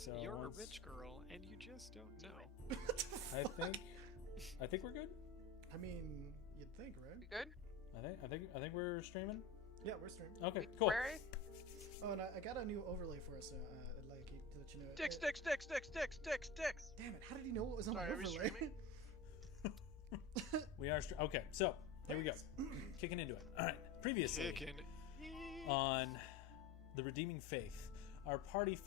Listen, So you're a rich girl, and you just don't know. I think we're good. I mean, you'd think, right? You good? I think we're streaming. Yeah, we're streaming. Okay, cool. Query? Oh, and I got a new overlay for us. I'd like to let you know. Dicks. Damn it! How did he know what was on Sorry, the are we overlay? streaming? We are okay. So here we go. Kicking into it. All right. Previously on the Redeeming Faith, our party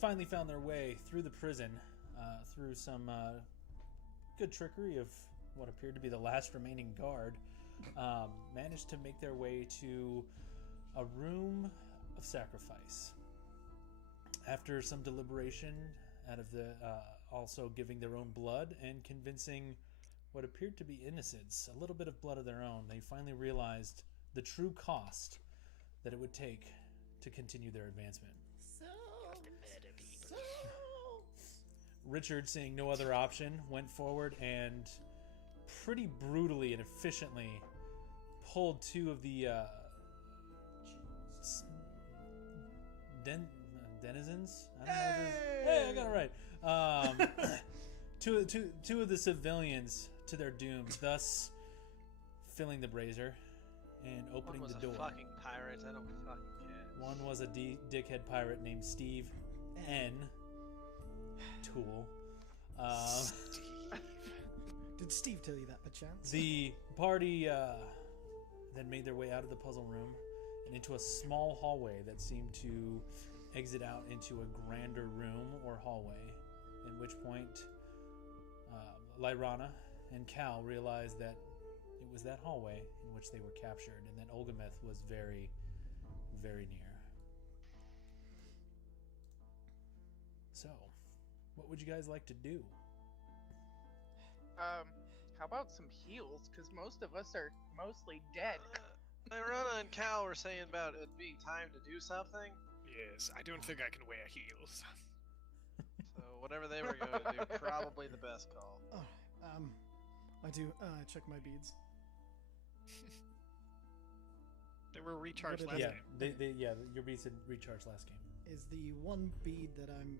finally found their way through the prison through some good trickery of what appeared to be the last remaining guard. Managed to make their way to a room of sacrifice. After some deliberation, out of the also giving their own blood and convincing what appeared to be innocents, a little bit of blood of their own, they finally realized the true cost that it would take to continue their advancement. Richard, seeing no other option, went forward and pretty brutally and efficiently pulled two of the denizens? I don't know hey, I got it right. Two of the civilians to their dooms, thus filling the brazier and opening the door. One was a fucking pirate. I don't fucking care. One was a dickhead pirate named Steve N. Tool. Did Steve tell you that, perchance? The party then made their way out of the puzzle room and into a small hallway that seemed to exit out into a grander room or hallway, at which point Lyrana and Cal realized that it was that hallway in which they were captured and that Olgameth was very, very near. So, what would you guys like to do? How about some heals? Because most of us are mostly dead. Lyrana and Cal were saying about it being time to do something. Yes, I don't think I can wear heels. So whatever they were going to do, probably the best call. Oh, I do check my beads. They were recharged What last did game. Your beats had recharged last game. Is the one bead that I'm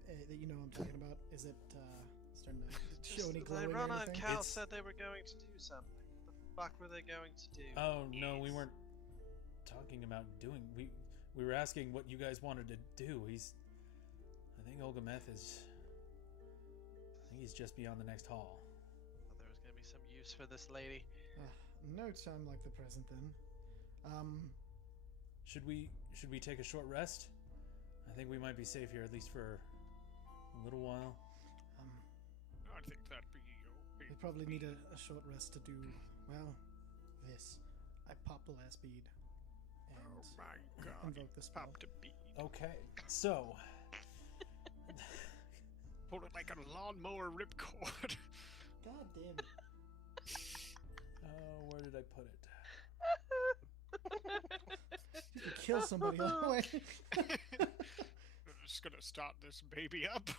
talking about? Is it starting to show any glowing or Lyrana and anything? Cal said they were going to do something. What the fuck were they going to do? Oh no, we weren't talking about doing. We were asking what you guys wanted to do. I think Olgameth is. I think he's just beyond the next hall. Thought there was going to be some use for this lady. No time like the present, then. Should we take a short rest? I think we might be safe here, at least for a little while. I think that'd be We probably need a short rest to do, well, this. I pop the last bead and Oh my god. invoke the spell. Popped a bead. Okay, so Pulled it like a lawnmower ripcord. God damn it. where did I put it? You could kill somebody on the way. I'm just gonna start this baby up.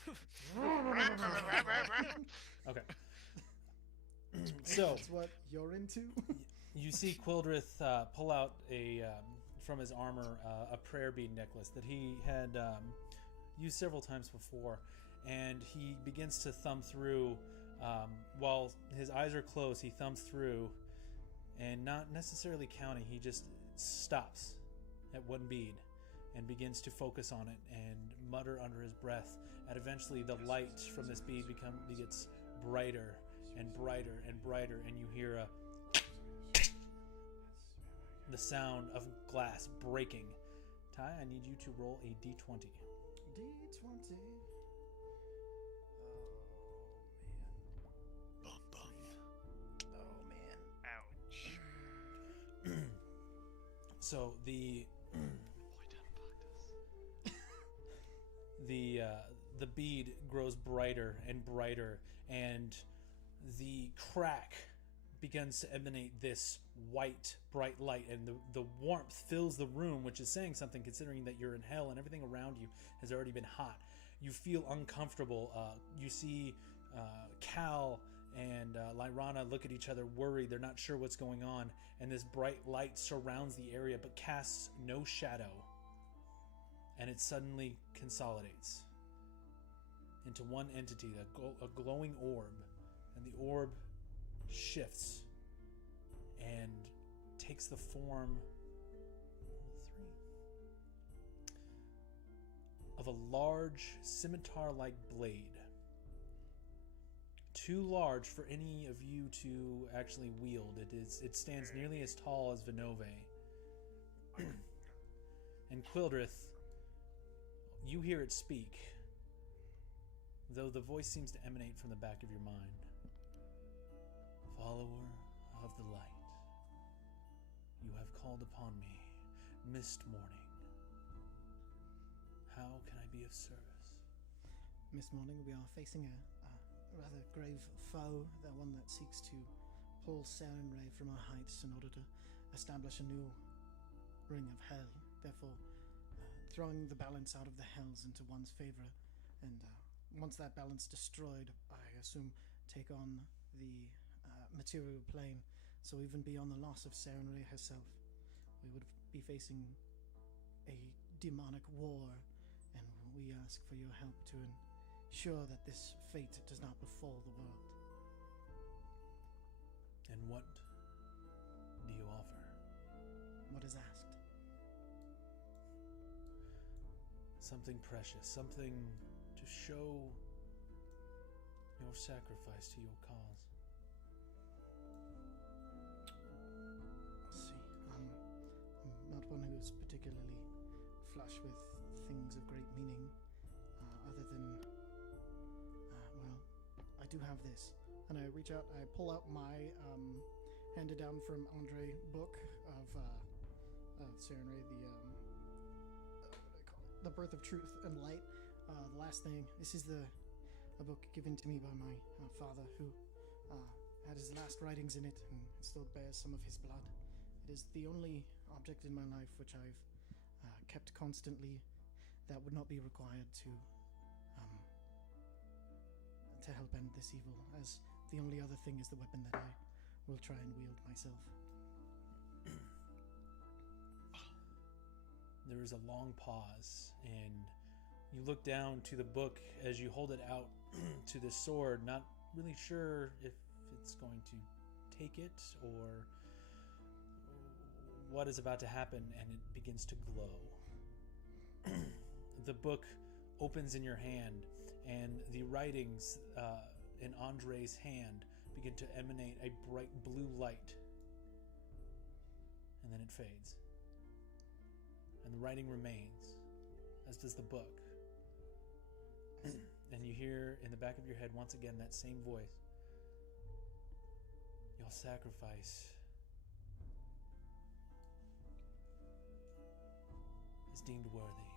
Okay. So That's what you're into? you see Quildrith pull out from his armor a prayer bead necklace that he had used several times before, and he begins to thumb through. While his eyes are closed, he thumbs through, and not necessarily counting, he just stops at one bead and begins to focus on it and mutter under his breath. And eventually, the light from this bead gets brighter and brighter and brighter, and you hear the sound of glass breaking. Ty, I need you to roll a d20. D20. Bum bum. Oh, man. Ouch. So the Boy, done fucked us. the bead grows brighter and brighter, and the crack begins to emanate this white, bright light, and the warmth fills the room, which is saying something considering that you're in hell and everything around you has already been hot. You feel uncomfortable. You see Cal and Lyrana look at each other worried. They're not sure what's going on, and this bright light surrounds the area but casts no shadow. and it suddenly consolidates into one entity, a glowing orb, and the orb shifts and takes the form of a large scimitar-like blade. Too large for any of you to actually wield. It stands nearly as tall as Vinove. And Quildrith, you hear it speak, though the voice seems to emanate from the back of your mind. Follower of the light, you have called upon me, mist morning. How can I be of service? Miss Morning, we are facing a rather grave foe, the one that seeks to pull Sarenrae from our heights in order to establish a new ring of hell, therefore throwing the balance out of the hells into one's favor, and once that balance destroyed, I assume take on the material plane, so even beyond the loss of Sarenrae herself, we would be facing a demonic war, and we ask for your help to ensure that this fate does not befall the world. And what do you offer? What is asked? Something precious, something to show your sacrifice to your cause. See, I'm not one who is particularly flush with things of great meaning, other than, well, I do have this. And I reach out, I pull out my handed down from Andre book of Sarenrae, the Birth of Truth and Light. The last thing, this is a book given to me by my father, who had his last writings in it and still bears some of his blood. It is the only object in my life which I've kept constantly that would not be required to help end this evil, as the only other thing is the weapon that I will try and wield myself. There is a long pause, and you look down to the book as you hold it out to the sword, not really sure if it's going to take it or what is about to happen, and it begins to glow. The book opens in your hand, and the writings in Andre's hand begin to emanate a bright blue light, and then it fades. And the writing remains, as does the book. And you hear in the back of your head once again that same voice. Your sacrifice is deemed worthy.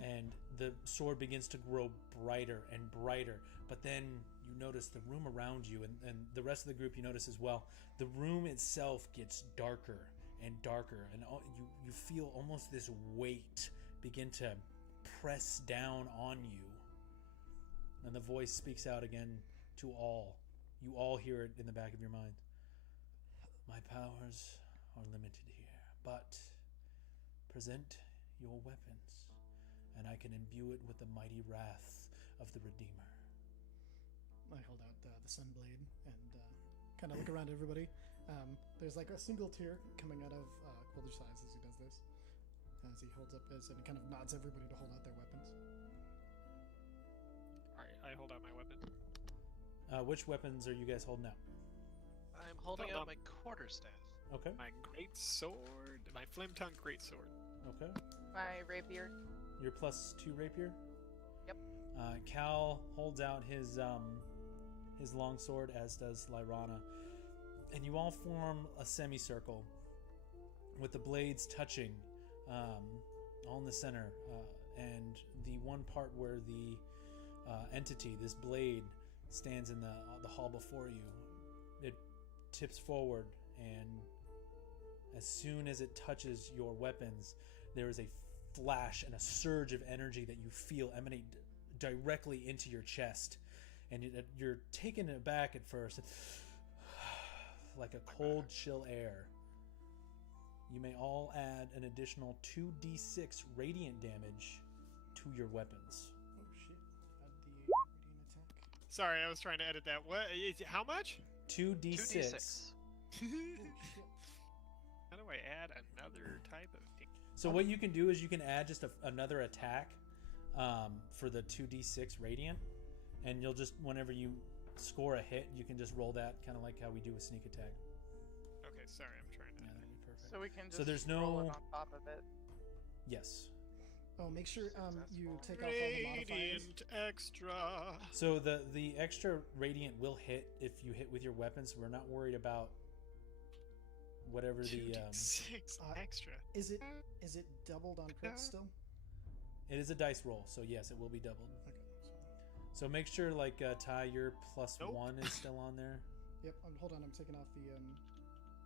And the sword begins to grow brighter and brighter, but then you notice the room around you, and the rest of the group you notice as well, the room itself gets darker and darker, and you feel almost this weight begin to press down on you. And the voice speaks out again to all. You all hear it in the back of your mind. My powers are limited here, but present your weapons, and I can imbue it with the mighty wrath of the Redeemer. I hold out the Sunblade and kind of look around at everybody. There's like a single tear coming out of Quilder's eyes as he does this. As he holds up his, and he kind of nods everybody to hold out their weapons. Alright, I hold out my weapon. Which weapons are you guys holding out? I'm holding out my quarterstaff. Okay. My great sword, my flame tongue great sword. Okay. My rapier. Your +2 rapier? Yep. Cal holds out his longsword, as does Lyrana. And you all form a semicircle with the blades touching, all in the center. And the one part where the entity, this blade, stands in the hall before you, it tips forward, and as soon as it touches your weapons, there is a flash and a surge of energy that you feel emanate directly into your chest, and you're taken aback at first, like a cold, chill air. you may all add an additional 2d6 radiant damage to your weapons. Oh shit! Add the radiant attack. Sorry, I was trying to edit that. What? How much? 2d6. 2d6. Oh shit! How do I add another type of thing? So what you can do is you can add just another attack for the 2d6 radiant, and you'll just, whenever you score a hit, you can just roll that, kind of like how we do a sneak attack. Okay, sorry, I'm trying to. Yeah, that'd be perfect. So we can just So there's roll it no- on top of it. Yes. Oh, make sure you Successful. take off all the modifiers. Radiant extra. So the extra radiant will hit if you hit with your weapons. We're not worried about whatever the 2d6 extra. Is it doubled on crit still? it is a dice roll, so yes, it will be doubled. Okay. So make sure, like, Ty, your +1 Nope. is still on there. Yep. Hold on. I'm taking off the.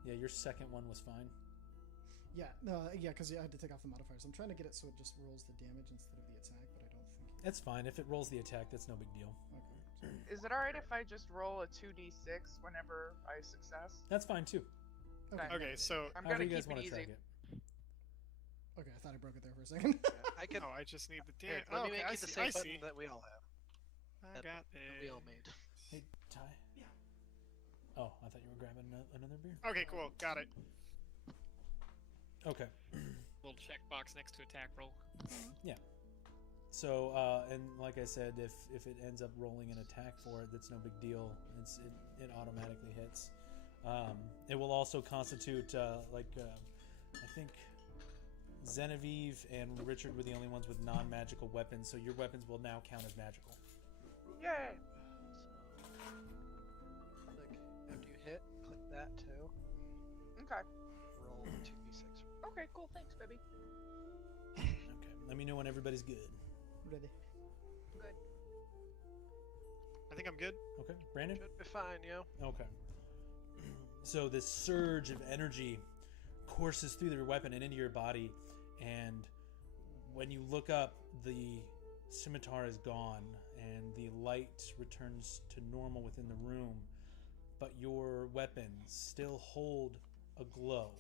Yeah, your second one was fine. Yeah. No. Yeah. Because I had to take off the modifiers. I'm trying to get it so it just rolls the damage instead of the attack, but I don't think. That's fine. If it rolls the attack, that's no big deal. Okay. Is it alright if I just roll a 2d6 whenever I success? That's fine too. Okay, so I'm However gonna you guys keep want it to easy. track it. Okay. I thought I broke it there for a second. I can. I just need the Here, damn. let me okay, make I you the see. same I button see. that we all have. I that got that we all this. made. Hey, Ty. Yeah. Oh, I thought you were grabbing another beer. Okay, cool. Got it. Okay. Little checkbox next to attack roll. So, and like I said, if it ends up rolling an attack for it, that's no big deal. It automatically hits. It will also constitute, I think Genevieve and Richard were the only ones with non-magical weapons, so your weapons will now count as magical. Yay! So, click after you hit, click that too. Okay. Roll 2d6. Okay, cool. Thanks, baby. Okay, let me know when everybody's good. Ready. Good. I think I'm good. Okay, Brandon? Should be fine, yo. Okay. So this surge of energy courses through your weapon and into your body, and when you look up, the scimitar is gone, and the light returns to normal within the room, but your weapons still hold a glow,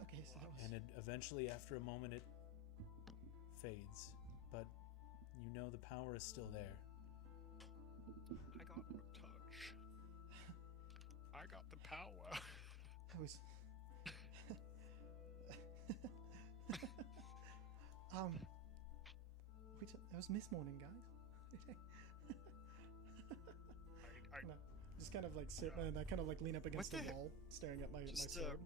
Okay. So that was. and eventually, after a moment, it fades, but you know the power is still there. I got the touch. I got the power. I was. It was Miss Morning, guys. No, just kind of like sit and I kind of like lean up against the the heck? wall, staring at my Just, sword.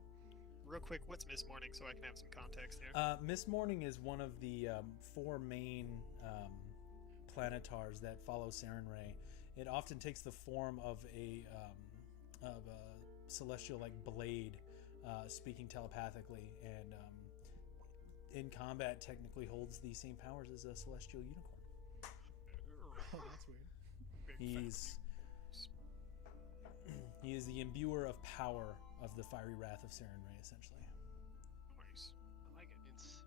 Real quick, what's Miss Morning so I can have some context here? Miss Morning is one of the 4 main planetars that follow Sarenrae. It often takes the form of a celestial like blade, speaking telepathically, and in combat technically holds the same powers as a celestial unicorn. Oh, that's weird. Big He is the imbuer of power of the fiery wrath of Sarenrae, essentially. Nice. I like it.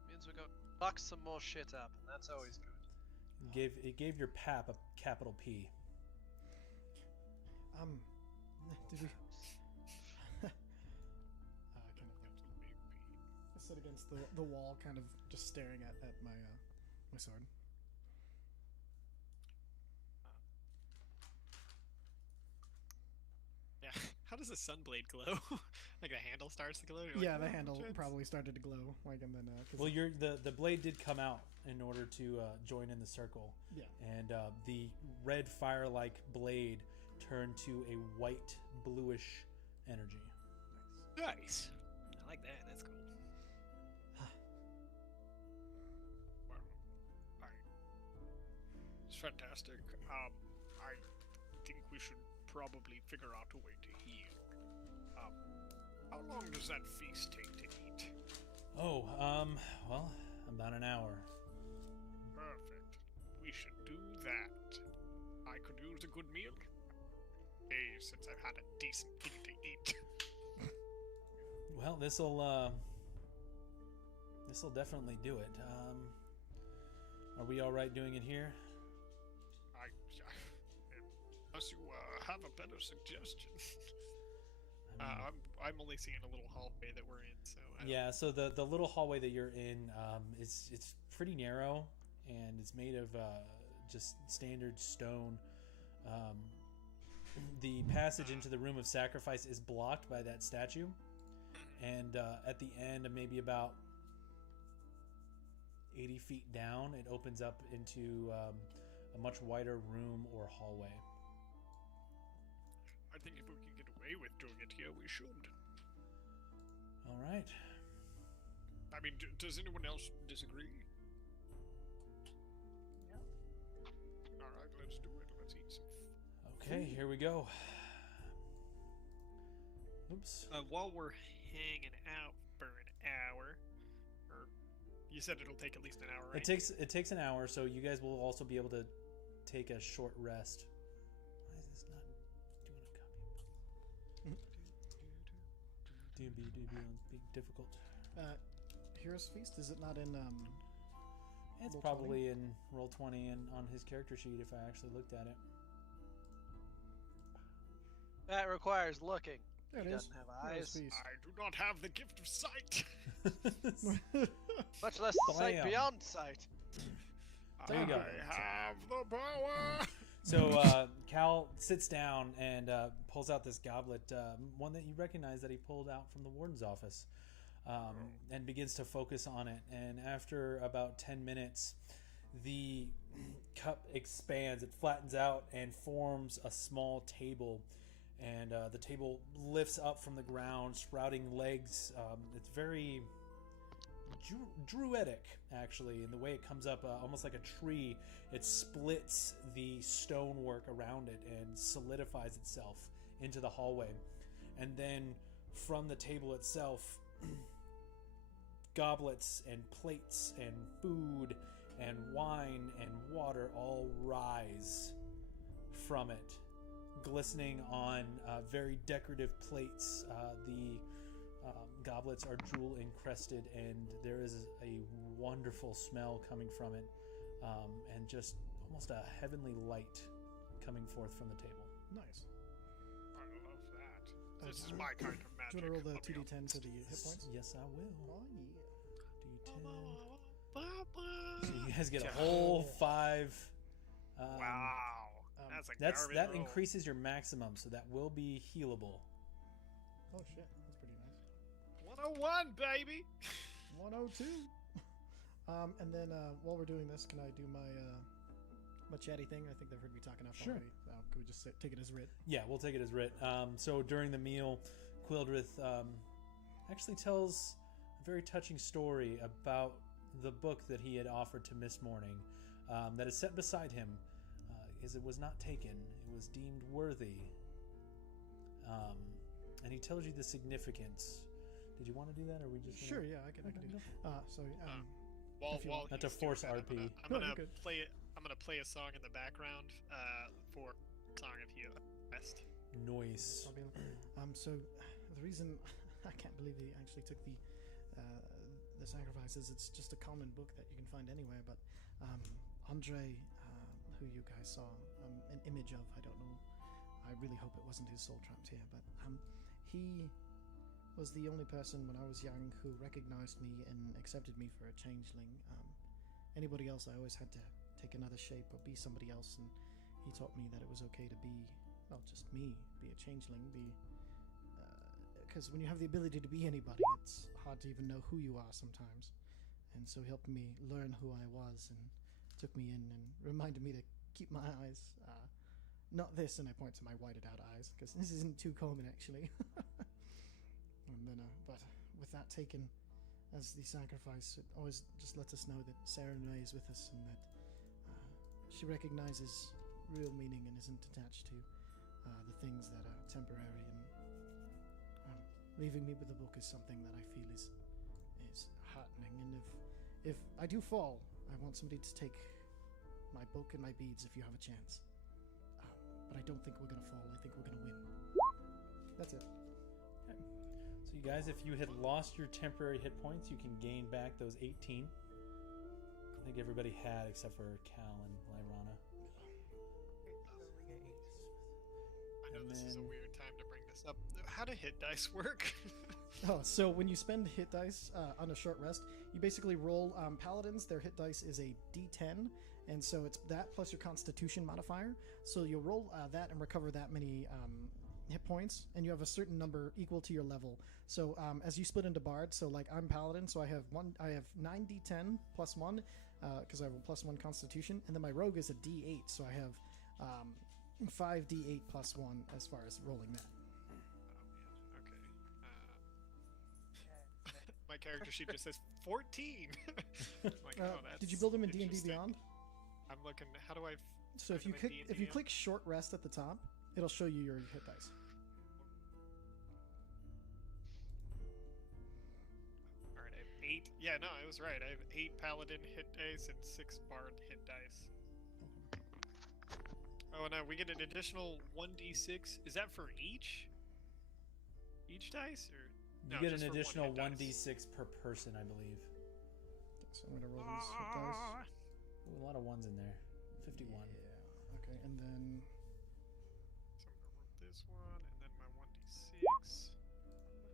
Means we got fuck some more shit up, and that's always good. It gave your pap a capital P. Did we? Kind of I sit against the wall, kind of just staring at my my sword. Yeah. How does a sunblade glow? Like the handle starts to glow? You're Yeah, like, the "Oh, handle shit." probably started to glow, like, and then. 'Cause Well, the blade did come out in order to join in the circle. Yeah. And the red fire-like blade turned to a white, bluish energy. Nice. I like that. That's cool. Well, it's fantastic. I think we should probably figure out a way to heal. How long does that feast take to eat? Oh, well, about an hour. Perfect. We should do that. I could use a good meal. Days since I've had a decent thing to eat. Well, this'll definitely do it. Are we all right doing it here? Unless you have a better suggestion. I I'm only seeing a little hallway that we're in, so Yeah, so the little hallway that you're in, it's pretty narrow, and it's made of just standard stone. The passage into the room of sacrifice is blocked by that statue, and at the end, maybe about 80 feet down, it opens up into a much wider room or hallway. I think if we can get away with doing it here, we should. All right. I mean, does anyone else disagree? Yeah. All right, let's do it. Let's eat some. Okay, here we go. Oops. While we're hanging out for an hour, or you said it'll take at least an hour, right? It takes an hour, so you guys will also be able to take a short rest. Why is this not doing a copy? It's being difficult. Hero's Feast, is it not in It's Roll probably in Roll20 and on his character sheet if I actually looked at it. That requires looking. There He it is. doesn't have Hero's eyes. Feast. I do not have the gift of sight. Much less sight Blam. beyond sight. There you go. I have the power. So Cal sits down and pulls out this goblet, one that you recognize that he pulled out from the warden's office, and begins to focus on it. And after about 10 minutes, the cup expands, it flattens out and forms a small table. And the table lifts up from the ground, sprouting legs. It's very druidic, actually, in the way it comes up, almost like a tree. It splits the stonework around it and solidifies itself into the hallway. And then from the table itself, goblets and plates and food and wine and water all rise from it, glistening on very decorative plates. The goblets are jewel encrusted, and there is a wonderful smell coming from it, and just almost a heavenly light coming forth from the table. Nice. I love that. This is my kind of magic. Do you want to roll the I'll be 2d10 for the hit points? Yes, I will. Oh, yeah. D10. So you guys get a whole 5. Wow. That's a That garbage roll. increases your maximum, so that will be healable. Oh, shit. That's pretty nice. 101, baby. 102. And then while we're doing this, can I do my chatty thing? I think they've heard me talk enough Sure. already. Can we just take it as writ? Yeah, we'll take it as writ. So during the meal, Quildrith actually tells a very touching story about the book that he had offered to Miss Morning, that is set beside him, as it was not taken. It was deemed worthy. And he tells you the significance. Did you want to do that, or are we just Sure, yeah, I can do that. Sorry. If you While Not to he's doing force that, RP. I'm gonna No, you're good. play it. I'm gonna play a song in the background for Song of Heal Best. Noise. So the reason I can't believe he actually took the sacrifices, it's just a common book that you can find anywhere. But Andre, who you guys saw an image of, I don't know. I really hope it wasn't his soul trapped here, but he was the only person when I was young who recognized me and accepted me for a changeling. Anybody else, I always had to take another shape or be somebody else, and he taught me that it was okay to be, not just me, be a changeling, because when you have the ability to be anybody, it's hard to even know who you are sometimes. And so he helped me learn who I was and took me in and reminded me to keep my eyes, not this, and I point to my whited out eyes, because this isn't too common actually. And then, but with that taken as the sacrifice, it always just lets us know that Sarah Ray is with us, and that she recognizes real meaning and isn't attached to the things that are temporary. And leaving me with the book is something that I feel is heartening. And if I do fall, I want somebody to take my book and my beads if you have a chance. But I don't think we're gonna fall. I think we're gonna win. That's it. So you guys, if you had lost your temporary hit points, you can gain back those 18. I think everybody had except for Cal and Lyrana. I know And this is a then- weird time to bring this up. How do hit dice work? Oh, so when you spend hit dice on a short rest, you basically roll paladins. Their hit dice is a D10, and so it's that plus your Constitution modifier. So you'll roll that and recover that many hit points, and you have a certain number equal to your level. So as you split into bards, so like I'm paladin, so I have 9 D10 plus 1 because I have a +1 Constitution, and then my rogue is a D8, so I have 5 D8 plus 1 as far as rolling that. My character sheet just says 14. Like, that's did you build them in D&D interesting. Beyond? I'm looking. How do I? So if you click short rest at the top, it'll show you your hit dice. All right, I have 8. Yeah, no, I was right. I have 8 paladin hit dice and 6 bard hit dice. Oh, and we get an additional 1d6. Is that for each dice, or? You No, get just an for additional one hit dice. 1d6 per person, I believe. So I'm gonna roll these hit dice. Ooh, a lot of ones in there. 51. Yeah. Okay, and then So I'm gonna roll this one, and then my 1d6.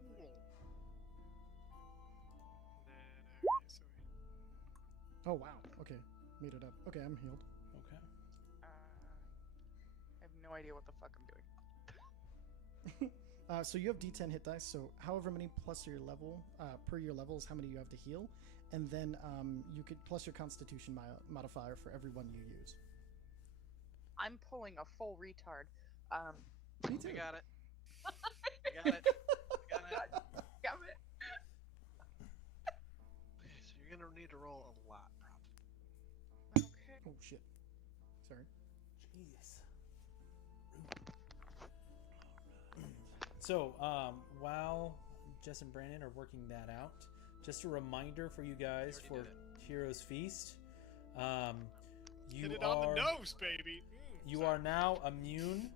Cool. And then, okay, so oh wow. Okay, made it up. Okay, I'm healed. Okay. I have no idea what the fuck I'm doing. So you have D10 hit dice. So however many plus your level per your level is how many you have to heal, and then you could plus your Constitution modifier for every one you use. I'm pulling a full retard. Me too. We got it. We got it. We got it. Damn it. Okay, so you're gonna need to roll a lot, probably. Okay. Oh shit. Sorry. Jesus. So, while Jess and Brandon are working that out, just a reminder for you guys We for already Heroes Feast. You hit it are on the nose, baby. you are now immune,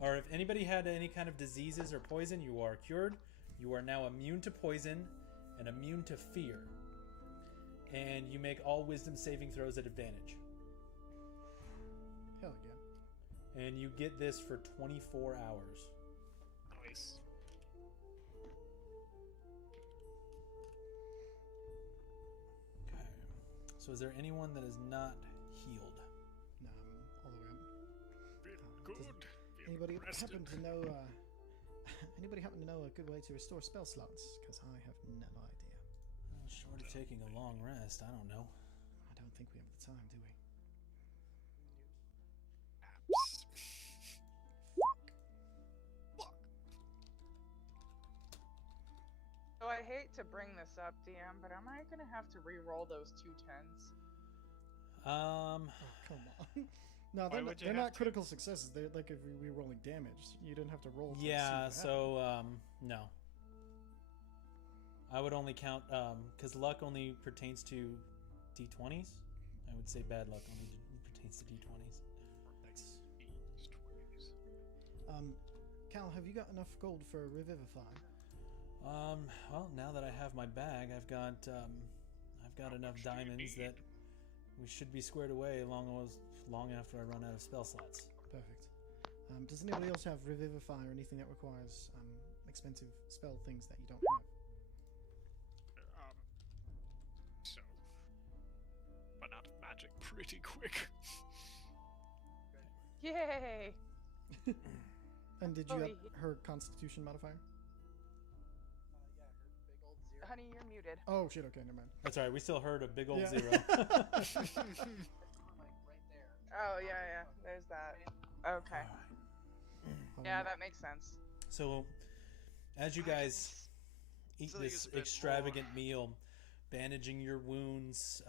or if anybody had any kind of diseases or poison, you are cured. You are now immune to poison and immune to fear. And you make all wisdom saving throws at advantage. Hell yeah. And you get this for 24 hours. Nice. Okay. So is there anyone that is not healed? No, I'm all the way up. Feeling good. Feeling Anybody rested. happen to know? Anybody happen to know a good way to restore spell slots? Because I have no idea. Well, short of taking a long rest, I don't know. I don't think we have the time, do we? Apps. Fuck. So I hate to bring this up, DM, but am I gonna have to re-roll those 2 10s? Oh, come on. No, Why would you they're have not to? critical successes. They're like if we were rolling damage. You didn't have to roll. To see Yeah, what so no. I would only count because luck only pertains to d20s. I would say bad luck only pertains to d20s. These 20s. happened. Cal, have you got enough gold for Revivify? Well, now that I have my bag, I've got How enough much do you diamonds need? that we should be squared away long after I run out of spell slots. Perfect. Does anybody else have Revivify or anything that requires expensive spell things that you don't have? So, run out of magic pretty quick. Yay! And did you have Hopefully- her Constitution modifier? Yeah, her big old 0. Honey, you're muted. Oh shit! Okay, never mind. That's all right. We still heard a big old Yeah. 0. Like right there. Oh, yeah. There's that. Okay. Yeah, that makes sense. So, as you guys eat So use this a bit extravagant meal, bandaging your wounds,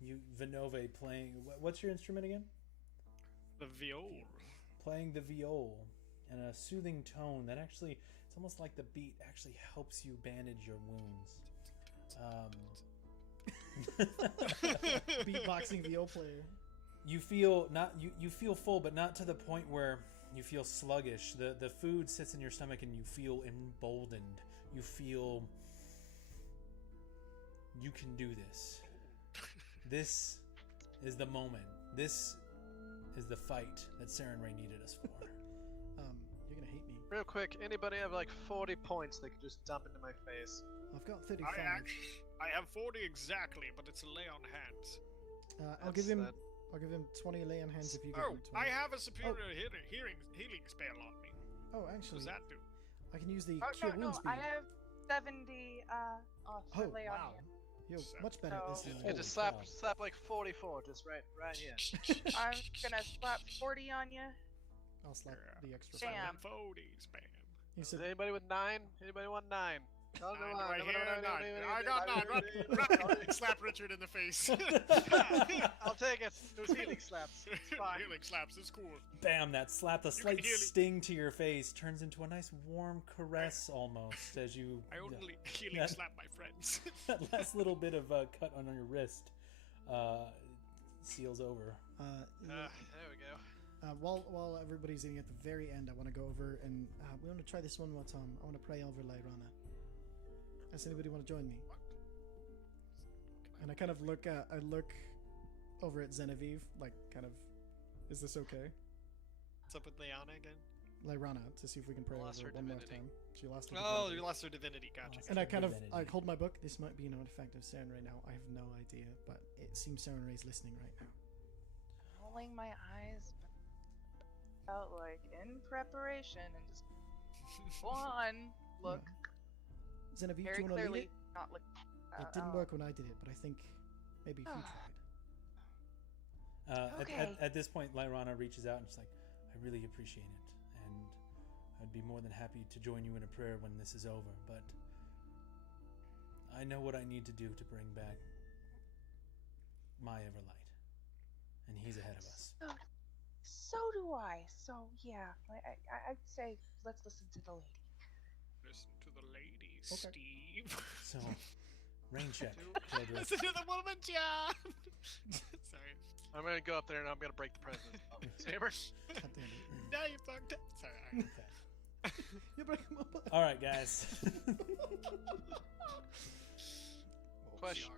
you Vinove playing. What's your instrument again? The viol. Playing the viol in a soothing tone that actually, it's almost like the beat actually helps you bandage your wounds. Beatboxing VO player. You feel you feel full, but not to the point where you feel sluggish. The food sits in your stomach and you feel emboldened. You feel you can do this. This is the moment. This is the fight that Saren Ray needed us for. You're gonna hate me. Real quick, anybody have like 40 points they could just dump into my face? I've got 35. I have 40 exactly, but it's a lay on hands. I'll give him 20 lay on hands if you give him 20. I have a superior healing spell on me. Oh, What actually, does that do? I can use the Oh, cure no, wounds I speed. have 70 for lay on wow. hands. You're So- much better at this so- than You I just am. slap like 44, just right here. I'm gonna slap 40 on you. I'll slap the extra. Damn. 40s, man. He Is said, anybody with 9? Anybody want 9? No, Nine right here, nine. I got 9. Run. Slap Richard in the face. I'll take it. Those healing slaps. It's fine. Healing slaps is cool. Bam! That slap, the can slight heal it. sting to your face turns into a nice warm caress almost as you. I only healing that- slap my friends. That last little bit of cut on your wrist seals over. There we go. while everybody's eating at the very end, I want to go over and we want to try this one more time. I want to pray over Lairana. Does anybody want to join me? And I kind of look over at Genevieve, like kind of, is this okay? What's up with Leanna again? Lairana, to see if we can pray Lost over her one more divinity. time. She lost her Oh, divinity. you lost her divinity. Gotcha. Lost And I kind of divinity. hold my book. This might be an artifact of Sarenrae now. I have no idea, but it seems Sarenrae's listening right now. Rolling my eyes, but felt like in preparation and just one look Genevieve, very do you want to clearly lead it? not look. It didn't work when I did it, but I think maybe if you tried. Okay. At this point, Lyrana reaches out and she's like, I really appreciate it, and I'd be more than happy to join you in a prayer when this is over, but I know what I need to do to bring back my Everlight, and he's ahead of us. So do I. So yeah, I'd say let's listen to the lady. Listen to the lady, Okay. Steve. So, rain check, Childress. Listen to the woman, John. Sorry. I'm gonna go up there and I'm gonna break the president. Saber. God damn it. Now you fucked up. Sorry. Okay. You break him up. All right, guys.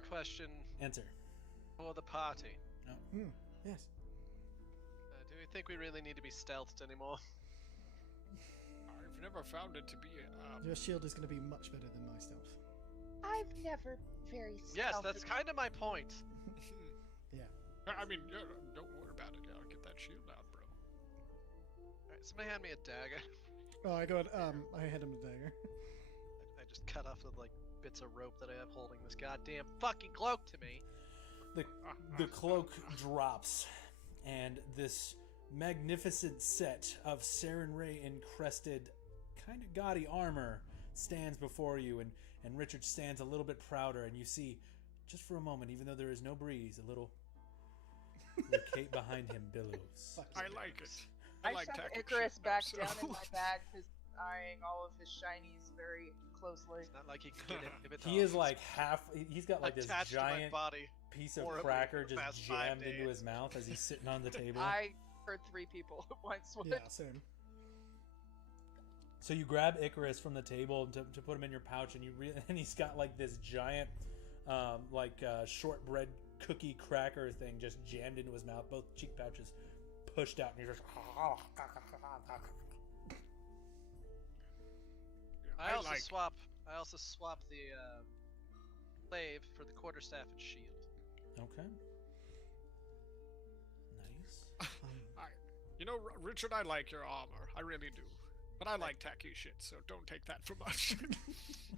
Question Enter. for the party. Yes. Do we think we really need to be stealthed anymore? I've never found it to be. Your shield is going to be much better than my stealth. I've never very Yes, stealthy- that's kind of my point. Yeah. I mean, yeah, don't worry about it. I'll get that shield out, bro. Alright, somebody hand me a dagger. Oh, I got. I had him a dagger. I just cut off the like bits of rope that I have holding this goddamn fucking cloak to me. The cloak drops, and this magnificent set of Sarenrae encrusted, kind of gaudy armor stands before you, and Richard stands a little bit prouder, and you see, just for a moment, even though there is no breeze, the cape behind him billows. I like it. I like shoved tacky Icarus shit, back so- down in my bag, because eyeing all of his shinies very closely. It's not like he could get it. He is like he's got like this attached giant to my body. piece of horribly cracker for the just past 5 jammed into days. his mouth as he's sitting on the table. I heard 3 people at once. Yeah, same. So you grab Icarus from the table to put him in your pouch, and and he's got like this giant, shortbread cookie cracker thing just jammed into his mouth. Both cheek pouches pushed out, and he's just. I also like. swap the glaive for the quarterstaff and shield. Okay. Nice. You know, Richard, I like your armor. I really do. But I like tacky shit, so don't take that from us.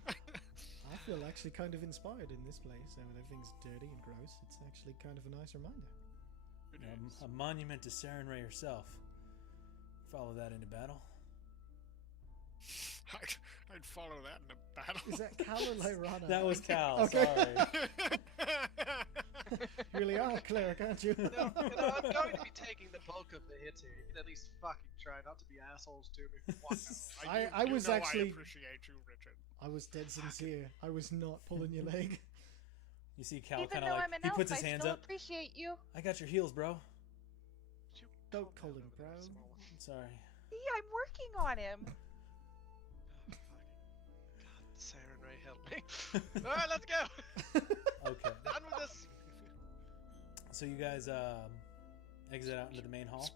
I feel actually kind of inspired in this place. I mean, everything's dirty and gross. It's actually kind of a nice reminder. It A is. monument to Sarenrae herself. Follow that into battle. I'd follow that in a battle. Is that Cal or Lyrana? That was Cal. Okay. Sorry. You really are a cleric, aren't you? No, I'm going to be taking the bulk of the hits here. You can at least fucking try not to be assholes to me. For once. I was I actually- appreciate you, Richard. I was dead sincere. I was not pulling your leg. You see Cal Even kind though of like I'm an he elf, puts his I hands still up. appreciate you. I got your heels, bro. Don't call him bro. Sorry. See, I'm working on him. God, Sarenrae, help me. Alright, let's go! Okay. Done with this! So you guys exit out into the main hall.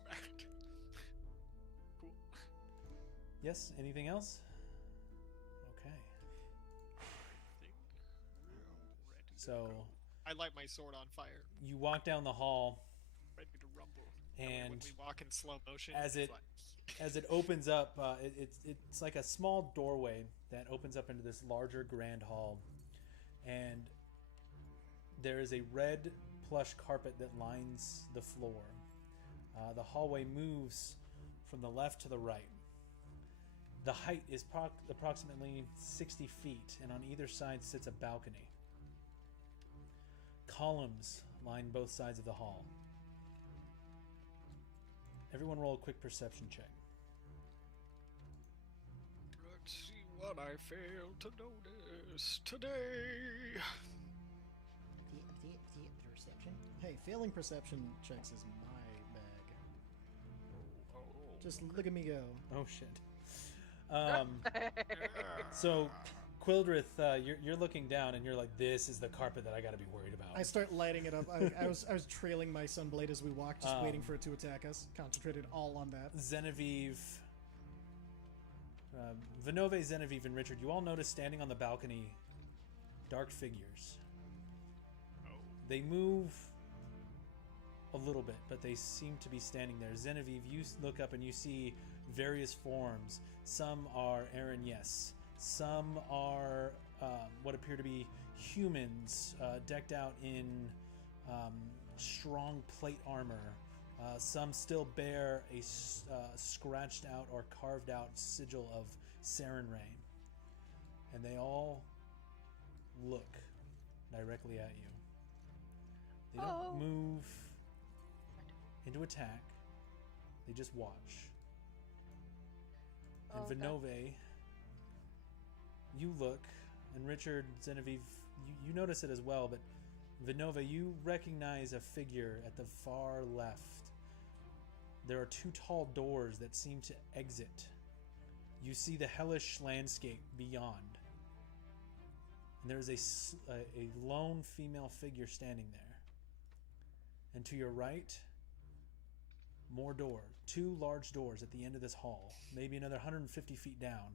Cool. Yes. Anything else? Okay. I think I'm ready to So go. I light my sword on fire, you walk down the hall, ready to rumble. That way and when we walk in slow motion, as it's it like as it opens up, it's like a small doorway that opens up into this larger grand hall, and there is a red plush carpet that lines the floor. The hallway moves from the left to the right. The height is approximately 60 feet, and on either side sits a balcony. Columns line both sides of the hall. Everyone roll a quick perception check. let's see what I failed to notice today. Perception. Hey, failing perception checks is my bag. Oh, Just look at me go. Oh shit. So, Quildrith, you're looking down and you're like, this is the carpet that I gotta be worried about. I start lighting it up. I was trailing my sunblade as we walked, just waiting for it to attack us. Concentrated all on that. Genevieve, Vinove, Genevieve, and Richard, you all notice standing on the balcony dark figures. They move a little bit, but they seem to be standing there. Genevieve, you look up and you see various forms. Some are Aaron, yes. Some are what appear to be humans, decked out in strong plate armor. Some still bear a scratched out or carved out sigil of Sarenrae. And they all look directly at you. They don't move into attack. They just watch. And Vinove, you look, and Richard, Genevieve, you notice it as well, but Vinove, you recognize a figure at the far left. There are two tall doors that seem to exit. You see the hellish landscape beyond. And there is a lone female figure standing there. And to your right, more doors. Two large doors at the end of this hall, maybe another 150 feet down.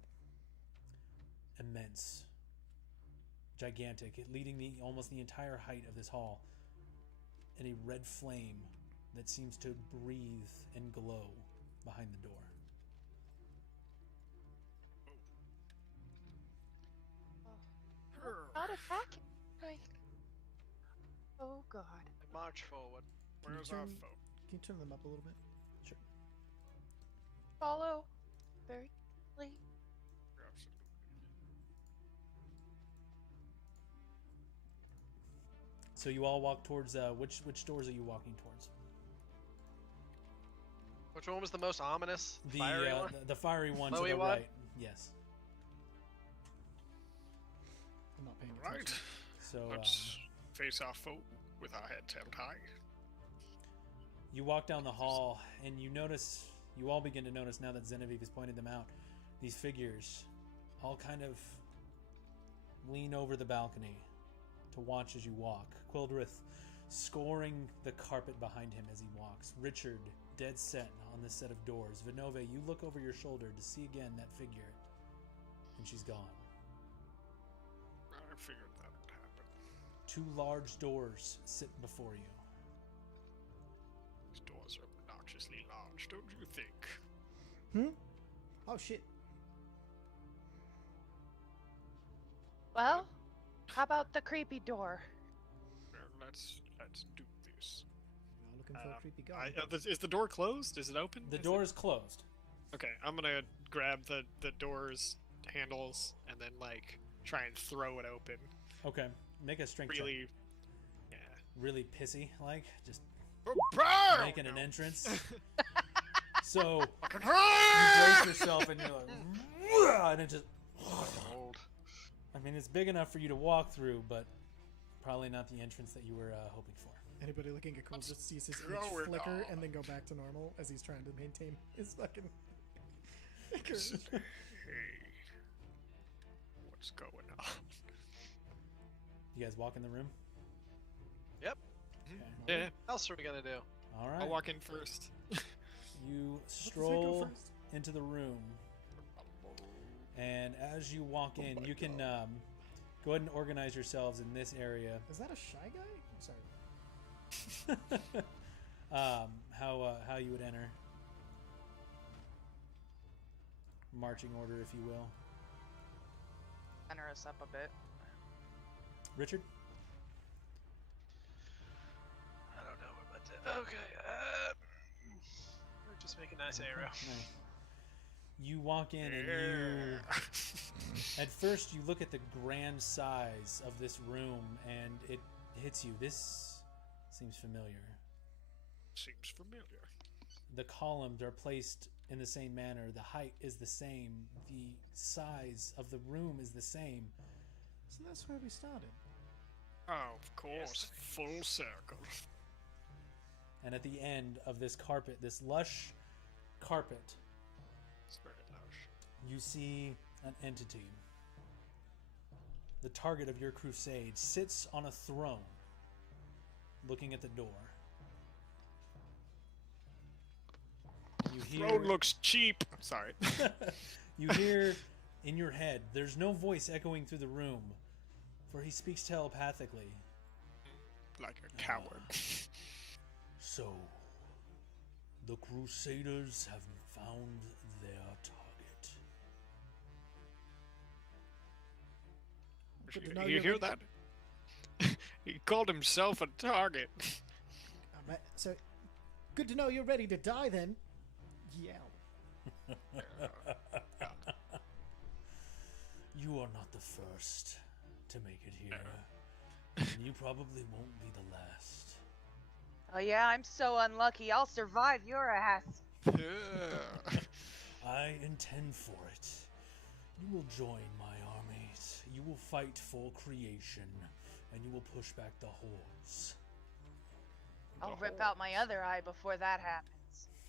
Immense. Gigantic, leading almost the entire height of this hall. And a red flame that seems to breathe and glow behind the door. Not attacking. Right. Oh god. I march forward. Where's our foe? Can you turn them up a little bit? Sure. Follow. Very quickly. Absolutely. So you all walk towards which doors are you walking towards? Which one was the most ominous? The Fiery one? the fiery one to Glowy the one? right. Yes. I'm not paying Right. attention. So Let's face our foe with our heads held high. you walk down the hall and you all begin to notice now that Genevieve has pointed them out, these figures all kind of lean over the balcony to watch as you walk. Quildrith scoring the carpet behind him as he walks. Richard dead set on this set of doors. Vinove, you look over your shoulder to see again that figure, and she's gone. I figured that would happen. Two large doors sit before you. These doors are obnoxiously large, don't you think? Oh shit. Well, how about the creepy door? Well, let's do this. We're all looking for a creepy guy. Is the door closed? Is it open? The door is closed. Okay, I'm gonna grab the door's handles and then like try and throw it open. Okay, make a strength check. Really, yeah. Really pissy, like just Bam! making an No. entrance. So Fucking you brace yourself and you're like, and it just. Old. I mean, it's big enough for you to walk through, but probably not the entrance that you were hoping for. Anybody looking at Cole just sees his Throw image it flicker on. and then go back to normal as he's trying to maintain his fucking. Hey, what's going on? You guys walk in the room? Yep. Yeah, What else are we gonna do? All right. I'll walk in first. You Go stroll first. into the room, And as you walk in, you can go ahead and organize yourselves in this area. Is that a shy guy? I'm sorry. How you would enter. Marching order, if you will. Enter us up a bit. Richard? I don't know what to... Okay, just make a nice arrow. Nice. You walk in and you... At first, you look at the grand size of this room, and it hits you. This seems familiar. Seems familiar. The columns are placed in the same manner. The height is the same. The size of the room is the same. So that's where we started. Oh, of course. Yes. Full circle. And at the end of this carpet, this lush carpet, it's very lush. You see an entity. The target of your crusade sits on a throne, looking at the door. You hear... Throne looks cheap. Sorry. You hear in your head, there's no voice echoing through the room, for he speaks telepathically. Like a coward. So, the Crusaders have found their target. You hear that? He called himself a target. So, good to know you're ready to die then. Yell. You are not the first to make it here. And you probably won't be the last. Oh yeah, I'm so unlucky. I'll survive your ass. I intend for it. You will join my armies. You will fight for creation, and you will push back the hordes. I'll rip out my other eye before that happens.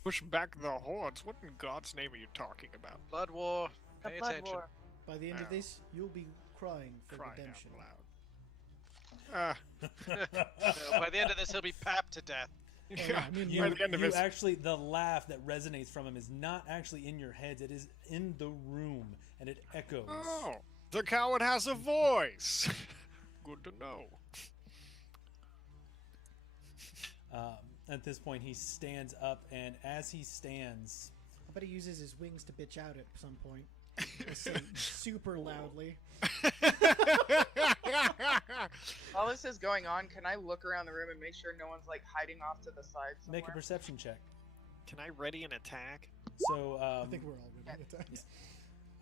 Push back the hordes? What in God's name are you talking about? Blood war. The Pay blood attention. war. By the end of this, you'll be crying for Crying redemption. out loud. By the end of this, he'll be papped to death. Yeah, I mean, You, by the end of you his... actually, the laugh that resonates from him is not actually in your heads. It is in the room, and it echoes. Oh, the coward has a voice. Good to know. At this point, he stands up, and as he stands... I bet he uses his wings to bitch out at some point. Or say super loudly. While this is going on, can I look around the room and make sure no one's like hiding off to the side somewhere? Make a perception check. Can I ready an attack? So, I think we're all ready at times.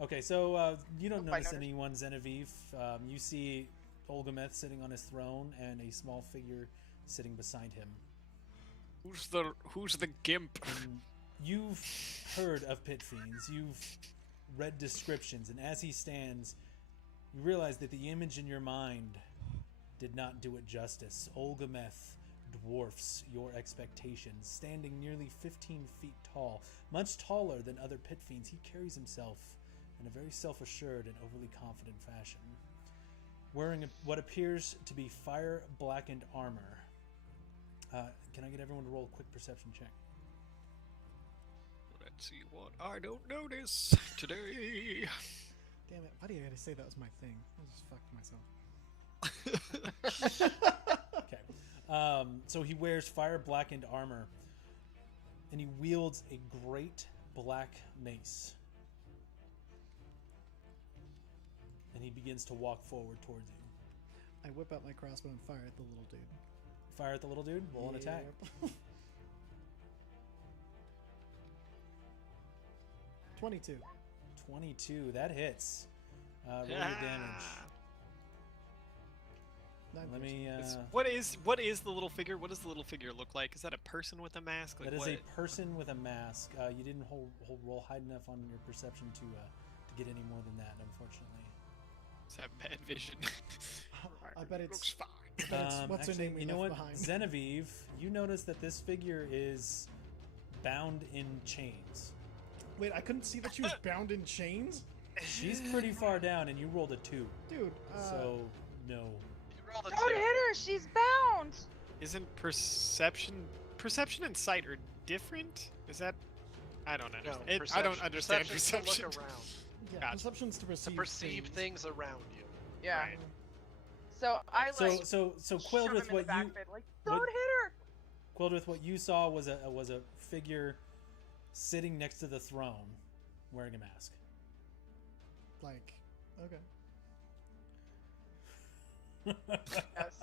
Okay, so you don't Hope I notice noticed. anyone, Genevieve. You see Olgameth sitting on his throne and a small figure sitting beside him. Who's the gimp? And you've heard of pit fiends. You've read descriptions, and as he stands, you realize that the image in your mind did not do it justice. Olgameth dwarfs your expectations, standing nearly 15 feet tall, much taller than other pit fiends. He carries himself in a very self-assured and overly confident fashion, wearing what appears to be fire-blackened armor. Can I get everyone to roll a quick perception check? Let's see what I don't notice today. Damn it, why do you gotta say that was my thing? I just fucked myself. Okay. So he wears fire-blackened armor, and he wields a great black mace. And he begins to walk forward towards you. I whip out my crossbow and fire at the little dude. Fire at the little dude. Roll an attack. Yep. 22. 22. That hits. Roll your damage. Let me. What is the little figure? What does the little figure look like? Is that a person with a mask? Like That is what? a person with a mask. You didn't roll high enough on your perception to get any more than that, unfortunately. Does that bad vision? I bet it's. Looks fine. What's her actually, name we you know left what, behind? Genevieve, you notice that this figure is bound in chains. Wait, I couldn't see that she was bound in chains? She's pretty far down, and you rolled a 2. Dude, So no. You rolled a Don't 2. hit her! She's bound! Isn't perception and sight are different? Is that? I don't understand. No, I don't understand perception's to perception. Look around. Yeah, Gotcha. perception's to perceive, To perceive things around you. Yeah. Right. So I So like so shove Quildrith, him in the what back you of it, like, don't hit her. Quildrith, what you saw was a figure sitting next to the throne, wearing a mask. Like, okay. Yeah,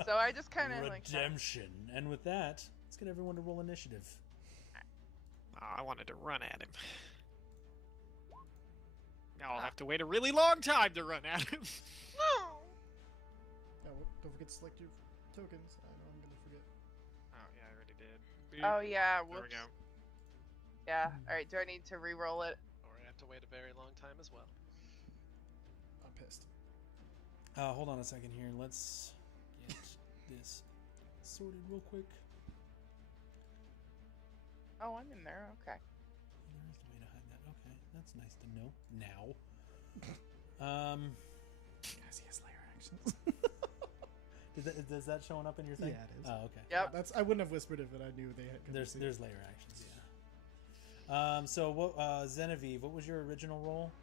so I just kind of like. Redemption. And with that, let's get everyone to roll initiative. Oh, I wanted to run at him. Now I'll have to wait a really long time to run at him. No. Don't forget to select your tokens. I know I'm gonna forget. Oh yeah, I already did. Oh yeah. There we Whoops. go. Yeah. All right. Do I need to re-roll it? Or I have to wait a very long time as well. I'm pissed. Hold on a second here. Let's get this sorted real quick. Oh, I'm in there. Okay. There's the way to hide that. Okay, that's nice to know. Now. Guys, he has layer actions. Is that showing up in your thing? Yeah, it is. Oh, okay. Yep. I wouldn't have whispered it, but I knew they had. There's layer actions, yeah. So what, Zenevieve, what was your original roll?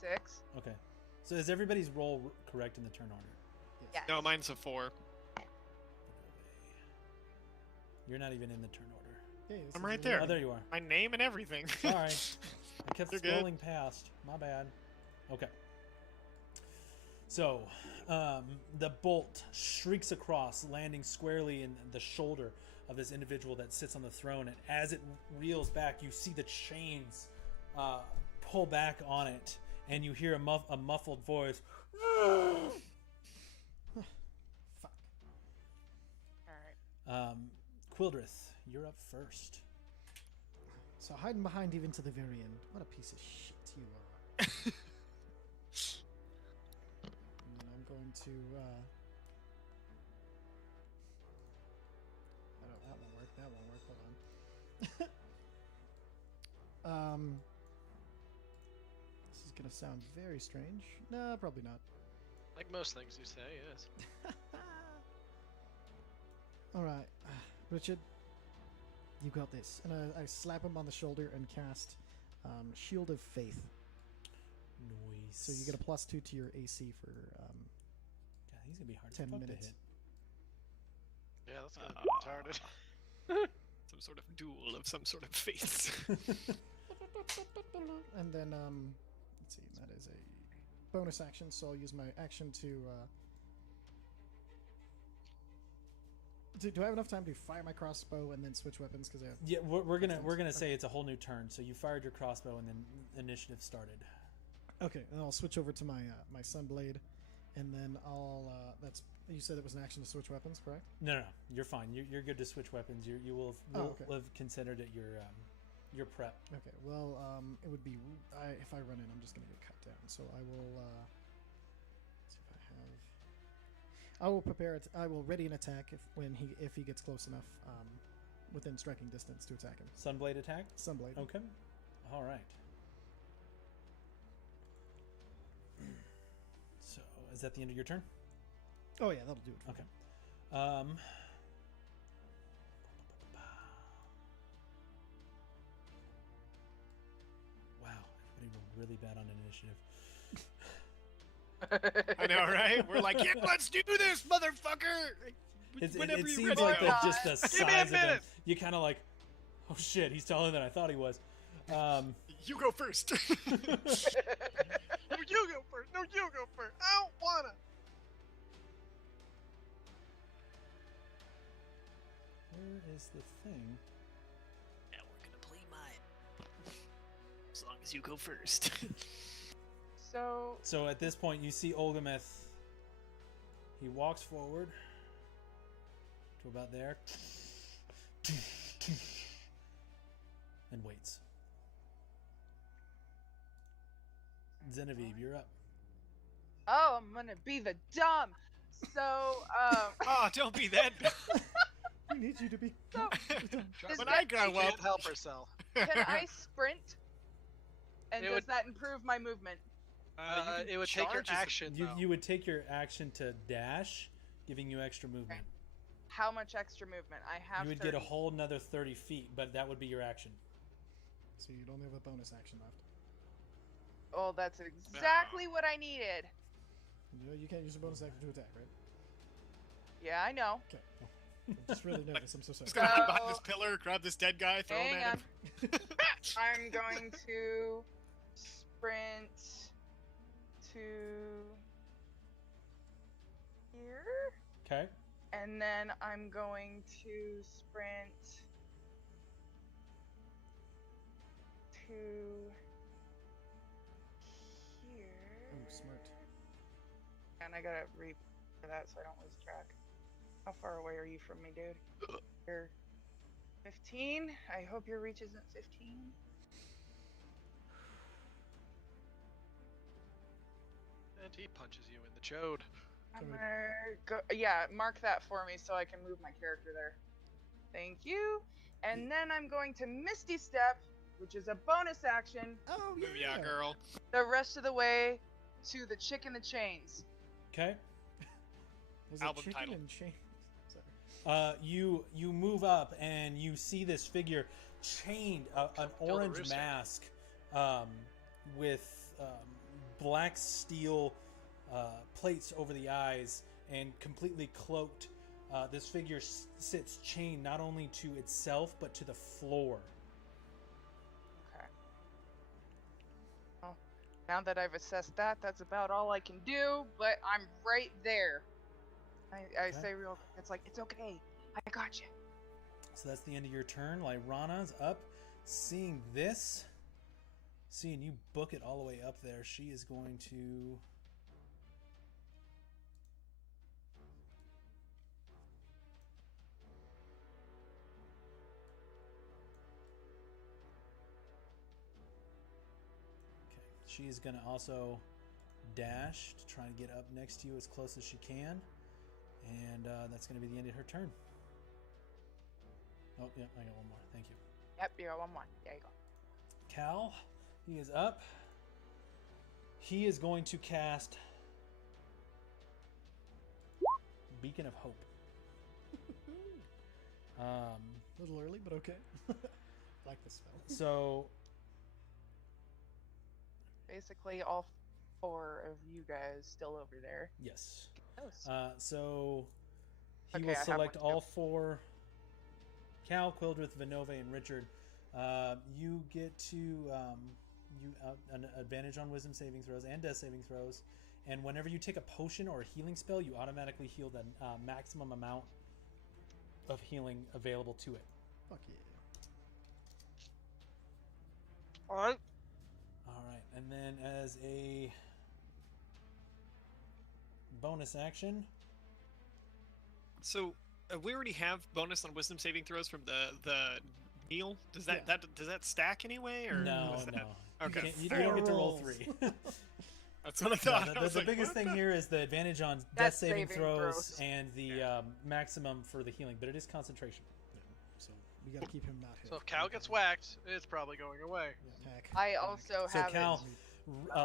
6. Okay. So is everybody's roll correct in the turn order? Yes. No, mine's a 4. You're not even in the turn order. Yeah, I'm right there. Oh, there you are. My name and everything. Sorry. I kept You're good. scrolling past. My bad. Okay. So, the bolt shrieks across, landing squarely in the shoulder of this individual that sits on the throne. And as it reels back, you see the chains pull back on it, and you hear a muffled voice. Fuck. All right. Quildrith, you're up first. So hiding behind even to the very end. What a piece of shit you are. And then I'm going to. Oh, that won't work. That won't work. Hold on. This is gonna sound very strange. No, probably not. Like most things you say, yes. All right, Richard, you got this. And I slap him on the shoulder and cast Shield of Faith. Noise. So you get a +2 to your AC for God, he's gonna be hard 10 as fuck minutes. to hit. Yeah, that's gonna be retarded. Some sort of duel of some sort of faith. And then let's see, that is a bonus action, so I'll use my action to. Do I have enough time to fire my crossbow and then switch weapons? Because I have. Yeah, we're gonna say it's a whole new turn. So you fired your crossbow and then initiative started. Okay, and I'll switch over to my my sunblade, and then I'll. That's you said it was an action to switch weapons, correct? No, you're fine. You're good to switch weapons. You will okay. have considered it your prep. Okay, well, it would be if I run in, I'm just gonna get cut down. So I will. Let's see if I have. I will prepare it. I will ready an attack if he gets close enough, within striking distance to attack him. Sunblade attack. Sunblade. Okay. All right. So is that the end of your turn? Oh yeah, that'll do it. Okay. Wow, everybody rolled really bad on initiative. I know, right? We're like, yeah, let's do this, motherfucker! It Whenever you seems ready. like just the Give me a size of him. minute. You kind of like, oh shit, he's taller than I thought he was. You go first. No, you go first. No, you go first. I don't wanna. Where is the thing? Now we're gonna play mine. As long as you go first. So at this point, you see Olgameth. He walks forward to about there and waits. Genevieve, you're up. I'm gonna be the dumb. So Oh, don't be that. We need you to be. Is When that- I grow She can't up, help herself. can I sprint? And It does would- that improve my movement? It would take your charge is a- action. though. You would take your action to dash, giving you extra movement. How much extra movement? I have. You would 30. get a whole another 30 feet, but that would be your action. So you'd only have a bonus action left. Oh, that's exactly what I needed. You know, you can't use a bonus action to attack, right? Yeah, I know. Okay. I'm just really nervous. I'm so sorry. Just gonna hide behind this pillar, grab this dead guy, throw him Hang at on. him. I'm going to sprint to here, Okay. and then I'm going to sprint to here. Oh, smart. And I gotta read for that so I don't lose track. How far away are you from me, dude? You're 15? I hope your reach isn't 15. And he punches you in the chode. I'm gonna go. Yeah, mark that for me so I can move my character there. Thank you. And then I'm going to Misty Step, which is a bonus action, Oh, Yeah, girl. the rest of the way to the chick in the chains. Okay. There's Album a chicken title. and chains. Sorry. You move up and you see this figure chained, an Kill the orange rooster. mask, with black steel plates over the eyes and completely cloaked. This figure sits chained not only to itself but to the floor. Okay. Well, now that I've assessed that, that's about all I can do, but I'm right there. I say real quick, it's like, it's okay. I got you. So that's the end of your turn. Lyrana's up. Seeing this, seeing you book it all the way up there, she is going to... Okay, she is going to also dash to try and get up next to you as close as she can. And that's going to be the end of her turn. Oh, yeah, I got one more. Thank you. Yep, you got one more. There you go. Cal, he is up. He is going to cast Beacon of Hope. A little early, but okay. Like the spell. So, Basically, all 4 of you guys still over there. yes. Close. So, he Okay, will I have select one too. all 4. Cal, Quildrith, Vinove, and Richard. You get to an advantage on Wisdom saving throws and Death saving throws. And whenever you take a potion or a healing spell, you automatically heal the maximum amount of healing available to it. Fuck yeah. Alright. All right, and then as a bonus action, So we already have bonus on wisdom saving throws from the meal. Does that Yeah. does that stack anyway? Or no, was that- no, Okay. you don't get to roll rolls. 3. That's what I No, thought. I the was like, biggest what thing the- here is the advantage on death Death saving saving throws throws. and the maximum for the healing, but it is concentration. Yeah. So we gotta keep him not hit. So if Cal gets whacked, it's probably going away. Attack. I also So have Cal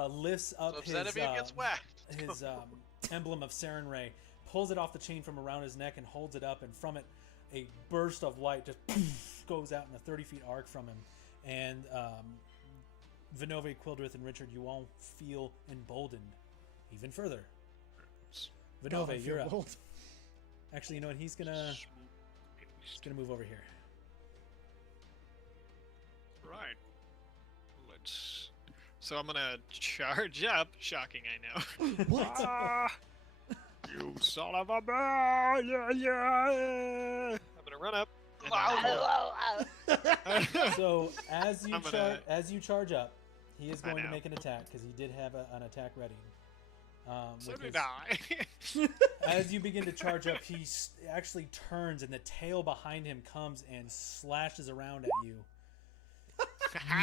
lifts up So if his Xenobia gets whacked, his emblem of Saren Ray, pulls it off the chain from around his neck and holds it up, and from it a burst of light just goes out in a 30-feet arc from him. And Vinove, Quildrith, and Richard, you all feel emboldened even further. God, I Vinove, feel you're up. bold. Actually, you know what? He's gonna move over here. Right. Let's. So I'm gonna charge up. Shocking, I know. What? Ah, you son of a bitch! Yeah, yeah. I'm gonna run up. and So as you I'm gonna- as you charge up, he is I going to know. make an attack because he did have an attack ready. so with did his- I. As you begin to charge up, he actually turns, and the tail behind him comes and slashes around at you,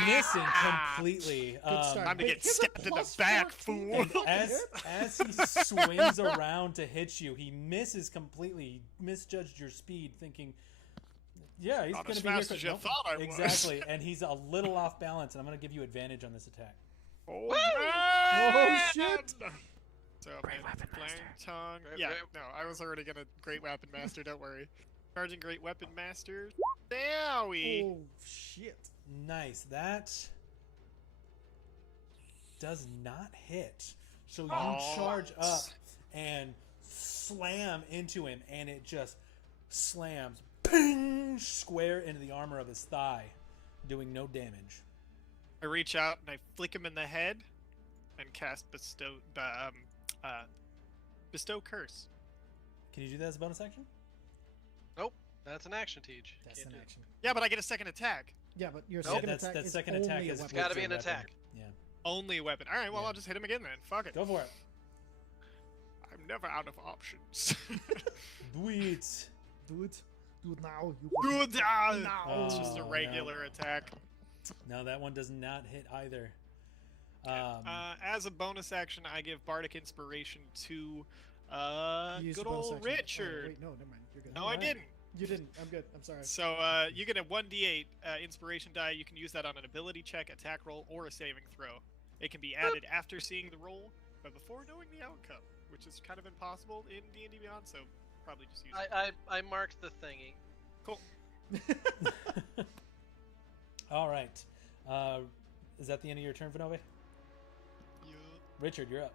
missing completely. Good start. Time to Wait, get here's a stabbed in the plus back, 14. fool. And as he swings around to hit you, he misses completely. He misjudged your speed, thinking, "Yeah, he's Not going as to be here." fast as you Nope. thought I was. Exactly, and he's a little off balance, and I'm going to give you advantage on this attack. Oh, shit. So Great man, Weapon flying Master. tongue. Great- Yeah, great- no, I was already gonna Great Weapon Master. Don't worry. Charging Great Weapon Master. Dowie. Oh shit. Nice. That does not hit. So you charge up and slam into him, and it just slams ping, square into the armor of his thigh, doing no damage. I reach out and I flick him in the head and cast Bestow Curse. Can you do that as a bonus action? Nope, that's an action, Teach. That's Can't an do it. action. Yeah, but I get a second attack. Yeah, but your Nope. second Yeah, attack that is second only attack a is weapon. Gotta be with an your attack. weapon. Yeah. Only a weapon. All right, well, Yeah. I'll just hit him again then. Fuck it. Go for it. I'm never out of options. Do it. Do it. Do it now. You Good. now. It's just a Oh, regular attack. No, that one does not hit either. As a bonus action, I give Bardic Inspiration to You used good the bonus old action. Richard. Oh, wait, no, never mind. You're good. No, I didn't. You didn't. I'm good. I'm sorry. So you get a 1d8 inspiration die. You can use that on an ability check, attack roll, or a saving throw. It can be added after seeing the roll, but before knowing the outcome, which is kind of impossible in D&D Beyond. So probably just use it. I marked the thingy. Cool. All right. Is that the end of your turn, Vinovi? Yeah. Richard, you're up.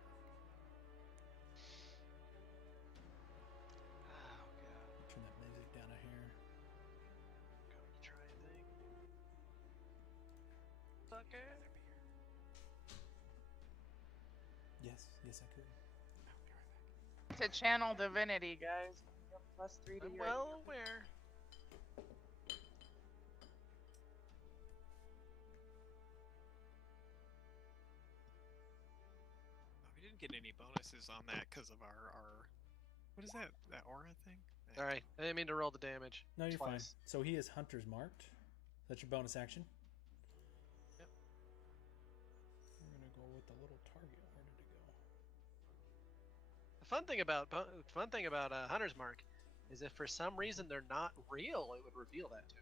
Oh god. Turn that music down a hair. Go to try a thing. Fucker. Yes, I could. To channel divinity, guys. +3 to I'm your. well aware. We didn't get any bonuses on that because of our. What is that? That aura thing? Alright, I didn't mean to roll the damage. No, you're fine. Twice. So he is Hunter's marked. That's your bonus action. Yep. We're gonna go with the little target. Where did it go? The fun thing about Hunter's Mark is if for some reason they're not real, it would reveal that to me.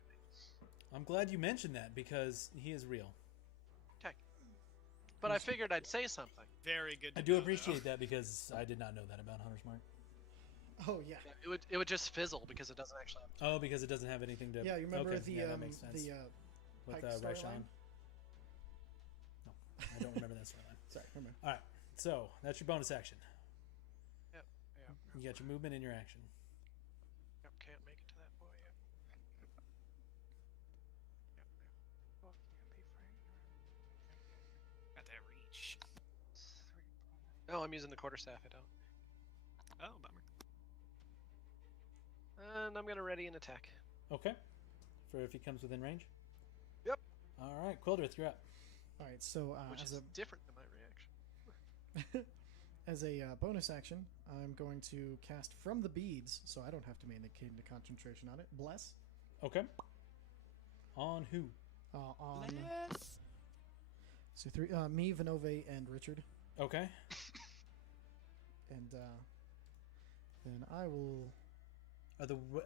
I'm glad you mentioned that because he is real. Okay. But I figured I'd say something. Very good. I do appreciate that because I did not know that about Hunter's mark. Oh yeah. It would just fizzle because it doesn't actually have Oh, because it doesn't have anything to. Yeah, you remember okay, the yeah, that makes sense. With Pike storyline? Rashawn. No, I don't remember that storyline. Sorry, never mind. All right, so that's your bonus action. Yep. You got your movement and your action. Yep, can't make it to that boy yet. Got that reach. Oh, I'm using the quarterstaff. I don't. Oh, bummer. And I'm gonna ready an attack. Okay. For if he comes within range. Yep. All right, Quildrith, you're up. All right, so Which as is a different than my reaction. as a bonus action, I'm going to cast from the beads, so I don't have to maintain the concentration on it. Bless. Okay. On who? On so three, me, Vinove, and Richard, Okay. and then I will.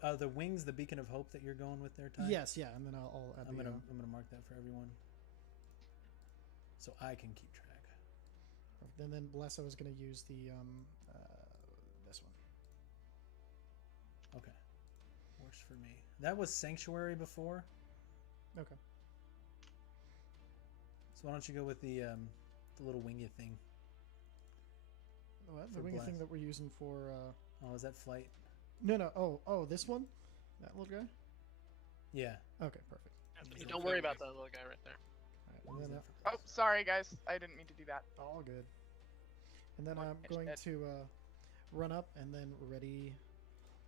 Are the wings the beacon of hope that you're going with there, Ty? Yes, yeah, and then I'll add I'm the. gonna mark that for everyone, so I can keep track. And then bless. I was going to use the this one. Okay. Works for me. That was sanctuary before. Okay. So why don't you go with the little wingy thing? What? For The wingy thing bless. that we're using for. Oh, is that flight? No. Oh, this one. That little guy. Yeah. Okay, perfect. Don't worry about that little guy right there. All right, and then, Oh, sorry, guys. I didn't mean to do that. all good. And then One I'm pitch going hit. to run up and then ready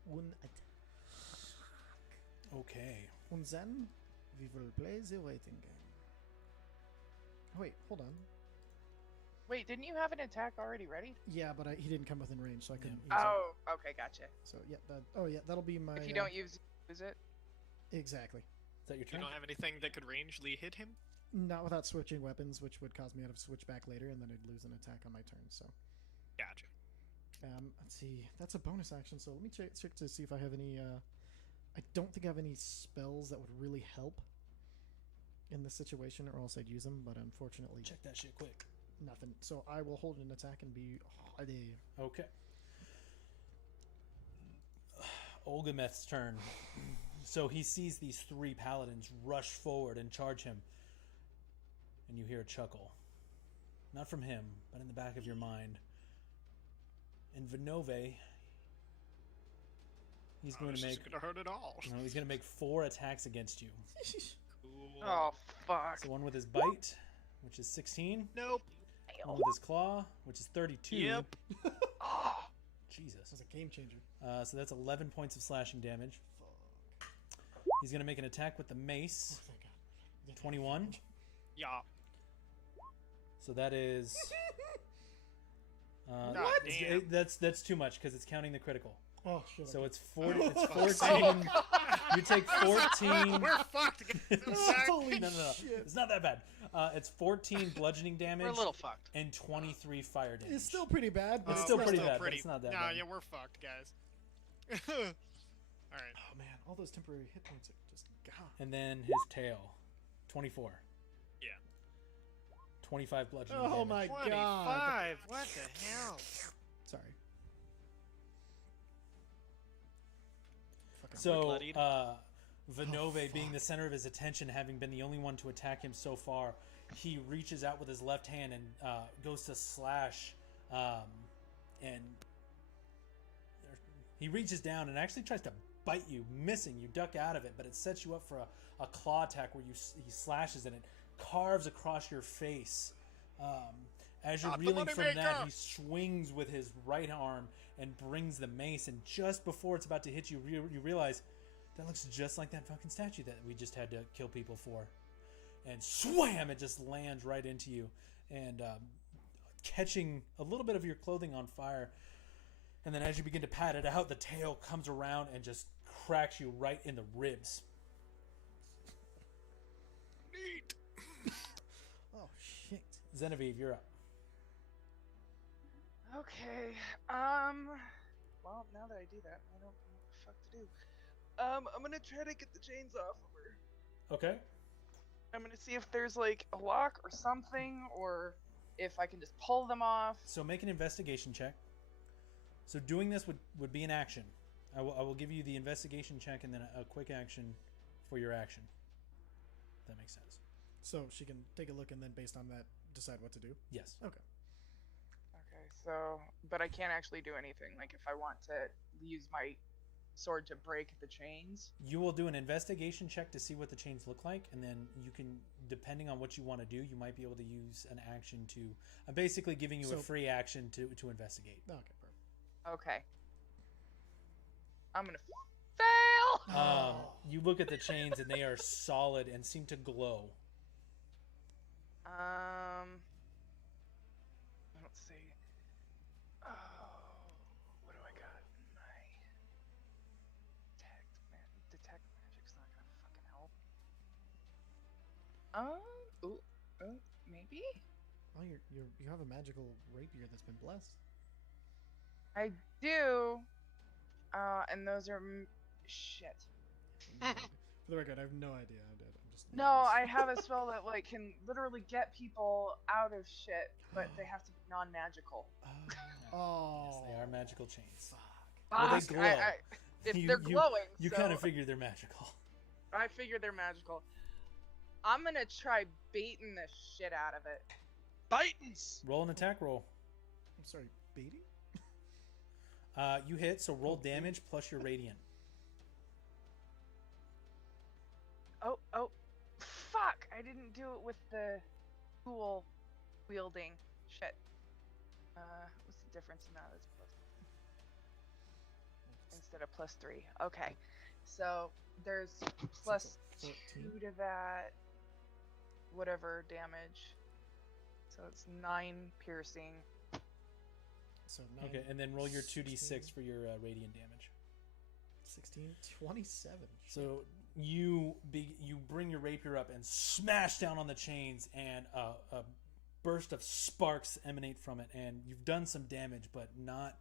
one attack. Okay. And then we will play the waiting game. Wait, hold on. Wait, didn't you have an attack already ready? Yeah, but he didn't come within range, so I couldn't use it. Oh, okay, gotcha. So yeah, that'll be my. If you don't use it, exactly. Is that your You turn? don't have anything that could rangely hit him? Not without switching weapons, which would cause me to switch back later, and then I'd lose an attack on my turn. So, Gotcha. let's see. That's a bonus action. So let me check to see if I have any. I don't think I have any spells that would really help in this situation, or else I'd use them. But unfortunately, Check that shit quick. nothing. So I will hold an attack and be ready. Okay. Olgameth's turn. So he sees these three paladins rush forward and charge him. And you hear a chuckle. not from him, but in the back of your mind. And Vinove, he's going to make. This is gonna hurt it all. No, he's going to make 4 attacks against you. Cool. Oh fuck. So one with his bite, which is 16. Nope. One with his claw, which is 32. Yep. Oh, Jesus. This is a game changer. So that's 11 points of slashing damage. Fuck. He's going to make an attack with the mace. Oh, thank God. 21. Yeah. So that is. God damn. That's too much because it's counting the critical. Oh shit. So okay. it's 40. It's fuck's 14. You take 14. We're fucked. Guys. I'm sorry. Holy No. shit. It's not that bad. It's 14 bludgeoning damage We're a little fucked. and 23 fire damage. It's still pretty bad. But It's still we're pretty bad, but Pretty. it's not that no, bad. yeah, we're fucked, guys. All right. Oh man, all those temporary hit points are just gone. And then his tail. 24. Yeah. 25 bludgeoning Oh damage. my 25. God. What the hell? Sorry. Fucking So, bloodied. Vinove, being fuck. the center of his attention, having been the only one to attack him so far, he reaches out with his left hand and goes to slash, and he reaches down and actually tries to bite you, missing. You duck out of it, but it sets you up for a claw attack where he slashes and it carves across your face. As you're Not the reeling from that, moneymaker! he swings with his right arm and brings the mace, and just before it's about to hit you, you realize that looks just like that fucking statue that we just had to kill people for. And swam! It just lands right into you, and catching a little bit of your clothing on fire. And then as you begin to pat it out, the tail comes around and just cracks you right in the ribs. Neat. Oh shit. Genevieve, you're up. okay. Well, now that I do that, I don't know what the fuck to do. I'm gonna try to get the chains off of her. Okay. I'm gonna see if there's like a lock or something, or if I can just pull them off. So make an investigation check. So doing this would be an action. I will give you the investigation check and then a quick action for your action. If that makes sense. So she can take a look and then, based on that, decide what to do. Yes. Okay. Okay, so, but I can't actually do anything. Like, if I want to use my sword to break the chains. You will do an investigation check to see what the chains look like, and then you can, depending on what you want to do, you might be able to use an action to. I'm basically giving you a free action to investigate. Okay, perfect. Okay. I'm gonna fail! You look at the chains, and they are solid and seem to glow. Let's see. Oh, what do I got? My detect magic's not gonna fucking help. Maybe? Oh, you have a magical rapier that's been blessed. I do. And those are shit. For the record, I have no idea. I'm just. No, I have a spell that like can literally get people out of shit, but they have to be non-magical. Oh. Yes, they are magical chains. Fuck. Well, they Fuck, glow. they're glowing. You so kind of figure they're magical. I figure they're magical. I'm gonna try baiting the shit out of it. Titans! Roll an attack roll. I'm sorry, baiting? You hit, so roll damage plus your radiant. Oh, fuck! I didn't do it with the tool wielding shit. What's the difference now? That's instead of +3. Okay, so there's plus 2 to that, whatever damage. So it's 9 piercing. So Okay, and then roll your 16. 2d6 for your radiant damage. 16, 27. So you bring your rapier up and smash down on the chains, and a burst of sparks emanate from it, and you've done some damage, but not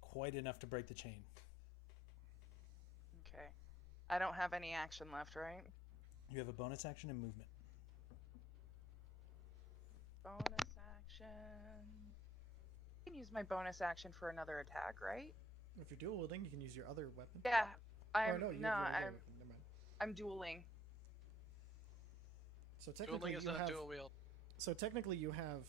quite enough to break the chain. Okay. I don't have any action left, right? You have a bonus action and movement. Bonus action. I can use my bonus action for another attack, right? If you're dual wielding, you can use your other weapon. Yeah. Oh, no, you have your other weapon. Never mind. I'm dueling. So technically, Dueling is you not have dual wield. So technically you have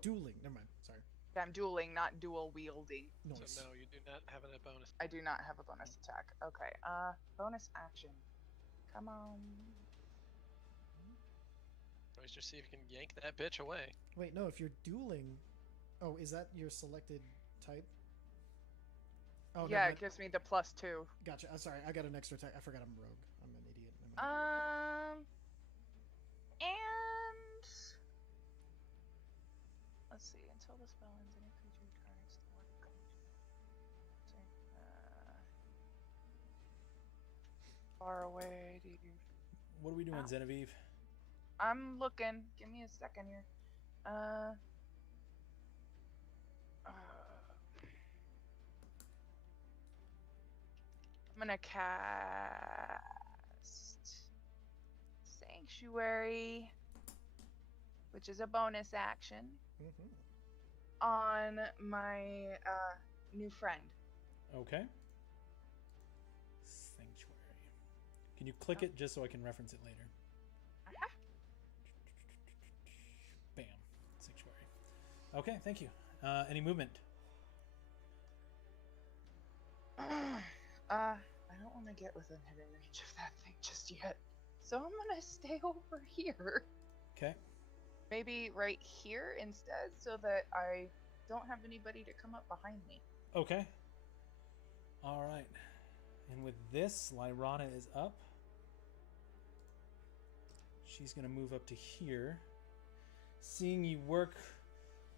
dueling. Never mind. Sorry. I'm dueling, not dual wielding. Noise. So no, you do not have a bonus. I do not have a bonus attack. Okay. Bonus action. Come on. Always just see if you can yank that bitch away. Wait, no. If you're dueling, oh, is that your selected type? Oh Yeah, no, it gives me the +2. Gotcha. I'm sorry. I got an extra attack. I forgot I'm rogue. I'm an idiot. And let's see. Until the spell ends, any creature targets the one far away. Do you... What are we doing, Genevieve? I'm looking. Give me a second here. I'm gonna cast Sanctuary, which is a bonus action, on my new friend. Okay. Sanctuary. Can you click it just so I can reference it later? Bam. Sanctuary. Okay, thank you. Any movement? I don't want to get within hitting range of that thing just yet. So I'm gonna stay over here. Okay. Maybe right here instead, so that I don't have anybody to come up behind me. Okay. All right. And with this, Lyrana is up. She's going to move up to here. Seeing you work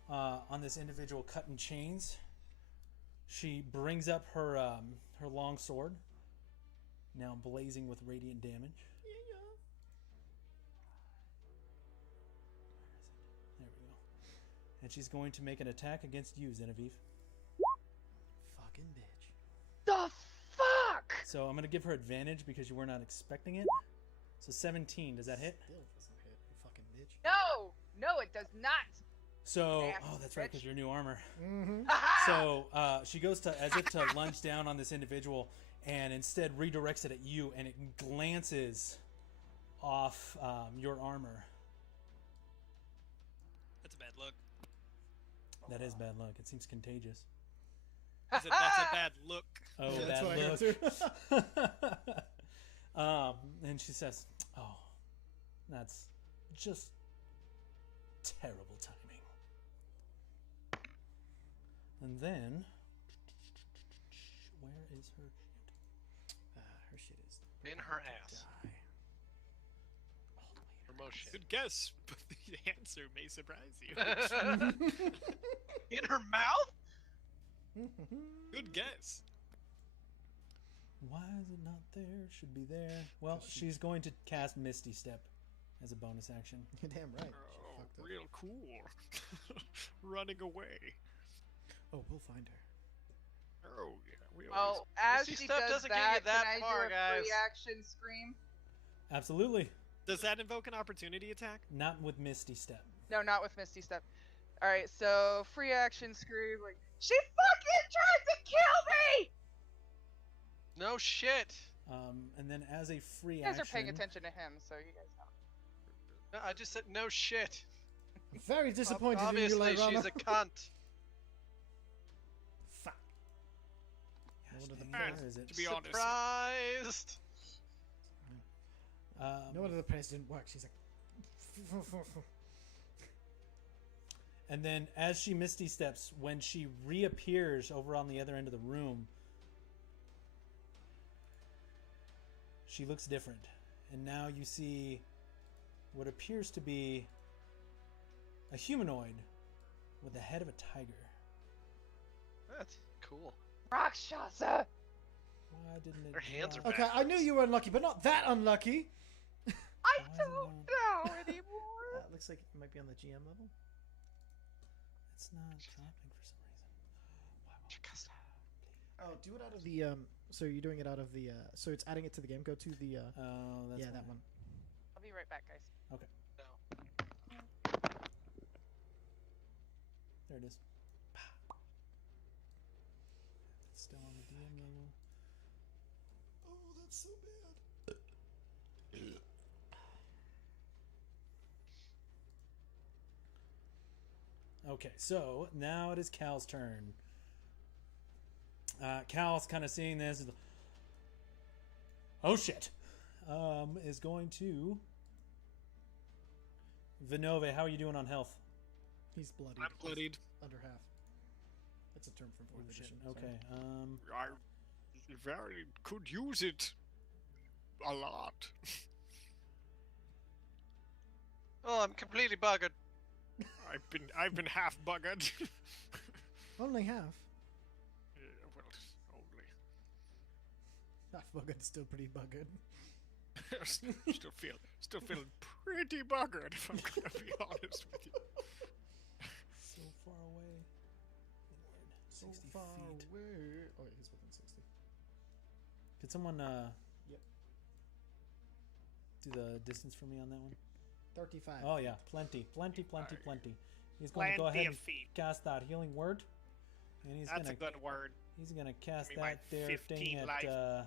on this individual cutting chains, she brings up her her long sword, now blazing with radiant damage. There we go. And she's going to make an attack against you, Genevieve. Fucking bitch. The fuck! So I'm going to give her advantage because you were not expecting it. So 17, does that hit? Still doesn't hit, you fucking bitch. No, it does not. So, Nasty oh, that's right, because your new armor. Mm-hmm. So she goes to, as if to lunge down on this individual, and instead redirects it at you, and it glances off your armor. That's a bad look. That is bad luck. It seems contagious. I said that's a bad look. Oh, Yeah, that's bad what I heard look. And she says, "Oh, that's just terrible timing." And then, where is her shit? Her shit is In her ass. die. Or most shit. Good guess, but the answer may surprise you. In her mouth? Good guess. Why is it not there? Should be there. Well, she's going to cast Misty Step as a bonus action. You're damn right. Oh, Fucked up. real cool. Running away. Oh, we'll find her. Oh, yeah. We Well, as Misty she Step does doesn't get that, you that can I far, do a guys. free action scream? Absolutely. Does that invoke an opportunity attack? Not with Misty Step. No, not with Misty Step. Alright, so free action scream, like, she fucking tried to kill me! No shit. And then as a free You guys action, are paying attention to him, so you guys know. No, I just said no shit. I'm very disappointed in you, Obviously, Lyrana. she's a cunt. Fuck. Gosh What are the dang, plans? where is it? To be honest. Surprised. No wonder the prayers didn't work. She's like... And then as she Misty Steps, when she reappears over on the other end of the room, she looks different. And now you see what appears to be a humanoid with the head of a tiger. That's cool. Rakshasa! Why didn't it Her hands are drop? Okay, I knew you were unlucky, but not that unlucky. I Why is it don't know anymore. Looks like it might be on the GM level. It's not dropping for some reason. Oh, do it out of the so you're doing it out of the so it's adding it to the game. Go to the Oh, that's yeah, why. that one. I'll be right back, guys. Okay, No. there it is. It's still on the DM level. Oh, that's so bad. Okay, so now it is Cal's turn. Cal's kind of seeing this. Oh shit! Is going to Vinove. How are you doing on health? He's bloodied. I'm bloodied. Under half. It's a term from 4th edition. Okay. I very could use it a lot. Oh, I'm completely buggered. I've been half buggered. Only half. Well, only. Half buggered, still pretty buggered. still feeling pretty buggered, if I'm gonna be honest with you. So far away. So 60 far feet. away. Oh, yeah, he's within 60. Could someone Yep. do the distance for me on that one? 35. Oh yeah, plenty. He's going to go Plenty ahead of and feet. cast that healing word, and he's That's gonna a good word. he's gonna cast Give me my that there 15 thing at life.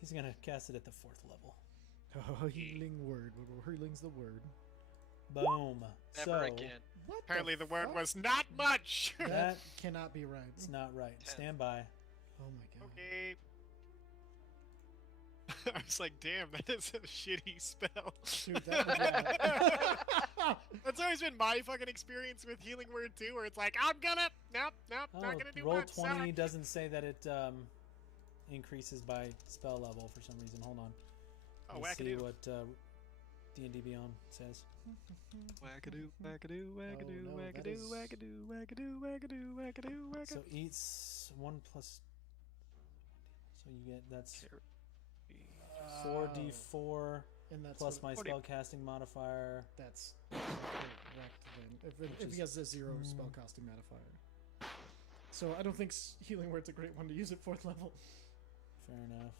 he's gonna cast it at the 4th level. Oh, healing word. Healing's the word. Boom. Never so again. What Apparently the word fuck? was not much. that Cannot be right. it's not right. 10. Stand by. Oh my god. Okay. I was like, damn, that is a shitty spell. Dude, that was That's always been my fucking experience with Healing Word too, where it's like, I'm gonna, nope, not gonna do Roll much. 20 sorry. doesn't say that it increases by spell level for some reason. Hold on. Oh, Let's see wackadoo. what D&D Beyond says. Wackadoo, wackadoo, wackadoo, no, that wackadoo, is- wackadoo, wackadoo, wackadoo, wackadoo, wackadoo. So eats 1 plus. So you get that's 4d4 And that's plus what- my spellcasting modifier. That's correct then. If he has a 0 spellcasting modifier. So I don't think healing word's a great one to use at 4th level. Fair enough.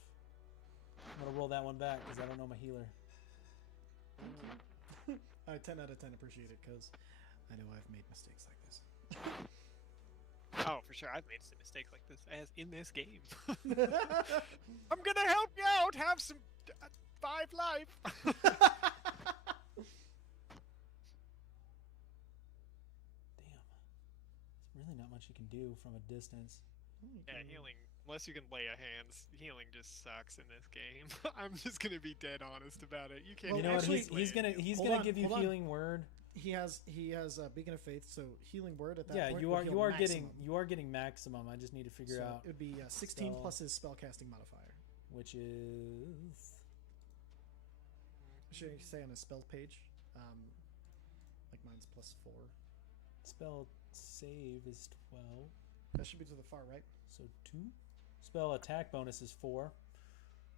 I'm gonna roll that one back because I don't know my healer. 10 out of 10 appreciate it because I know I've made mistakes like this. Oh, for sure, I've made some mistakes like this as in this game. I'm gonna help you out. Have some 5 life. Damn. There's really not much you can do from a distance. Yeah, healing. Unless you can lay a hands, healing just sucks in this game. I'm just gonna be dead honest about it. You can't. Well, You know what? actually, He's gonna Hold gonna on, give you hold on. healing word. He has Beacon of Faith, so healing word at that Yeah, point. you would are heal you are maximum. getting maximum. I just need to figure So out it would be 16 spell. plus his spellcasting modifier. which is Should I say on his spell page? Like mine's +4. spell save is 12. That should be to the far right. So 2. Spell attack bonus is 4.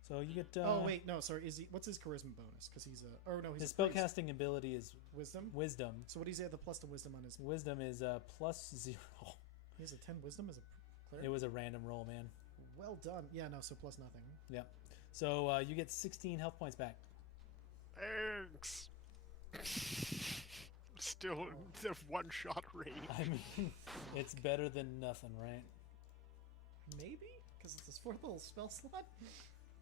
So you get. Oh wait, no, sorry. What's his charisma bonus? Because he's a. Oh no, he's His a priest. spellcasting ability is Wisdom. wisdom. So what do you say the plus to wisdom on his? Wisdom is +0. He has a 10 wisdom as a cleric. It was a random roll, man. Well done. Yeah, no, so plus nothing. Yep. So you get 16 health points back. Thanks. Still the one-shot range. I mean, it's better than nothing, right? Maybe because it's his 4th level spell slot.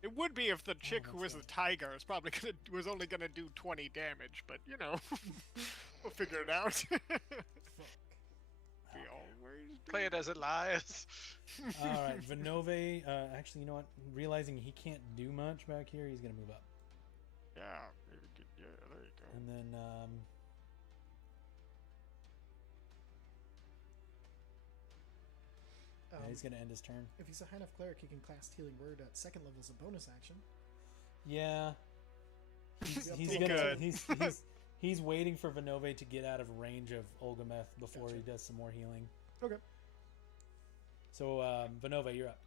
It would be if the chick who that's was a tiger was only gonna do 20 damage, but you know, we'll figure it out. Fuck. We always do. Play it as it lies. All right, Vinove. Actually, you know what? Realizing he can't do much back here, he's gonna move up, Yeah, maybe yeah, there you go. and then yeah, he's gonna end his turn. If he's a high enough cleric, he can cast healing word at 2nd level as a bonus action. Yeah, he's He gonna could. he's waiting for Vinove to get out of range of Olgameth before he does some more healing. Okay. So Vinove, you're up.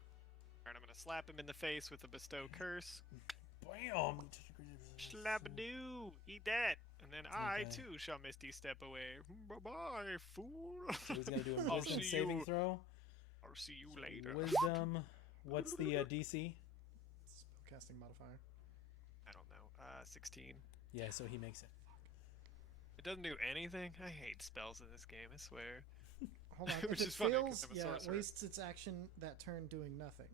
Alright, I'm gonna slap him in the face with a bestow curse. Bam! Slap-a-doo! Eat that! And then I Okay. too shall misty step away. Bye-bye, fool! So he's gonna do a I'll wisdom see saving you. throw. I'll see you later. Wisdom. What's the DC? Spellcasting modifier. I don't know. 16. Yeah, so he makes it. It doesn't do anything. I hate spells in this game, I swear. Hold on. Which if it is funny 'cause fails, I'm a yeah, it sorcerer. wastes its action that turn doing nothing.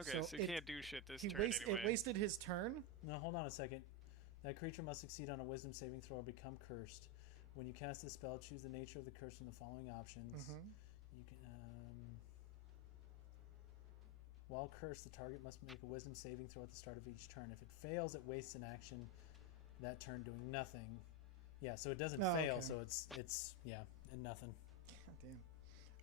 Okay, So so, you it- can't do shit this He turn anyway. It wasted his turn. Now hold on a second. That creature must succeed on a wisdom saving throw or become cursed. When you cast a spell, choose the nature of the curse from the following options. You can, while cursed, the target must make a wisdom saving throw at the start of each turn. If it fails, it wastes an action that turn doing nothing. Yeah, so it doesn't fail, so it's and nothing. God damn.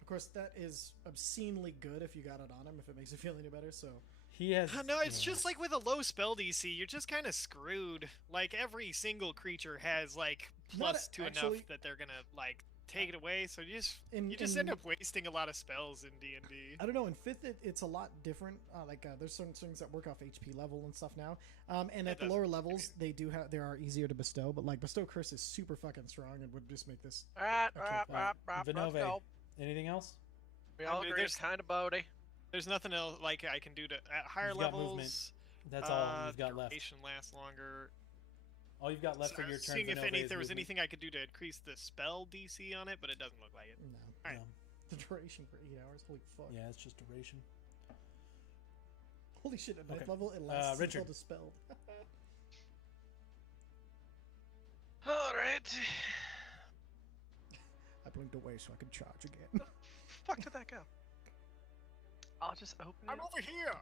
Of course, that is obscenely good if you got it on him, if it makes you feel any better, so... He has... No, it's just like with a low spell DC, you're just kind of screwed. Like, every single creature has, like, plus two enough that they're gonna, like, take it away, so you just end up wasting a lot of spells in D&D. I don't know, in 5th it's a lot different. There's certain things that work off HP level and stuff now. And at the lower levels, they are easier to bestow, but, like, Bestow Curse is super fucking strong and would just make this... Vinove, anything else? We all agree it's kind of boaty. There's nothing else like I can do to at higher levels. Movement. That's all you've got left. Duration lasts longer. All you've got left for your turn. Seeing if there was anything I could do to increase the spell DC on it, but it doesn't look like it. No. All right. No. The duration for 8 hours. Holy fuck. Yeah, it's just duration. Holy shit! At 9th level, it lasts until dispelled. All right. I blinked away so I could charge again. Fuck did that go? I'll just open it. I'm over here!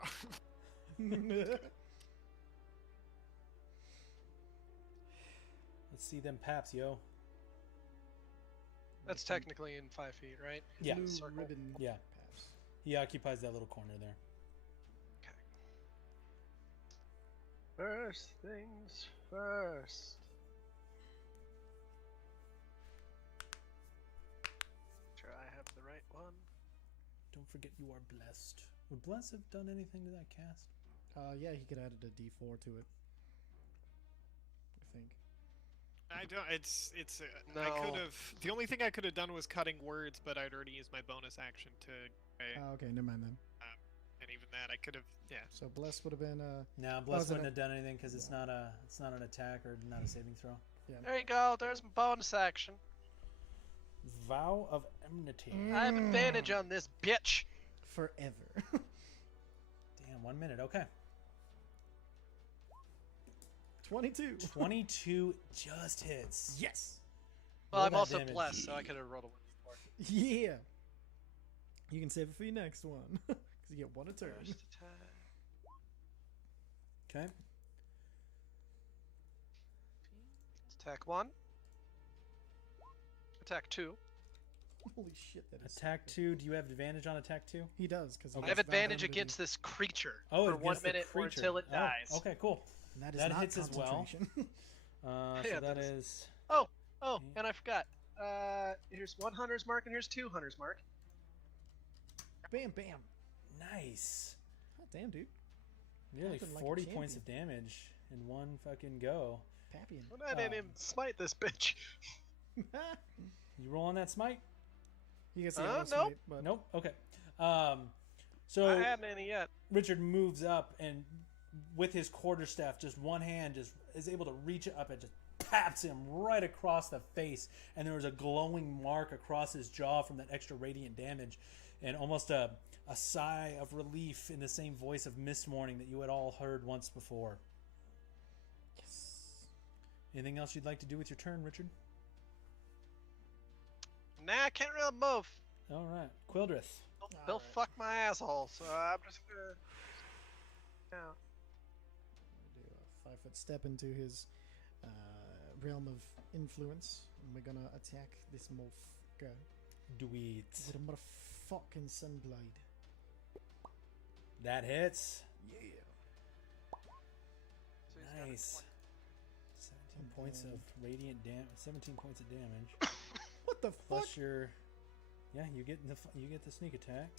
Let's see them paps, yo. That's technically in 5 feet, right? Yeah. Blue Circle. ribbon Yeah. paths. He occupies that little corner there. Okay. First things first. Sure I have the right one. Don't forget you are blessed. Would Bless have done anything to that cast? Yeah, he could have added a D4 to it. I think. I don't. It's. No. I could have. The only thing I could have done was cutting words, but I'd already used my bonus action to. Okay, never mind then. And even that, I could have. Yeah. So Bless would have been. No, Bless wouldn't have done anything because it's not an attack or not a saving throw. Yeah. There you go. There's my bonus action. Vow of Enmity. I have advantage on this bitch. Forever. Damn, 1 minute. Okay. 22. 22 just hits. Yes. Well, Roll I'm that also damage. blessed, so I could have rolled a 1 before. Yeah. You can save it for your next one. Because you get one a turn. First attack. Okay. Attack 1. Attack 2. Holy shit, that is Attack 2. Do you have advantage on attack 2? He does, because I have advantage against this creature for 1 against the minute or creature. until it dies. Okay, cool. And that is That not hits as well. concentration. So Yeah, that that's- is... Oh, and I forgot. Here's 1 hunter's mark and here's 2 hunter's mark. Bam, bam. Nice. Oh, damn, dude. Nearly Happened like a 40 points of champion. damage in one fucking go. Pappian. Well, I didn't even smite this bitch. You roll on that smite? You can see nope. smite, but Nope. Okay. I So hadn't any yet. Richard moves up and with his quarterstaff, just one hand just is able to reach up and just paps him right across the face, and there was a glowing mark across his jaw from that extra radiant damage, and almost a sigh of relief in the same voice of Mist Morning that you had all heard once before. yes. Anything else you'd like to do with your turn, Richard? Nah, I can't really move. All right, Quildrith. They'll Alright. fuck my asshole, so I'm just gonna. Yeah. Do a 5-foot step into his realm of influence, and we're gonna attack this motherfucker Do it. with a motherfucking sunblade. That hits. Yeah. So he's got a Nice. 17 points then- of radiant damage. 17 points of damage. What the fuck? Plus your, you get the sneak attack.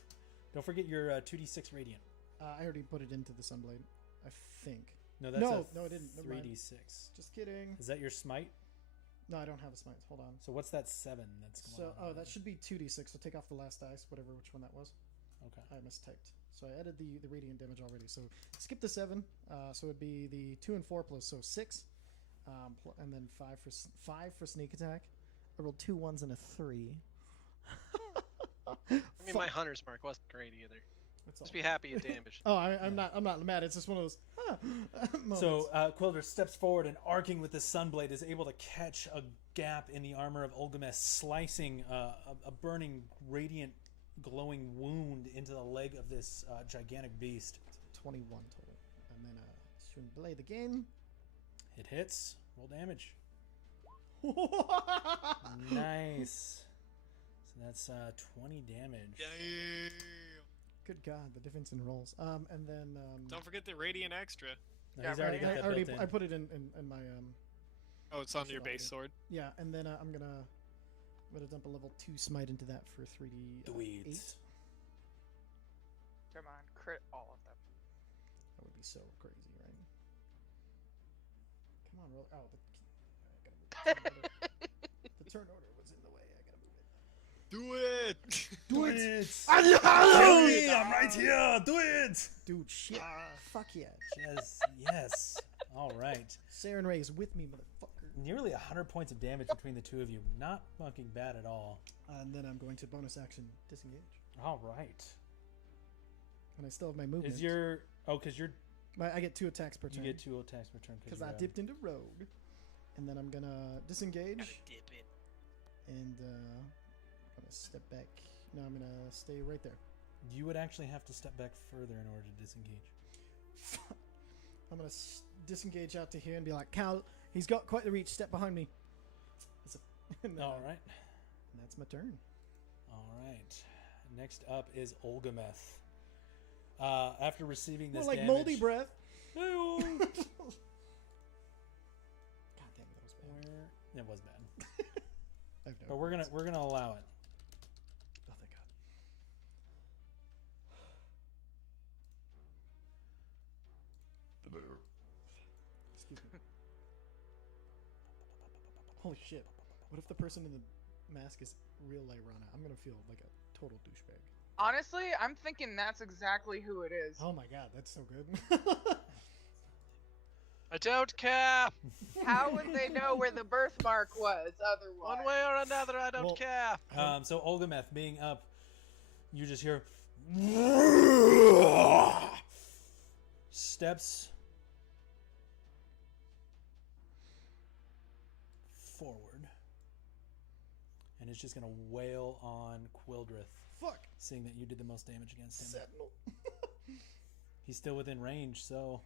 Don't forget your 2d6 radiant. I already put it into the sunblade, I think. No, that's No, a no, I didn't. Never mind. 3d6. Just kidding. Is that your smite? No, I don't have a smite. Hold on. So what's that 7 that's going So, on? that should be 2d6. So take off the last dice, whatever, which one that was. Okay. I mistyped. So I added the radiant damage already. So skip the 7. So it'd be the 2 and 4 plus, so 6. And then 5 for sneak attack. I rolled 2 1s and a 3. I mean, my hunter's mark wasn't great either. That's all. Just be happy you damaged. Oh, I'm not mad. It's just one of those. Moments. So Quildra steps forward and, arcing with the sunblade, is able to catch a gap in the armor of Olgameth, slicing a burning, radiant, glowing wound into the leg of this gigantic beast. 21 total, and then swing blade again. It hits. Roll damage. Nice. So that's 20 damage. Damn. Good God, the difference in rolls. And then Don't forget the radiant extra. No, Yeah, he's already got that built in. I put it in my Oh, it's on That's your what I base did. sword. yeah, and then I'm gonna dump a level 2 smite into that for 3d Do 8. it. Come on, crit all of them. That would be so crazy, right? Come on, roll. Oh, I gotta move the turn order was in the way. I gotta move it. Do it! Do it! Kill I'm right here! Do it! Dude, shit. Fuck yeah. Yes. All right. Saren Ray is with me, motherfucker. Nearly 100 points of damage between the two of you. Not fucking bad at all. And then I'm going to bonus action disengage. All right. And I still have my movement. Is your... Oh, because you're... I get 2 attacks per You turn. get 2 attacks per turn. Because I dipped into rogue. And then I'm gonna disengage. Dip it. And I'm gonna step back. No, I'm gonna stay right there. You would actually have to step back further in order to disengage. I'm gonna disengage out to here and be like, Cal, he's got quite the reach. Step behind me. And then, All right. and that's my turn. All right. Next up is Olgameth. After receiving this More like damage... moldy breath. Hey-oh. God damn it, It was bad. that was bad. I have no But we're gonna allow it. Oh, thank God. Excuse me. Holy shit. What if the person in the mask is real Lyrana? I'm gonna feel like a total douchebag. Honestly, I'm thinking that's exactly who it is. Oh my God, that's so good. I don't care. How would they know where the birthmark was otherwise? One way or another, I don't Well- care. So Olgameth being up, you just hear steps forward, and it's just gonna wail on Quildrith, Fuck. seeing that you did the most damage against him. Sentinel. He's still within range, so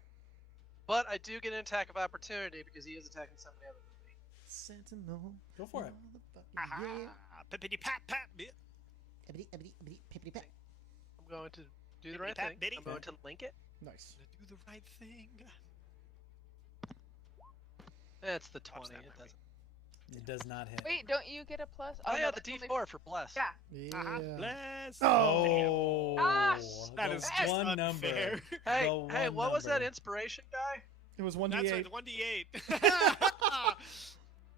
But I do get an attack of opportunity because he is attacking somebody other than me. Sentinel. go for it. Motherfucking yeah. Pippity pat pat. Ebbity, ebbity, ebbity, pippity pat. I'm going to do the Bippity right pat thing. bitty. I'm going to link it. Nice. Do the right thing. It's the Watch 20. that It movie. doesn't. It does not hit. Wait, don't you get a plus? Oh, yeah, the that's only- D4 for bless. Yeah. Yeah. Bless. Oh, Ah, That the is one unfair. number. Hey, The hey, one what was that number. inspiration die? It was That's 1d8. right, 1d8.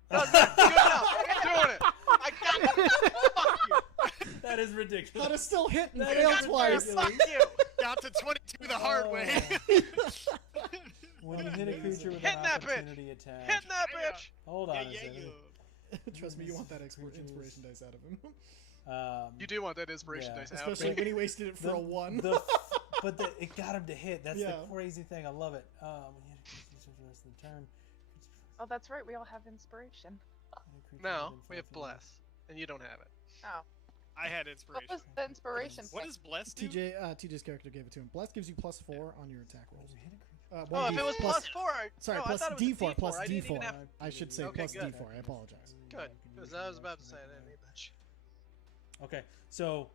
No, good enough. I'm doing it. I got it. Fuck you. That is ridiculous. How to still hit and That fail is twice. Fuck you. Got to 22 the hard way. When you hit a creature with Hitting an that bitch. opportunity attack, Hitting that Yeah. bitch. hold on Yeah, a yeah, second. yeah. Trust me, you want that inspiration dice out of him. You do want that inspiration Yeah. dice out. Especially when he wasted it for a 1. But it got him to hit. That's Yeah. the crazy thing. I love it. We hit a creature for the rest of the turn. Oh, that's right. We all have inspiration. No, we have bless, and you don't have it. Oh. I had What inspiration. was the inspiration? What point? does bless do? TJ's character gave it to him. Bless gives you +4 on your attack rolls. Oh, if it was plus +4. Sorry, no, plus I thought it was a D4, plus I didn't even D4. have... I should say Okay, plus good. D4. I apologize. Good, because I was about to say I didn't need that shit. Okay, so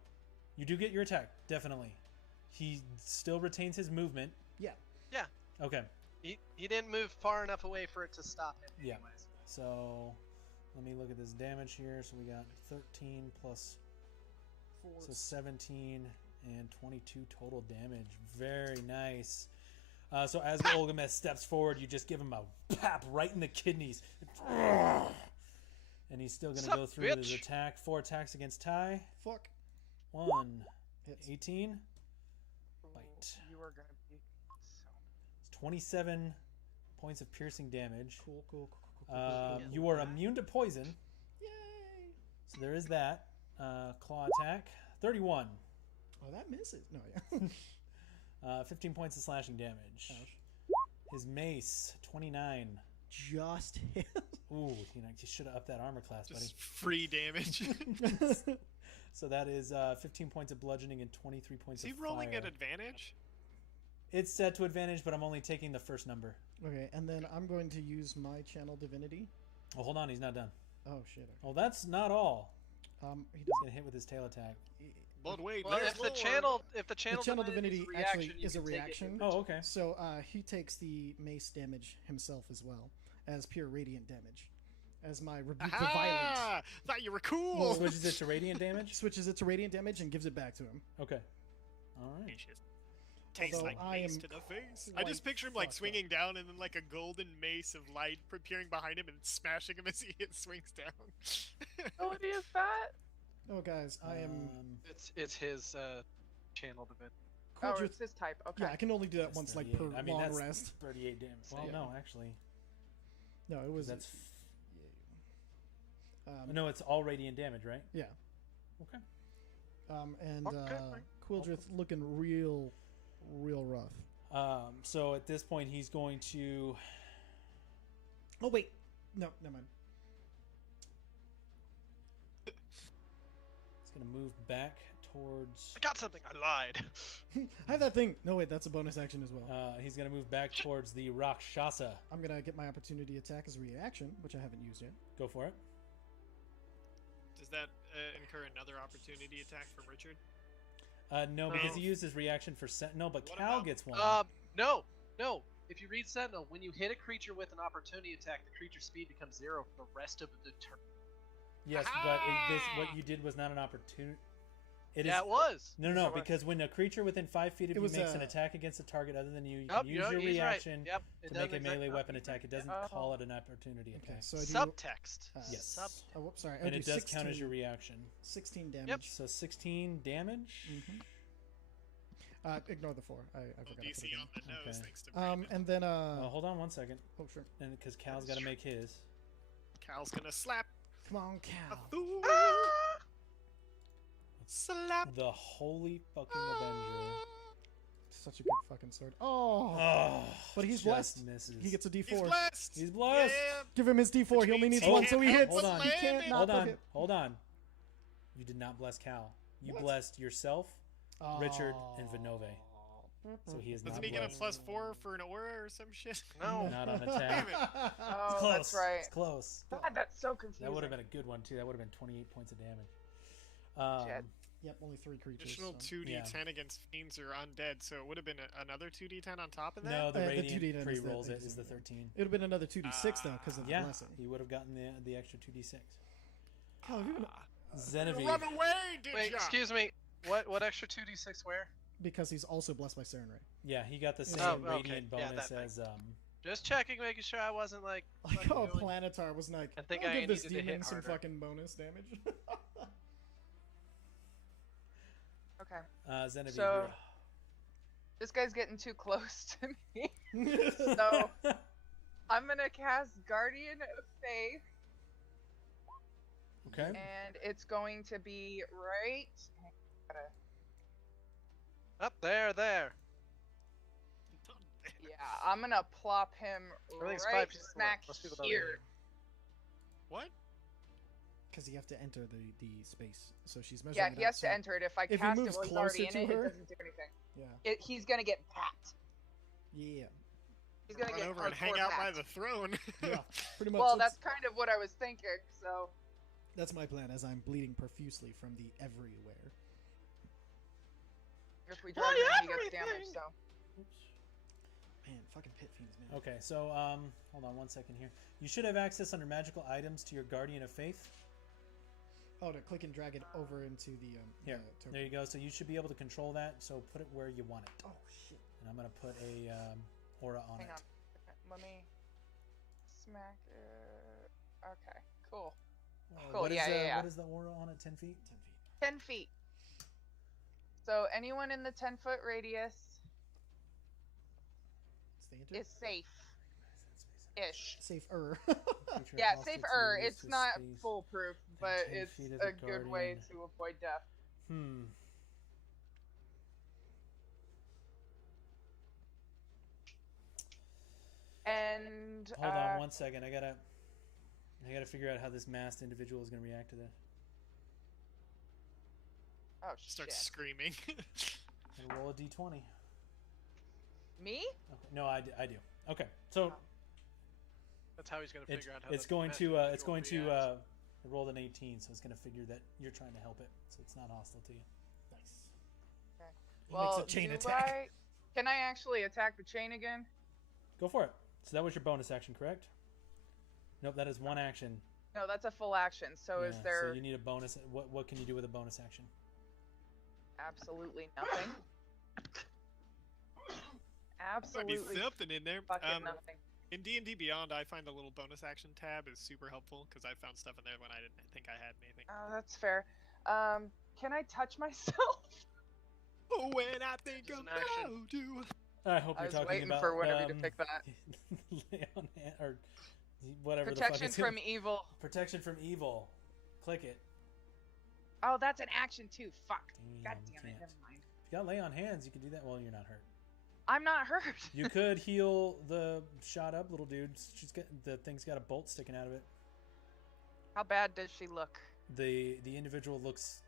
you do get your attack, definitely. He still retains his movement. Yeah. Yeah. Okay, He didn't move far enough away for it to stop him. Yeah. Anyways. so let me look at this damage here. So we got 13 plus, so 17 and 22 total damage. Very nice. So as Olgameth steps forward, you just give him a pap right in the kidneys. And he's still going to Sup, go through with his bitch? attack. 4 attacks against Ty. Fuck. 1, Hits. 18. Bite. You are gonna be so. 27 points of piercing damage. Cool, cool, cool, cool, cool, cool. You are immune to poison, Yay! so there is that. Claw attack. 31. Oh, that misses. No, yeah. 15 points of slashing damage. Ouch. His mace, 29. Just hit. Ooh, you should have upped that armor class, buddy. Just free damage. So that is 15 points of bludgeoning and 23 points Is he of rolling fire. at advantage? It's set to advantage, but I'm only taking the first number. Okay, and then I'm going to use my channel divinity. Oh, hold on, he's not done. Oh shit. Oh, that's not all. He He's does. gonna hit with his tail attack. But wait, Well, there's if the more. channel The channel divinity is actually reaction, you is a can take it reaction. Oh, okay. So he takes the mace damage himself as well as pure radiant damage, as my rebuke the violent Ah, thought you were cool. Switches it to radiant damage. switches it to radiant damage and gives it back to him. Okay. All right. Gracious. Tastes Although like I mace am to the face. I quite just picture him like fucked swinging down and then like a golden mace of light appearing behind him and smashing him as he swings down. What is that? Oh guys, I am. It's his channel divinity. Oh, Quadrith- it's this type. Okay. yeah, I can only do that That's once, like per 38. I mean, long that's rest. 38 damage. Well, Yeah. no, actually, No, it was. that's Um, no, it's all radiant damage, right? Yeah. Okay. And Okay. Quildrith looking real rough. So at this point, he's going to. Oh wait, no, never mind. He's going to move back towards. I got something. I lied. I have that thing. No wait, that's a bonus action as well. He's going to move back towards the Rakshasa. I'm gonna get my opportunity attack as a reaction, which I haven't used yet. Go for it. Does that incur another opportunity attack from Richard? No, because No. he used his reaction for Sentinel, but What Cal about- gets one. No. If you read Sentinel, when you hit a creature with an opportunity attack, the creature's speed becomes 0 for the rest of the turn. Yes, but what you did was not an opportunity. It Yeah, is. it was. No, Yes, it was. because when a creature within 5 feet of It you was, makes an uh, attack against a target other than you, you Yep, can use your he's right. reaction Yep, it to does make a exact- melee yep, weapon he's attack. right. It doesn't Yeah. call it an opportunity Okay, attack. so I do. Subtext. Yes. Sub. Oh, whoops, sorry. I And do it does 16, count as your reaction. 16 damage. So 16 damage. Ignore the 4. I forgot to put DC it on the nose, Okay. thanks to Brandon. and then Hold on 1 second. oh sure. And because Cal's got to make his. Cal's gonna slap Come on, a Cal. fool. Slap. The Holy fucking Avenger. Such a good fucking sword. Oh, Oh, but he's just blessed. Misses. He gets a D4. He's blessed. He's blessed. Yeah. Give him his D4. Which He only means needs he one, so can't he help hits. but Hold on. He can't land. not Hold on. hit. Hold on. You did not bless Cal. You What? blessed yourself, Richard, and Vinove. Oh. So he is Doesn't not he get a blessed. +4 for an aura or some shit? No. Not on Damn attack. it. Oh, It's close. that's right. It's close. God, that's so confusing. That would have been a good one too. That would have been 28 points of damage. Shit. Yep, only 3 creatures. Additional so. 2d10 against fiends or undead, so it would have been another 2d10 on top of that? No, the the radiant 2d10 is pre-rolls the- it is the 13. It would have been another 2d6 though, because of the Yeah, blessing. he would have gotten the extra 2d6. Cal, have you been- Genevieve. Run away, did Wait, ya? excuse me. What extra 2d6 where? because he's also blessed by Saren Ray. Yeah, he got the same Oh, okay. radiant Yeah, bonus that thing. as Just checking, making sure I wasn't like. Like fucking how going- Planetar was like, I think I'll I give this needed to hit demon some harder. fucking bonus damage. Okay. Genevieve. So- you're up. This guy's getting too close to me. So I'm gonna cast Guardian of Faith, Okay. and it's going to be right. Up there. Yeah, I'm gonna plop him Everything's right 5 pieces of smack wood. Most people don't here. What? Because you have to enter the space, so she's measuring. Yeah, it he out, has so- to enter it. If I if he cast it moves while he's already closer in to it, her- it doesn't do anything. Yeah, He's gonna get packed. yeah, He's gonna Run get over and hang hardcore out by packed. the throne. yeah. Pretty much. Well, that's kind of what I was thinking. So that's my plan. As I'm bleeding profusely from the everywhere. if we drag him, he gets damaged. everything. So Man, fucking pit fiends, man. Okay, so hold on 1 second here. You should have access under magical items to your Guardian of Faith. Oh, to click and drag it over into the Here, token. there you go. So you should be able to control that. So put it where you want it. Oh shit. And I'm gonna put a aura on hang it. on. Let me smack. Okay, cool. Cool, What is, yeah, yeah, yeah. What is the aura on it? 10 feet. 10 feet. 10 feet. So anyone in the 10-foot radius Stay into is safe-ish. Safer. Creature Yeah, hostile to safer. you It's to not space. foolproof, and but 10 it's feet of a the good way guardian. to avoid death. And Hold on 1 second. I gotta figure out how this masked individual is gonna react to this. oh Starts shit. screaming. And roll a d20. Me? Okay. No, I do. Okay, so That's how he's gonna figure out how. it's the going masked to it's individual going to reacts. it rolled an 18, so it's gonna figure that you're trying to help it, so it's not hostile to you. Nice. Okay. He Well, makes a chain do attack. can I actually attack the chain again? Go for it. So that was your bonus action, correct? Nope, that is one action. No, that's a full action. So is Yeah, there So you need a bonus. What can you do with a bonus action? absolutely nothing? Might be Absolutely something in there. fucking nothing. In D&D Beyond, I find the little bonus action tab is super helpful because I found stuff in there when I didn't think I had anything. Oh, that's fair. Can I touch myself? Oh, when I think Just of an action. you. I hope I you're was talking waiting about for one of you to pick that. lay on hand, or whatever Protection the fuck it's from evil. protection from evil. Click it. Oh, that's an action too. Fuck. God Damn, damn it. can't. Never mind. If you got lay on hands, you can do that. Well, you're not hurt. I'm not hurt. You could heal the shot up little dude. The thing's got a bolt sticking out of it. How bad does she look? The individual looks.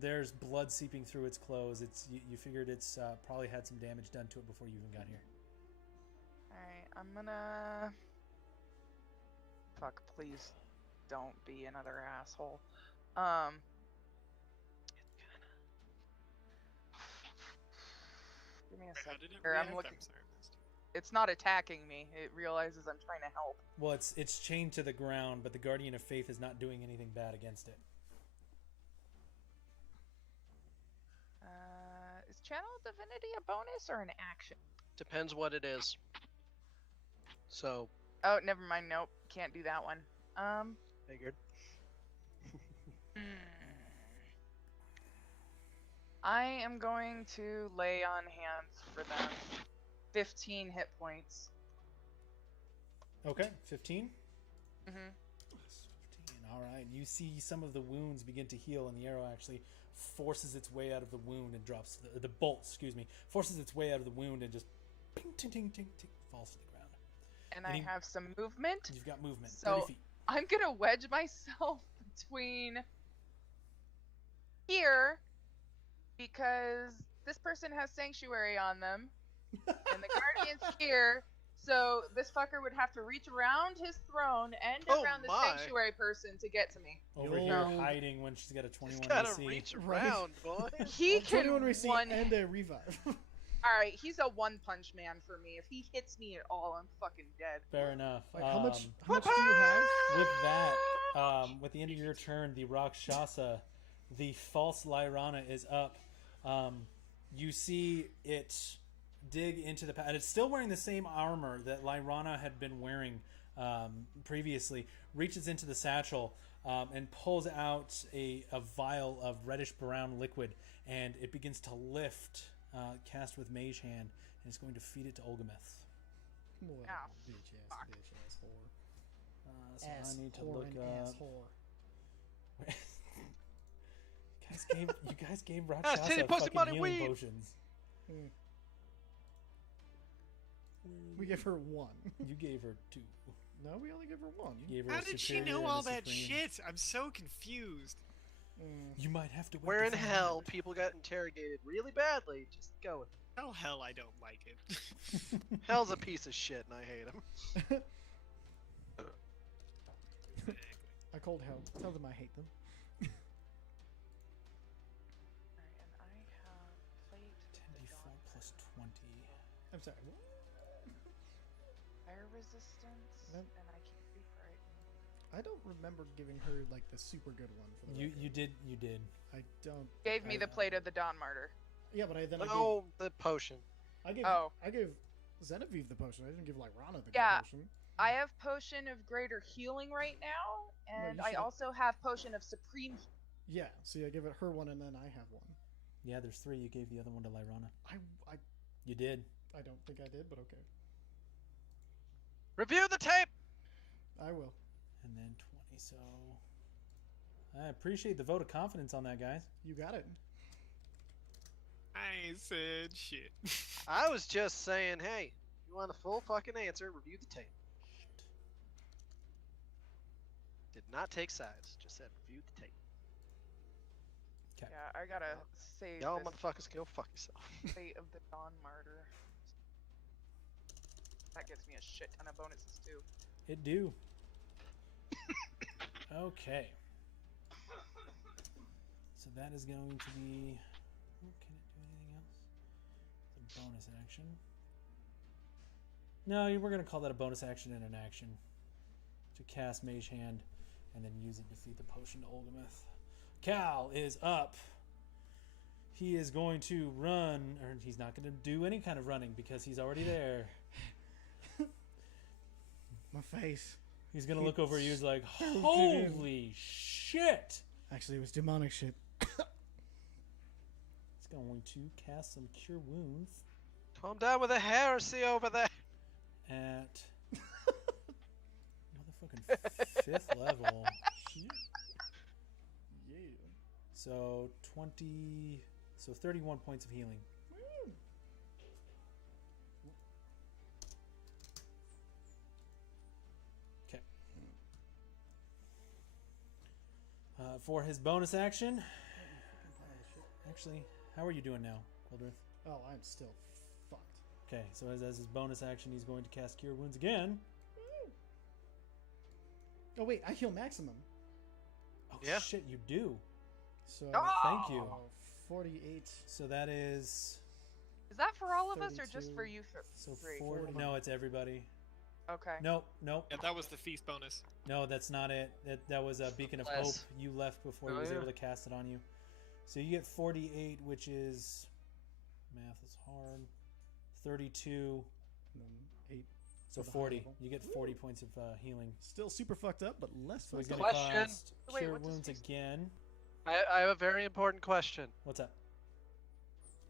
There's blood seeping through its clothes. You figured it's probably had some damage done to it before you even got here. Alright, I'm gonna... Fuck, please don't be another asshole. Give me a How second did it here, react? I'm looking. I'm sorry, I missed. It's not attacking me. It realizes I'm trying to help. Well, it's chained to the ground, but the Guardian of Faith is not doing anything bad against it. Is Channel Divinity a bonus or an action? Depends what it is. So Oh, never mind. Nope. Can't do that one. figured. I am going to lay on hands for them. 15 hit points. Okay, 15. Mm-hmm. 15. All right. You see some of the wounds begin to heal, and the arrow actually forces its way out of the wound and drops the bolt. Excuse me, forces its way out of the wound and just ping, ting, ting, ting, ting, falls to the ground. And I have some movement. You've got movement. So 30 feet. I'm gonna wedge myself between here because this person has sanctuary on them, and the guardian's here. So this fucker would have to reach around his throne and Oh around the my. sanctuary person to get to me. Over Yo. here hiding when she's got a 21 Just gotta AC. reach Right. around, boy. He can 21 receipt one. and a revive. All right, he's a one punch man for me. If he hits me at all, I'm fucking dead. Fair enough. Like, how much do you have? With that, with the end of your turn, the Rakshasa, the false Lyrana is up. You see it dig into the and it's still wearing the same armor that Lyrana had been wearing previously. Reaches into the satchel and pulls out a vial of reddish brown liquid, and it begins to lift. Cast with Mage Hand, and it's going to feed it to Olgameth. What a Ah, bitch ass, fuck. bitch ass whore. So Ass I need to whore look and up. ass whore. you guys gave Rakshasa titty, pussy, fucking money, healing weed. potions. Hmm. We give her one. You gave her 2. No, we only give her one. You gave her How a did she superior know and all a that supreme. shit? I'm so confused. You might have to. Wait Where to in find hell out. people got interrogated really badly? Just go with it. Tell hell I don't like it. Hell's a piece of shit, and I hate him. I called hell. Tell them I hate them. Alright, and I have plate of the 10d4 dawn, plus 20. I'm sorry. What? fire resistance, Nope. and I can't be frightened. I don't remember giving her like the super good one for the record. You did. I don't. Gave me I- the plate of the Dawn Martyr. Yeah, but I No, the potion. I gave Oh. I gave Genevieve the potion. I didn't give Lyrana the Yeah. good potion. I have potion of greater healing right now, and you I should- also have potion of supreme. Yeah. See, I give it her one, and then I have one. Yeah, there's 3. You gave the other one to Lyrana. I You did. I don't think I did, but okay. Review the tape! I will. And then 20. So I appreciate the vote of confidence on that, guys. You got it. I said shit. I was just saying, hey, If you want the full fucking answer, review the tape. Did not take sides. Just said review the tape. Okay. Yeah, I gotta save Y'all this motherfuckers go fuck yourself. Fate of the Dawn Martyr. That gets me a shit ton of bonuses too. It do. Okay. So that is going to be... Can it do anything else? It's a bonus action. No, we're going to call that a bonus action and an action. To cast Mage Hand and then use it to defeat the potion to Olgameth. Cal is up. He is going to run, or he's not going to do any kind of running because he's already there. My face. He's going to look over you. He's like, holy shit. Actually, it was demonic shit. He's going to cast some Cure Wounds Calm down with the heresy over there. at motherfucking 5th level. Shit. Yeah. So 31 points of healing. Okay. For his bonus action, actually, how are you doing now, Quildrith? Oh, I'm still fucked. Okay, so as his bonus action, he's going to cast Cure Wounds again. Oh wait, I heal maximum. Oh Yeah. shit, you do. So Thank you. 48. So that is Is that for all of us or just 32. for you so three? 40. No, it's everybody. Okay. Nope. Yeah, that was the feast bonus. No, that's not it. That was a beacon of hope. Less. You left before he Oh, was yeah. able to cast it on you. So you get 48, which is math is hard. 32. And then 8. So For the high 40. level. You get 40 points of healing. Still super fucked up, but less So he's fucked going up. to Question. cast Wait, Cure what does Wounds feast- again. I have a very important question. What's up?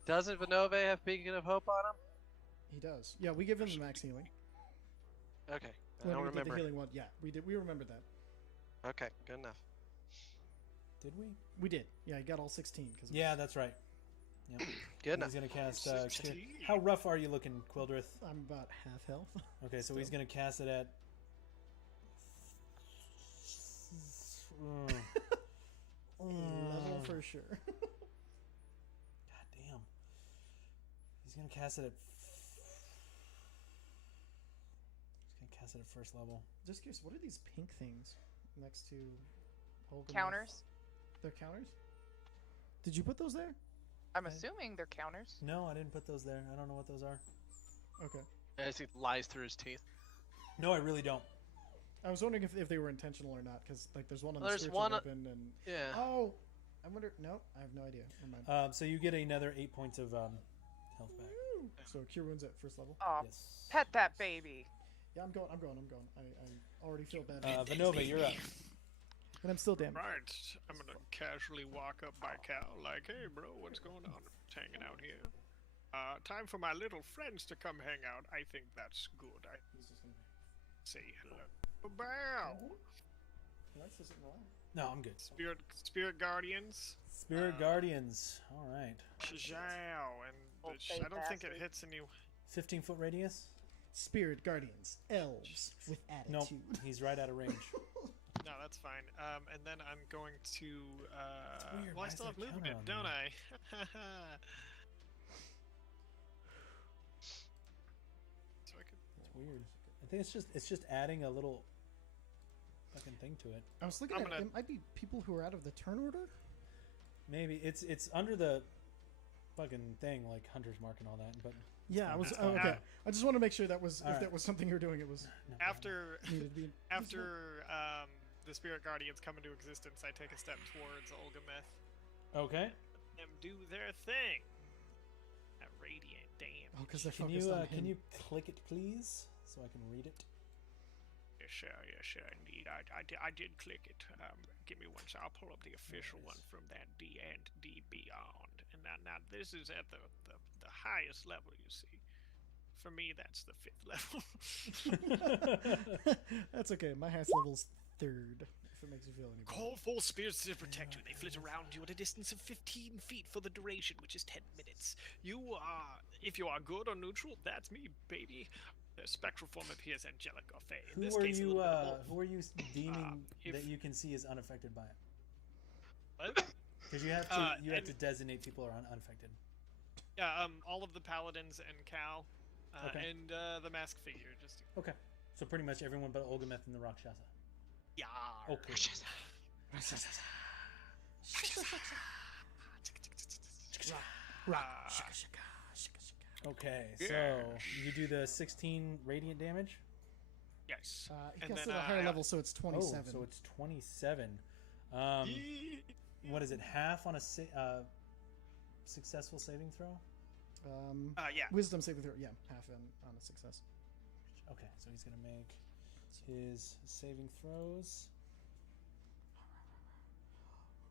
Doesn't Vinove have Beacon of Hope on him? He does. Yeah, we give him the max healing. Okay. I When don't we did remember. the healing one. Yeah, we did. We remembered that. Okay, good enough. Did we? We did. Yeah, he got all 16. Cause it Yeah, was- that's right. Yep. Good enough. He's going to cast. 16. How rough are you looking, Quildrith? I'm about half health. Okay, so he's going to cast it at. Level for sure. God damn. He's going to cast it at. He's going to cast it at first level. Just curious, what are these pink things next to Olgameth? Counters. They're counters? Did you put those there? I'm assuming they're counters. No, I didn't put those there. I don't know what those are. Okay. I just think lies through his teeth. No, I really don't. I was wondering if they were intentional or not, because like there's one on the There's spiritual one- weapon and Yeah. oh, I wonder. No, I have no idea. Never mind. So you get another 8 points of health back. Woo! So cure wounds at first level. Oh, Yes. pet that baby. Yeah, I'm going. I already feel bad. Vanova, you're up. And I'm still damaged. Right, I'm gonna casually walk up by Cal, like, hey bro, what's going on? Just hanging out here. Time for my little friends to come hang out. I think that's good. I He's just gonna. say hello. Bow. Let's just roll. No, I'm good. Spirit Guardians. Spirit Guardians. All right. Zhao, and Old I don't think it bastard. hits any. 15-foot radius? Spirit guardians, elves with Nope. attitude. He's right out of range. No, that's fine. And then I'm going to. weird. Well, Why I is still there have a movement, counter on don't there? I? So I could. It's weird. I think it's just adding a little fucking thing to it. I was looking I'm at gonna- it might be people who are out of the turn order. Maybe it's under the fucking thing like Hunter's Mark and all that, but Yeah, I was That's oh, fine. okay. I just want to make sure that was All if right. that was something you were doing. It was no, After needed to be. after the Spirit Guardians come into existence, I take a step towards Olgameth. Okay. Them do their thing. That radiant, damn. Oh, because they're Can focused you on can him. you click it please so I can read it? Yes, sir, indeed. I did click it. Give me one second. I'll pull up the official one from that D and D Beyond. And now this is at the highest level, you see. For me, that's the 5th level. That's okay. My highest level's 3rd. it makes you feel any better. Call for spirits to protect you. They flit around you at a distance of 15 feet for the duration, which is 10 minutes. If you are good or neutral, that's me, baby. The spectral form appears angelic or fey. In this case, a little bit of both. Who are you deeming that you can see as unaffected by it? What? Because you have to designate people are unaffected. Yeah, all of the paladins and Cal, Okay. and the masked figure. Just Okay. So pretty much everyone but Olgameth and the Rakshasa. yeah. Okay. Okay, so you do the 16 radiant damage. Yes. He And gets then, to the higher I- level, so it's 27. Oh, so it's 27. What is it? Half on a successful saving throw? Yeah. Wisdom saving throw, yeah, half on a success. Okay, so he's gonna make his saving throws.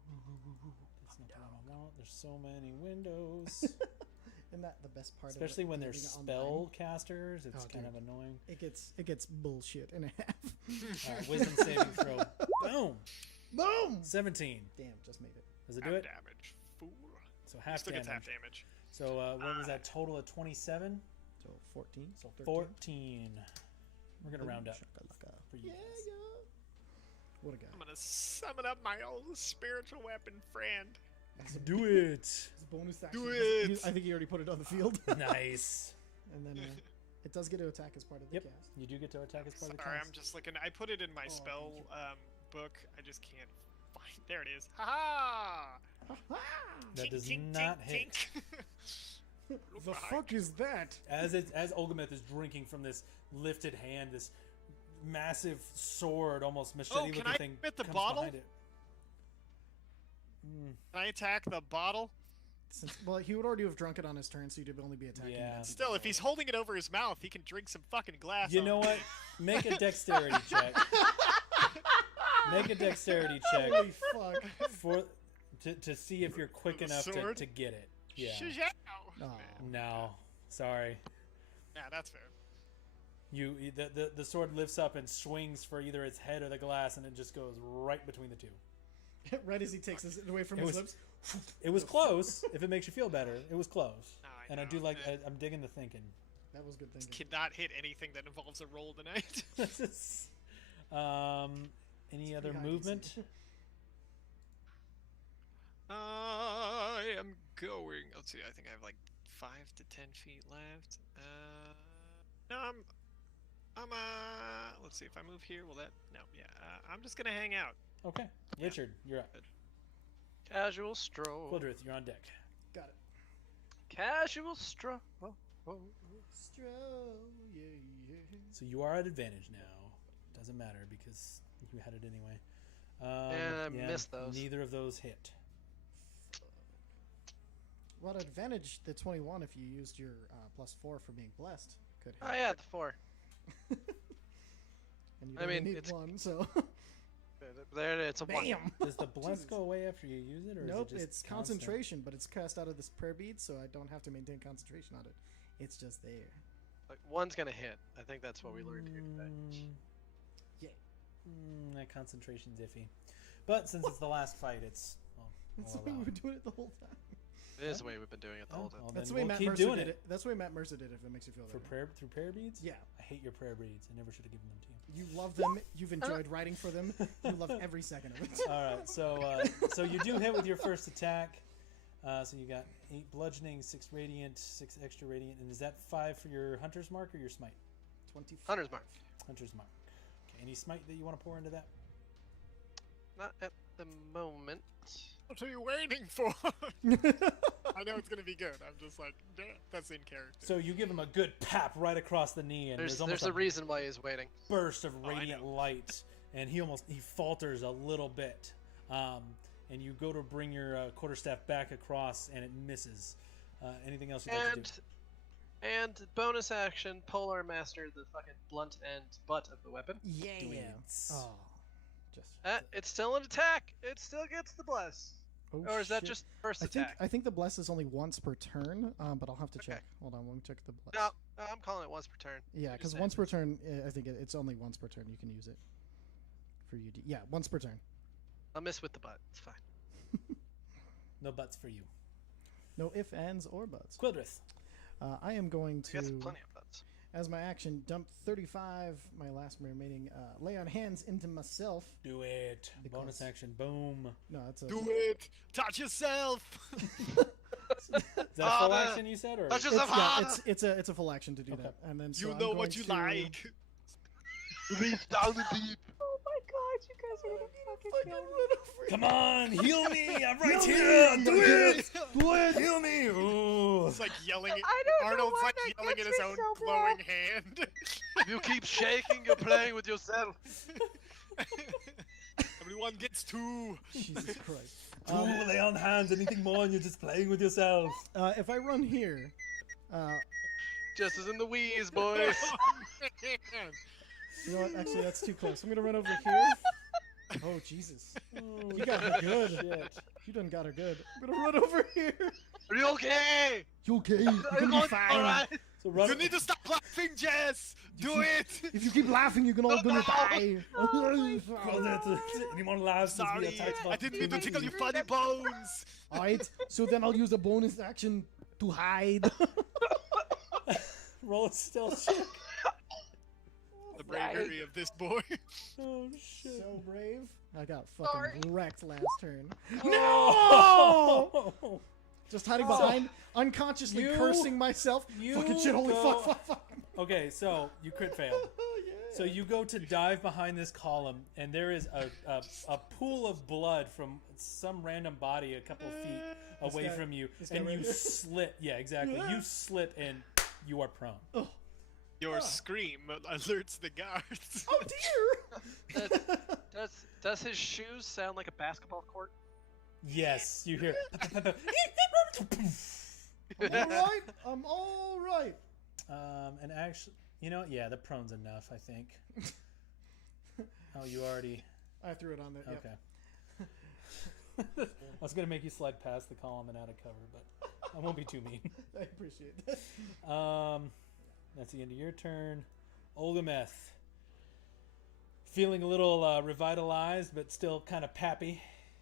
That's not the one I want. There's so many windows. Isn't that the best part Especially of it, when they're being spell online? casters, it's Oh, kind dude. of annoying. It gets bullshit in half. Wisdom saving throw. Boom! Boom! 17. Damn, just made it. Does it Half do it? damage. Fool. So half Still gets damage. half damage. So what was that total of 27? So 14. So 13. 14. We're gonna round up Shakalaka. for you Yeah, guys. yeah. What a guy. I'm gonna summon up my old spiritual weapon friend. Do it. It's a bonus action. Do it! I think he already put it on the field. Nice. And then it does get to attack as part of the Yep. cast. You do get to attack as part of the Sorry, cast. I'm just looking. I put it in my Oh, spell thank book. I just can't find. There it is. Ha ha! That Tink, does tink, not tink, hit. tink. Look The behind fuck you. is that? As Olgameth is drinking from this lifted hand, this massive sword, almost machete-looking can I thing hit the comes bottle? behind it. Can I attack the bottle? Well, he would already have drunk it on his turn, so you'd only be attacking. Yeah. against Still, if he's holding it over his mouth, he can drink some fucking glass. You on know it. what? Make a dexterity check. Make a dexterity check Holy fuck. for to see if you're quick The enough sword? to get it. Yeah. Shazam! Oh. No. Sorry. Yeah, that's fair. The sword lifts up and swings for either its head or the glass, and it just goes right between the two. Right as he takes it away from It his was- lips. It was close. If it makes you feel better, it was close. No, I And I know. do like. Eh. I'm digging the thinking. That was good thinking. Cannot hit anything that involves a roll tonight. Any other pretty high movement? DC. I am going. Let's see. I think I have like 5 to 10 feet left. No, let's see if I move here. Will that? No. Yeah. I'm just gonna hang out. Okay, Richard, you're up. Casual stroll. Quildrith, you're on deck. Got it. Casual stroll. Stro, yeah, yeah. So you are at advantage now. Doesn't matter because you had it anyway. And I missed those. Neither of those hit. Well, advantage the 21 if you used your +4 for being blessed. Could hit. Oh yeah, the 4. And you I only mean, need it's- one, so. There, it's a 1. Bam! Does the bless Jesus. go away after you use it, or Nope, is it just it's constant? concentration, but it's cast out of this prayer bead, so I don't have to maintain concentration on it. It's just there. Like, 1's gonna hit. I think that's what we learned here today. Yeah. That concentration's iffy. But since it's the last fight, it's That's we'll the way allow we it. were doing it the whole time. It is the way we've been doing it the whole time. Well, That's the then way we'll Matt keep Mercer doing did it. it. That's the way Matt Mercer did it, if it makes you feel For better. prayer beads. Yeah. I hate your prayer beads. I never should have given them to you. You love them. You've enjoyed writing for them. You love every second of it. All right, so you do hit with your first attack. So you got 8 bludgeoning, 6 radiant, 6 extra radiant, and is that 5 for your hunter's mark or your smite? 24. Hunter's mark. Hunter's mark. Okay, any smite that you want to pour into that? Not at the moment. What are you waiting for? I know it's gonna be good. I'm just like, damn, that's in character. So you give him a good pap right across the knee, and there's almost There's a reason why he's waiting. burst of Oh, I radiant know. light, and he falters a little bit. And you go to bring your quarterstaff back across, and it misses. Anything else you'd like to do? And bonus action, Polar Master the fucking blunt end butt of the weapon. Yeah. Dweebs. Oh. Just. It's still an attack. It still gets the bless. Oh, Or is that shit. just first I think attack? I think the bless is only once per turn, but I'll have to Okay. check. Hold on, let me check the bless. No, I'm calling it once per turn. Yeah, Just because saying. once per turn, I think it's only once per turn you can use it. for you. Yeah, once per turn. I'll miss with the butt. It's fine. No butts for you. No ifs, ands, or buts. Quildrith. I am going I got to, plenty of butts. as my action, dump 35, my last remaining, lay on hands into myself. Do it. Because- Bonus action. Boom. No, that's a... Do it! Touch yourself! Is that a full action you said, or? Touch It's, yourself yeah, hard! it's a full action to do Okay. that. And then so You I'm know going what you to- like! Reach down the deep. Oh my god, you guys are gonna fucking kill me. Come on, heal me! I'm right here! Do it! Do it! Heal me! Ooh. It's like yelling. I don't know Arnold's why like that yelling gets in his me own so glowing bad. hand. If you keep shaking, you're playing with yourself. Everyone gets 2. Jesus Christ. Two lay on hands. Anything more, and you're just playing with yourself. If I run here, Just as in the Wheeze, boys. you know what? Actually, that's too close. I'm gonna run over here. Oh Jesus! Oh, You got her good. shit. You done got her good. I'm gonna run over here. Are you okay? You okay? You're gonna be fine. Alright. So run. You need to stop laughing, Jess! Do it! If you keep laughing, you're all gonna die. Anyone laughs? Sorry, I didn't mean to tickle your funny bones! Alright, so then I'll use a bonus action to hide. Roll a stealth check. The bravery of this boy. Oh shit. So brave. I got fucking Sorry. wrecked last turn. No! Just hiding So, behind, unconsciously you- cursing myself. you Fucking shit, holy go- fuck. Okay, so you crit failed. Oh, yeah. So you go to dive behind this column, and there is a pool of blood from some random body a couple of feet away guy- from you, this guy and right you here? slit. Yeah, exactly. You slit, and you are prone. Oh, Your scream alerts the guards. oh dear. Does his shoes sound like a basketball court? Yes, you hear. I'm alright. I'm alright. And actually, you know, yeah, the prone's enough, I think. Oh, you already. I threw it on there. Yep. Okay. I was gonna make you slide past the column and out of cover, but I won't be too mean. I appreciate that. That's the end of your turn. Olgameth. Feeling a little revitalized, but still kind of pappy.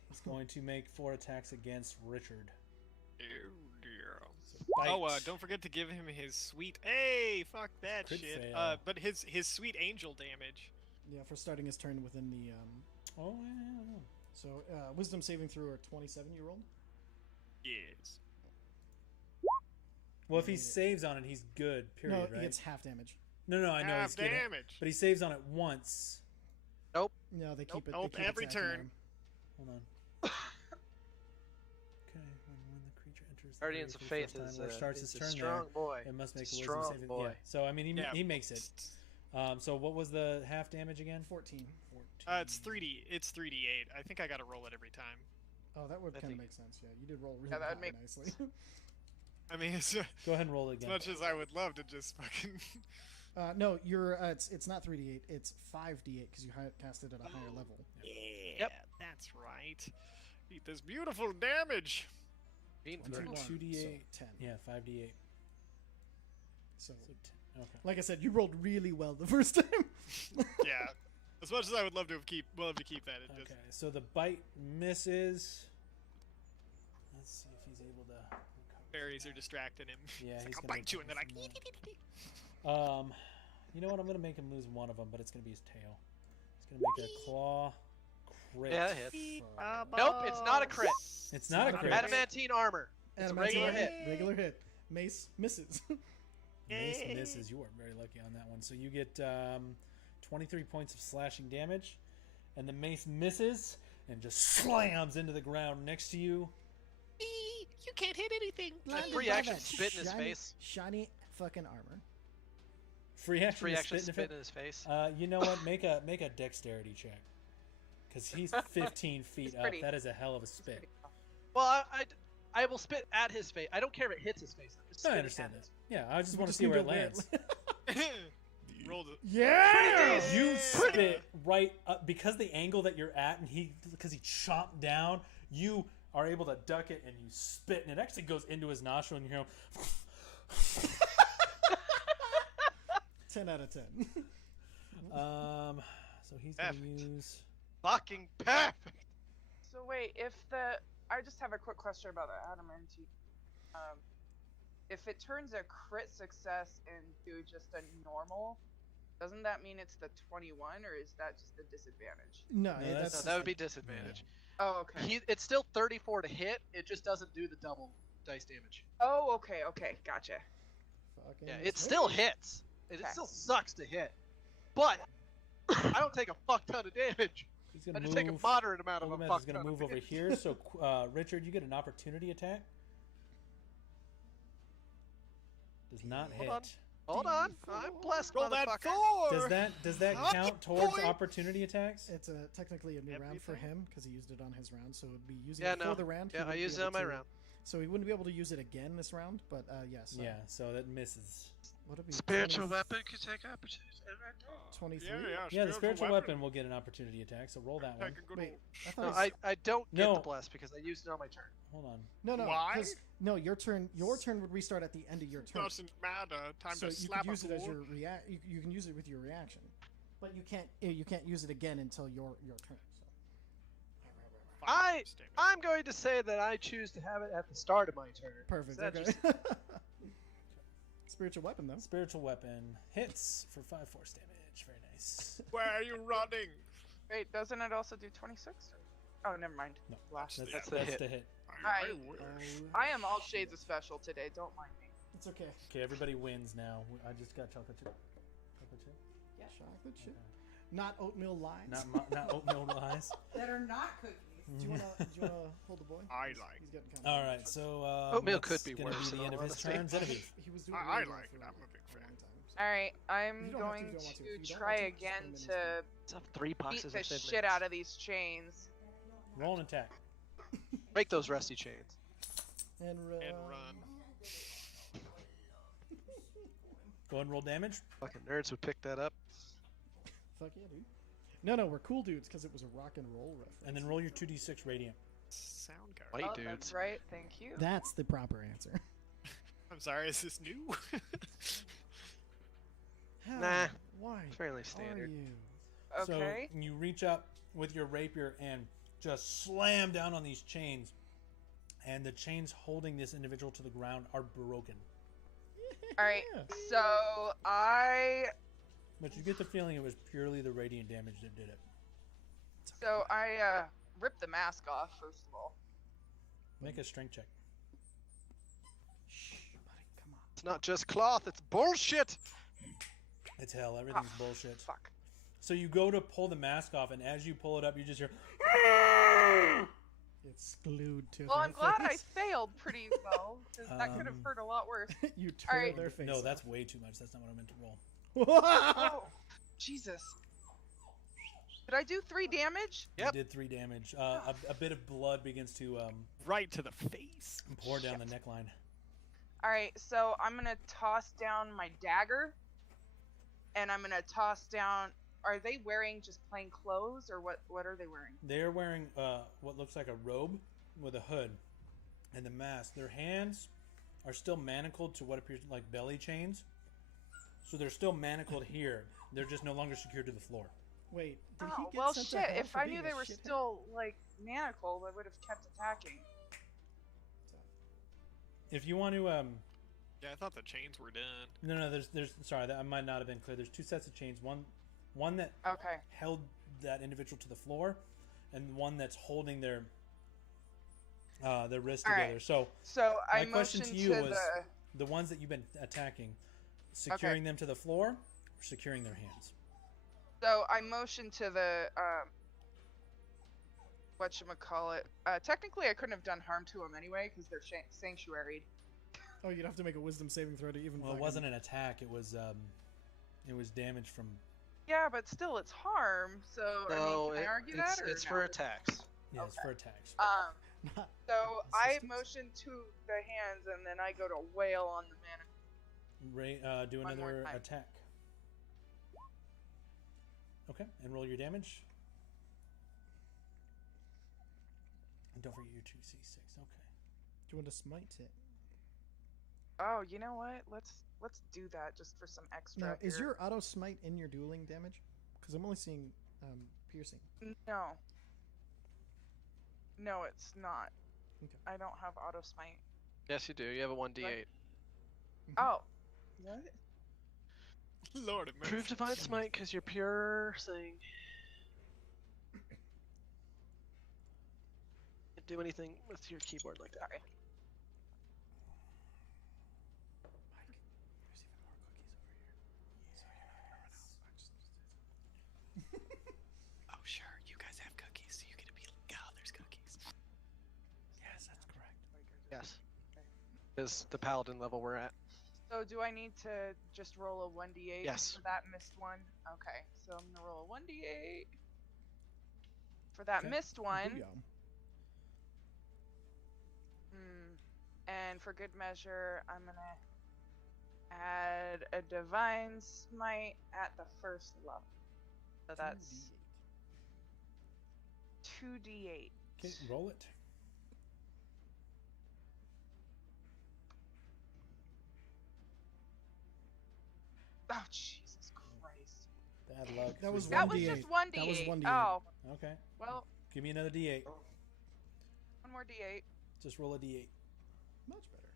He's going to make 4 attacks against Richard. Oh dear. So bite. Oh, don't forget to give him his sweet. Hey, fuck that Crit shit. fail. But his sweet angel damage. Yeah, for starting his turn within the Oh, yeah. so wisdom saving throw or 27-year-old. Yes. Well, if he saves on it, he's good. Period. No, right? he gets half damage. No, I know Half he's getting it, damage. but he saves on it once. No, they keep it. Nope, they keep every attacking turn. him. Hold on. Okay, when the creature enters the Guardians area of for the Faith first is time or starts is his a turn strong boy. there, it must make It's a a wisdom strong saving. boy. Yeah. So I mean, Yeah. he makes it. So what was the half damage again? 14. 14. It's 3D. It's 3D8. I think I gotta roll it every time. Oh, that would I kind of think- make sense. Yeah, you did roll really Yeah, that would high make nicely. I mean, as Go ahead and roll it again. much as I would love to just fucking. No, you're. It's not 3d8. It's 5d8 because you cast it at a higher level. Yeah, Yep. that's right. Eat this beautiful damage. Fiend One, for two, it. 21, 2d8. so 10. Yeah, 5d8. So, So 10. Okay. like I said, you rolled really well the first time. Yeah. As much as I would love to keep that, it Okay. just So the bite misses. Let's see if he's able to recover. berries are distracting him. Yeah, It's he's like, I'll gonna bite you, and then I. recover from you know what? I'm gonna make him lose one of them, but it's gonna be his tail. He's gonna make a claw crit. Yeah, it hits. For Nope, it's not a crit. It's not a not a crit. crit. Adamantine armor. It's a Adamantine regular armor, hit. Regular hit. Mace misses. Mace misses. You are very lucky on that one. So you get 23 points of slashing damage, and the mace misses and just slams into the ground next to you. You can't hit anything. Free by action that spit in his shiny- face. Shiny fucking armor. Free action. Free to action spit in spit the in his face. You know what? Make a dexterity check, because he's 15 feet It's up. pretty- That is a hell of a spit. Well, I will spit at his face. I don't care if it hits his face. I'm just I spitting understand at that. his Yeah, I just want to Just see need where it to wear lands. Rolled it. Yeah! You spit right up because the angle that you're at, and because he chomped down, you are able to duck it, and you spit, and it actually goes into his nostril, and you hear him. 10 out of 10. So he's gonna use Fucking perfect. So wait, I just have a quick question about the adamantine. If it turns a crit success into just a normal, doesn't that mean it's the 21, or is that just a disadvantage? No, No, that's No, that would be disadvantage. Oh, okay. It's still 34 to hit. It just doesn't do the double dice damage. Oh, okay, okay, gotcha. fucking. Yeah, it still hits. It Okay. still sucks to hit, but I don't take a fuck ton of damage. He's I gonna just take a move. moderate amount of a Olgameth fuck is gonna ton of move over damage. here. So, Richard, you get an opportunity attack. Does not hit. Hold on, I'm blessed, Roll that motherfucker. 4. Does that Up count towards point. opportunity attacks? It's technically a new round for Everything? him because he used it on his round, so it would be using Yeah, it no. for the round. He Yeah, I wouldn't be used it able on my to- round. So he wouldn't be able to use it again this round, but yes. Yeah, so that misses. What would be Spiritual 20 weapon could take opportunity. 23? Yeah, the spiritual weapon will get an opportunity attack. So roll that one. Take a good Wait, old- I thought No, it was- I don't get No. the bless because I used it on my turn. Hold on. no, Why? 'cause- no, your turn would restart at the end of your turn. Doesn't matter. Time So to you slap could use a it as fool. your react. You can use it with your reaction, but you can't use it again until your turn. So. I'm going to say that I choose to have it at the start of my turn. Perfect. That Okay. just- Spiritual weapon though. Spiritual weapon hits for 5 force damage. Very nice. Where are you running? Wait, doesn't it also do 26? Oh, never mind. No. Last. That's the hit. the hit. I- wish. I am all shades of special today. Don't mind me. It's okay. Okay, everybody wins now. I just got chocolate chip. Chocolate chip. Chocolate chip. Not oatmeal lies. Not oatmeal lies. That are not cookies. Do you wanna hold the boy? I He's- like. He's getting kind All right, so Oatmeal that's could be gonna worse, be the in end of all his honesty. turn. Genevieve. He was doing I really well like for it. I'm a big for fan. long time, so. All right, I'm You don't have to going if you don't want to. If you don't try want to, just again put 'em in his to Let's have 3 beat boxes the of Thin shit Mints. out of these chains. Roll an attack. Break those rusty chains. And run. And run. Go ahead and roll damage. Fucking nerds would pick that up. Fuck yeah, dude. No, we're cool dudes because it was a rock and roll reference. And then roll your 2d6 radiant. Sound card. White Oh, dudes. that's right. Thank you. That's the proper answer. I'm sorry. Is this new? Nah. Why Fairly are standard. you? Okay. So you reach up with your rapier and just slam down on these chains. And the chains holding this individual to the ground are broken. All right. Yeah. So But you get the feeling it was purely the radiant damage that did it. I ripped the mask off first of all. Make a strength check. Shh, buddy, come on. It's not just cloth, it's bullshit! It's hell. Everything's bullshit. Fuck. So you go to pull the mask off, and as you pull it up, you just hear. It's glued to Well, their I'm glad I face. failed pretty well because that could have hurt a lot worse. You tore Alright. their face. No, that's way too much. That's not what I meant to roll. Oh, Jesus. Did I do 3 damage? Yep. You did 3 damage. A bit of blood begins to Right to the face. pour down the neckline. All right, so I'm gonna toss down my dagger, and I'm gonna toss down. Are they wearing just plain clothes, or what? What are they wearing? They're wearing what looks like a robe with a hood and the mask. Their hands are still manacled to what appears like belly chains. So they're still manacled here. They're just no longer secured to the floor. Wait, did he Oh get well, sent to shit. hell If for I being knew a they were shithead? still like manacled, I would have kept attacking. If you want to Yeah, I thought the chains were done. no, there's sorry, that might not have been clear. There's 2 sets of chains. One that Okay. held that individual to the floor, and one that's holding their wrists All right. together. So So I my question motioned to you to was the. the ones that you've been attacking, securing them to the floor or securing their hands. So I motioned to the whatchamacallit. Technically, I couldn't have done harm to them anyway because they're sanctuaried. Oh, you'd have to make a wisdom saving throw to even. Well, it fucking- wasn't an attack. It was damage from. Yeah, but still, it's harm. So I mean, can I argue that? Or it's no? for attacks. Yeah, it's for attacks. Not So I assistance? motion to the hands, and then I go to wail on the man. Do One more another time. attack. Okay, and roll your damage. And don't forget your 2c6. Okay. Do you want to smite it? Oh, you know what? Let's do that just for some extra. Now, is here. your auto smite in your dueling damage? Because I'm only seeing piercing? No. No, it's not. Okay. I don't have auto smite. Yes, you do. You have a 1d8. Oh. What? Lord of mercy. Prove divine smite because you're pure thing. Can't do anything with your keyboard like that. Sorry. Oh, sure. You guys have cookies, so you get to be like, oh, there's cookies. Yes, that's correct. Yes. Is the paladin level we're at. So do I need to just roll a 1d8 Yes. for that missed one? Okay, so I'm gonna roll a 1d8 for that missed one. Booyah. And for good measure, I'm gonna add a divine smite at the first level. So that's 2d8. Okay, roll it. Oh Jesus Christ! Bad luck. That was That 1d8. was just 1d8. That was 1d8. Oh, Okay. well, Give me another d8. one more d8. Just roll a d8. Much better.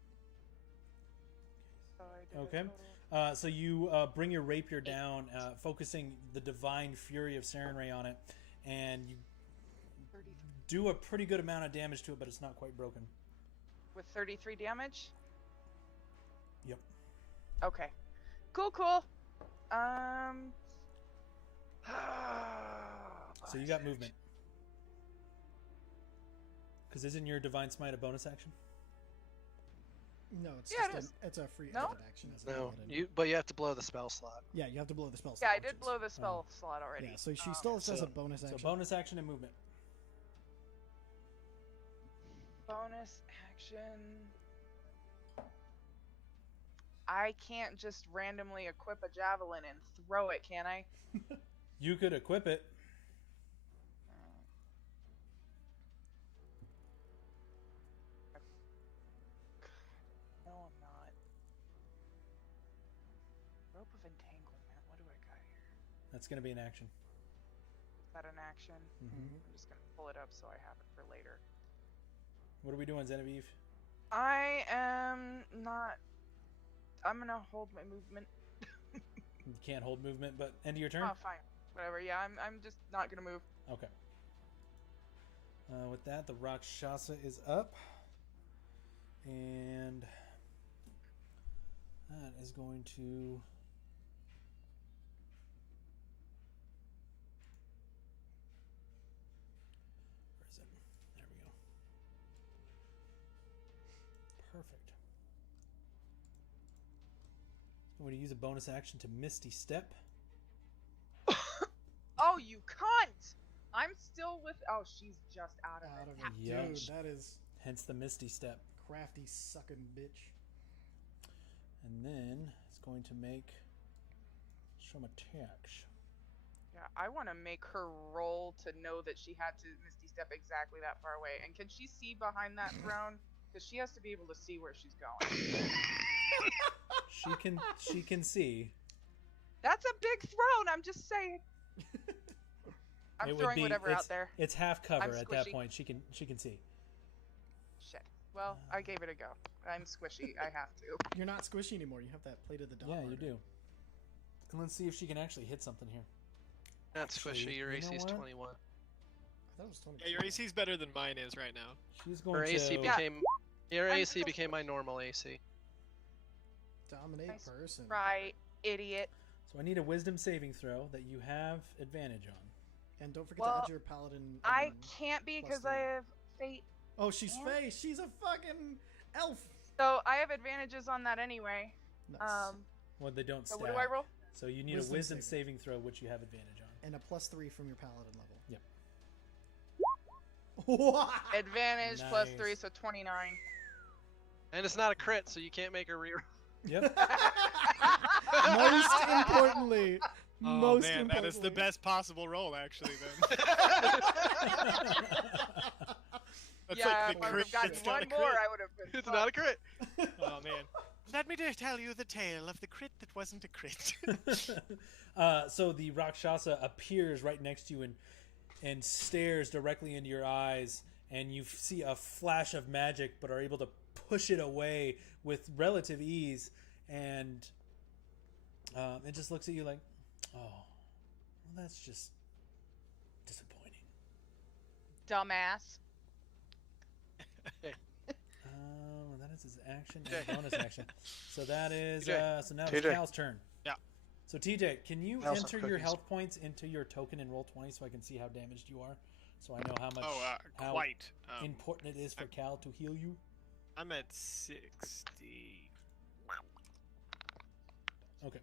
So I did a Okay. total- So you bring your rapier down, focusing the divine fury of Sarenrae on it, and you 33. do a pretty good amount of damage to it, but it's not quite broken. With 33 damage. Yep. Okay. Cool. So you got movement. Because isn't your divine smite a bonus action? No, it's Yeah, just it is. it's a free No? edit action. As a No, paladin. but you have to blow the spell slot. Yeah, you have to blow the spell. Yeah, slot, I which did is- blow the spell slot already. Yeah, so she still says so- a bonus action. So bonus action and movement. Bonus action. I can't just randomly equip a javelin and throw it, can I? You could equip it. No, I'm not. Rope of entanglement. What do I got here? That's going to be an action. Is that an action? Mm-hmm. I'm just gonna pull it up so I have it for later. What are we doing, Genevieve? I am not. I'm gonna hold my movement. You can't hold movement, but end of your turn? Oh, fine. Whatever. Yeah, I'm just not gonna move. Okay. With that, the Rakshasa is up. And that is going to... Where is it? There we go. Perfect. I'm going to use a bonus action to Misty Step. Oh, you cunt! I'm still with. Oh, she's just out of Out it. of it. Yep. Dude, that is Hence the Misty Step. crafty sucking bitch. And then it's going to make some attacks. Yeah, I want to make her roll to know that she had to Misty Step exactly that far away. And can she see behind that throne? Because she has to be able to see where she's going. She can see. That's a big throne. I'm just saying. I'm It would throwing be- whatever it's- out there. It's half cover I'm at that squishy. point. She can see. Shit. Well, I gave it a go. I'm squishy. I have to. You're not squishy anymore. You have that plate of the dog. Yeah, you do. And let's see if she can actually hit something here. That's Actually, squishy. Your you know AC is what? 21. I thought it was 20. Yeah, your AC's better than mine is right now. She's going Her to. AC Yeah. became. Your I'm AC still became my normal AC. Dominate Nice. person. Right, idiot. So I need a Wisdom saving throw that you have advantage on. And don't forget Well, to add your paladin. I can't be plus because I three. have fate. Oh, she's and- Faye. She's a fucking elf. So I have advantages on that anyway. Nice. Well, they don't So stack. what do I roll? So you need Wisdom a Wisdom saving. saving throw, which you have advantage on. And a +3 from your paladin level. Yep. What? Advantage plus Nice. 3, so 29. And it's not a crit, so you can't make her reroll. Yep. Most importantly, Oh most man, that is the importantly- best possible roll, actually. Then that's yeah, like if the I would crit. have gotten It's not one a more, crit. I would have been. It's not a crit. Oh man, Let me tell you the tale of the crit that wasn't a crit. So the Rakshasa appears right next to you and stares directly into your eyes, and you see a flash of magic, but are able to push it away with relative ease, and it just looks at you like, oh, well, that's just disappointing. Dumbass. That is his action and bonus action. So that is TJ. so now it's TJ. Cal's turn. Yeah. So TJ, can you I also enter have your cookies. health points into your token and roll 20 so I can see how damaged you are? So I know how much how Quite. important it is for Cal to heal you. I'm at 60. Okay.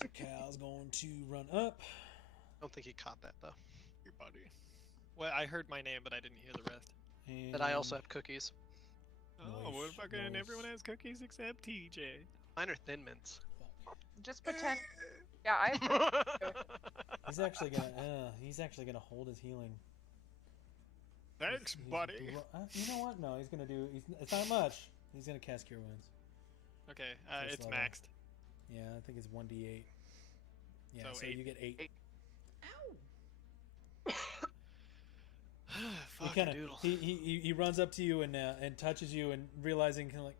So Cal's going to run up. I don't think he caught that though. Your buddy. Well, I heard my name, but I didn't hear the rest. And But I also have cookies. Oh, Nice, what fucking nice. everyone has cookies except TJ. Mine are Thin Mints. Just pretend. Yeah, I. He's actually gonna hold his healing. Thanks, He's buddy. you know what? No, it's not much. He's gonna cast Cure Wounds. Okay, First it's level. maxed. Yeah, I think it's 1d8. Yeah, So so 8. you get 8. Ow! He Fucking kind of doodle. he runs up to you and touches you and realizing kind of like,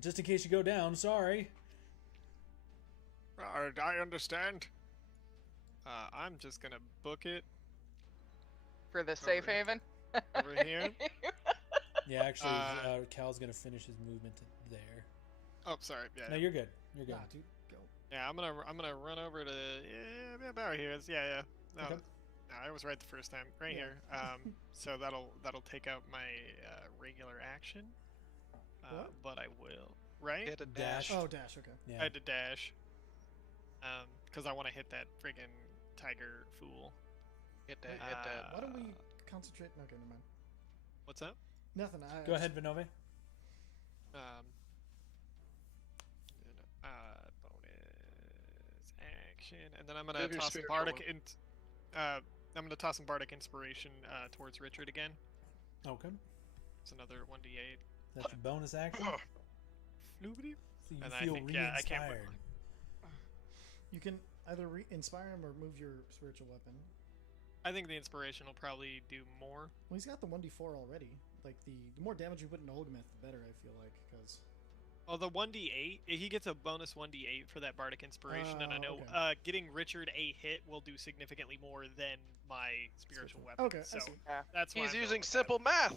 just in case you go down, sorry. I understand. I'm just gonna book it For the safe Over here. haven. over here. Yeah, actually, Uh, Cal's gonna finish his movement there. Oh, sorry. Yeah. No, you're good. You're good. Nah, dude, go. Yeah, I'm gonna run over to about here. Yeah. No, Okay. no, I was right the first time. Right Yeah. here. So that'll take out my regular action. What? But I will. Right? Hit a Dash. dash. Oh, dash. Okay. I Yeah. had to dash. Because I want to hit that friggin' tiger fool. Hit that. Hit that. Why don't we concentrate? Okay, never mind. What's up? Nothing. Go ahead, Vinove. Bonus action, and then I'm gonna Move your toss some spiritual bardic weapon. I'm gonna toss some bardic inspiration towards Richard again. Okay. It's another 1d8. That's your bonus action. Nobody. So you And I feel think, yeah, I can't re-inspired. You can either inspire him or move your spiritual weapon. I think the inspiration will probably do more. Well, he's got the 1d4 already. Like the more damage you put into Olgameth, the better. I feel like because Oh, the 1d8. He gets a bonus 1d8 for that bardic inspiration, and I know okay. getting Richard a hit will do significantly more than my spiritual weapon. Okay, so I see. Yeah. that's why He's I'm going using with that. simple math.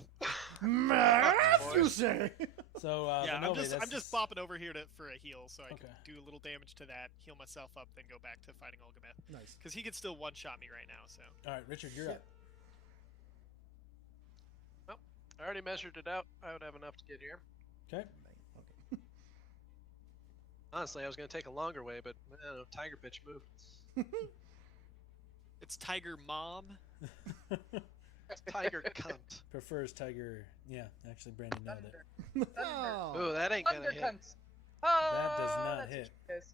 Math, you boys. say? So Yeah, Vinove, I'm just bopping over here for a heal, so I Okay. can do a little damage to that, heal myself up, then go back to fighting Olgameth. Nice. Because he could still one-shot me right now, so... All right, Richard, you're up. I already measured it out. I would have enough to get here. Okay. Okay. Honestly, I was going to take a longer way, but I don't know. Tiger bitch moved. It's Tiger Mom. Tiger cunt. Prefers tiger. Yeah, actually, Brandon nailed it. Oh. Ooh, that ain't gonna hit. Undercunts. Oh, That does not that's hit. what it is.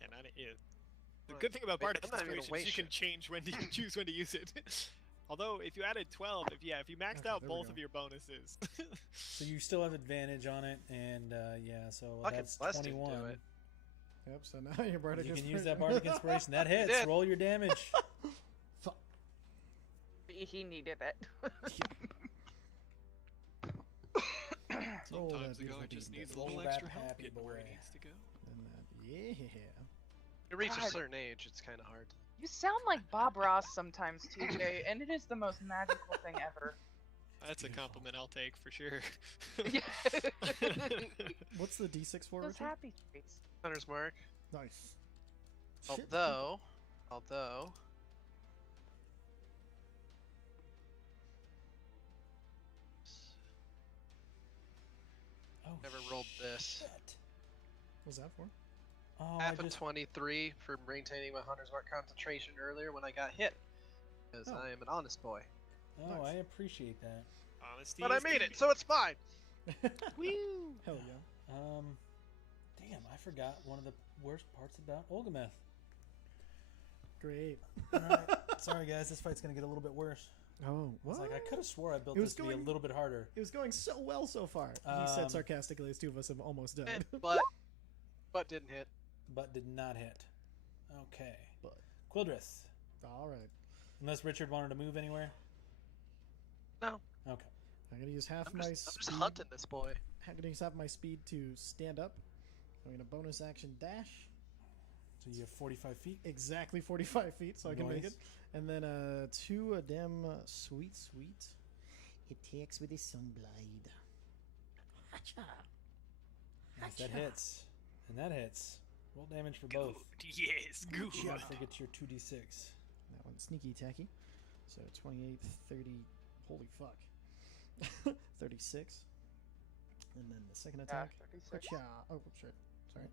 Yeah, not it. The Right. good thing about Wait, Bardic I'm not even gonna Inspiration is waste you can shit. change when to choose when to use it. Although, if you added 12, if you maxed Okay, out there we both go. of your bonuses. So you still have advantage on it, and yeah, so Fucking that's blessed him to 21. it. Yep. So now you're bardic. You can use that inspiration. bardic inspiration. That hits. did. Roll your damage. Fuck. He needed it. Oh, Sometimes that the guy beautiful just beat. needs a Roll little that extra help happy getting where he boy. needs to go. And that, yeah. You reach a God. certain age, it's kind of hard. You sound like Bob Ross sometimes, TJ, and it is the most magical thing ever. That's a beautiful. compliment I'll take for sure. What's the D6 for, Those Richard? happy face. Hunter's mark. Nice. Shit. Although, Oh, never rolled this. shit. What's that for? Oh, Half I of just 23 for maintaining my Hunter's mark concentration earlier when I got hit. Because Oh. I am an honest boy. Oh, Nice. I appreciate that. Honesty But I is made key. it, so it's fine. Woo! Hell yeah. Damn, I forgot one of the worst parts about Olgameth. Great. All right, sorry guys, this fight's gonna get a little bit worse. Oh, I what? was like, I could have swore I built It was this to be a going- little bit harder. It was going so well so far. He said Um, sarcastically as two of us have almost died. But didn't hit. But did not hit. Okay. But. Quildrith. All right. Unless Richard wanted to move anywhere. No. Okay. I'm gonna use half I'm my just speed. hunting this boy. I'm gonna use half my speed to stand up. I'm gonna bonus action dash. So you have 45 feet. Exactly 45 feet, so I can make Nice. it. And then 2 of them sweet. It takes with his sunblade. Hacha. Nice, that hits. And that hits. Roll damage for both. Yes, good. Don't forget your 2d6. That one's sneaky tacky. So 28, 30. Holy fuck. 36. And then the second attack. 36. Hacha. Oh, shit. Sorry.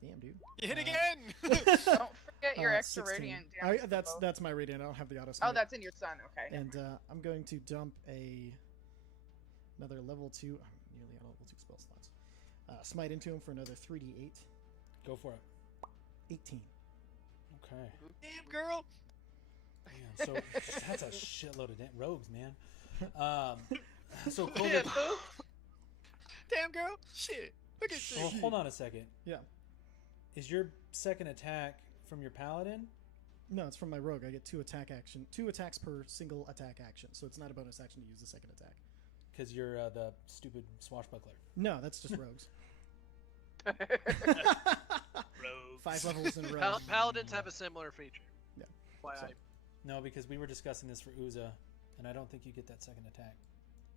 Damn, dude. You hit again! Don't forget your extra 16. radiant damage. for both. That's my radiant. I don't have the auto. Oh, smite. that's in your sun. Okay. And I'm going to dump another level 2. I'm nearly out of level 2 spell slots. Smite into him for another 3d8. Go for it. 18. Okay. Damn, girl! Man, so that's a shitload of rogues, man. So Yeah, Quildrith, boo. Damn, girl! Shit! Look at well, this! hold on a second. Yeah. Is your second attack from your paladin? No, it's from my rogue. I get 2 attacks per single attack action. So it's not a bonus action to use the second attack. Because you're the stupid swashbuckler. No, that's just rogues. Rogues. 5 levels in a row. Paladins have a similar feature. Yeah. Why So- No, because we were discussing this for Uza, and I don't think you get that second attack.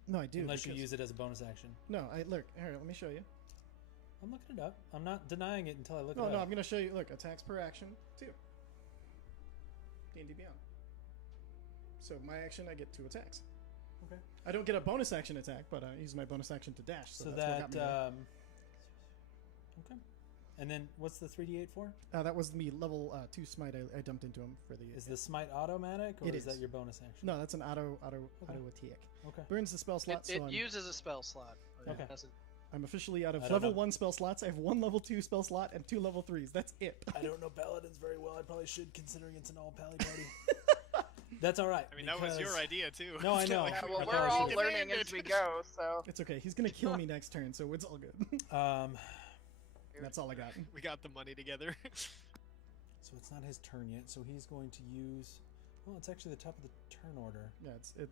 No, I do. Unless you because- use it as a bonus action. No, look. Here, let me show you. I'm looking it up. I'm not denying it until I look No, it no, up. I'm going to show you. Look, attacks per action, 2. D&D Beyond. So my action, I get 2 attacks. Okay. I don't get a bonus action attack, but I use my bonus action to dash. So, So that's what got that, me there. okay. And then what's the 3d8 for? That was the level 2 smite I dumped into him for the. Is the smite automatic, or It is that is. your bonus action? No, that's an auto Okay. attack. Okay. Burns the spell slot, It, so it I'm, uses a spell slot. but Okay. It doesn't. I'm officially out of I don't level know. 1 spell slots. I have 1 level 2 spell slot and 2 level 3s. That's it. I don't know paladins very well. I probably should, considering it's an all-pally party. That's all right. I mean, that was your because- idea, too. No, I know. Yeah, I well, thought we're I all should- learning as we go, so. It's okay. He's gonna kill me next turn, so it's all good. That's all I got. We got the money together. So it's not his turn yet. So he's going to use. Well, it's actually the top of the turn order. Yeah, it's it.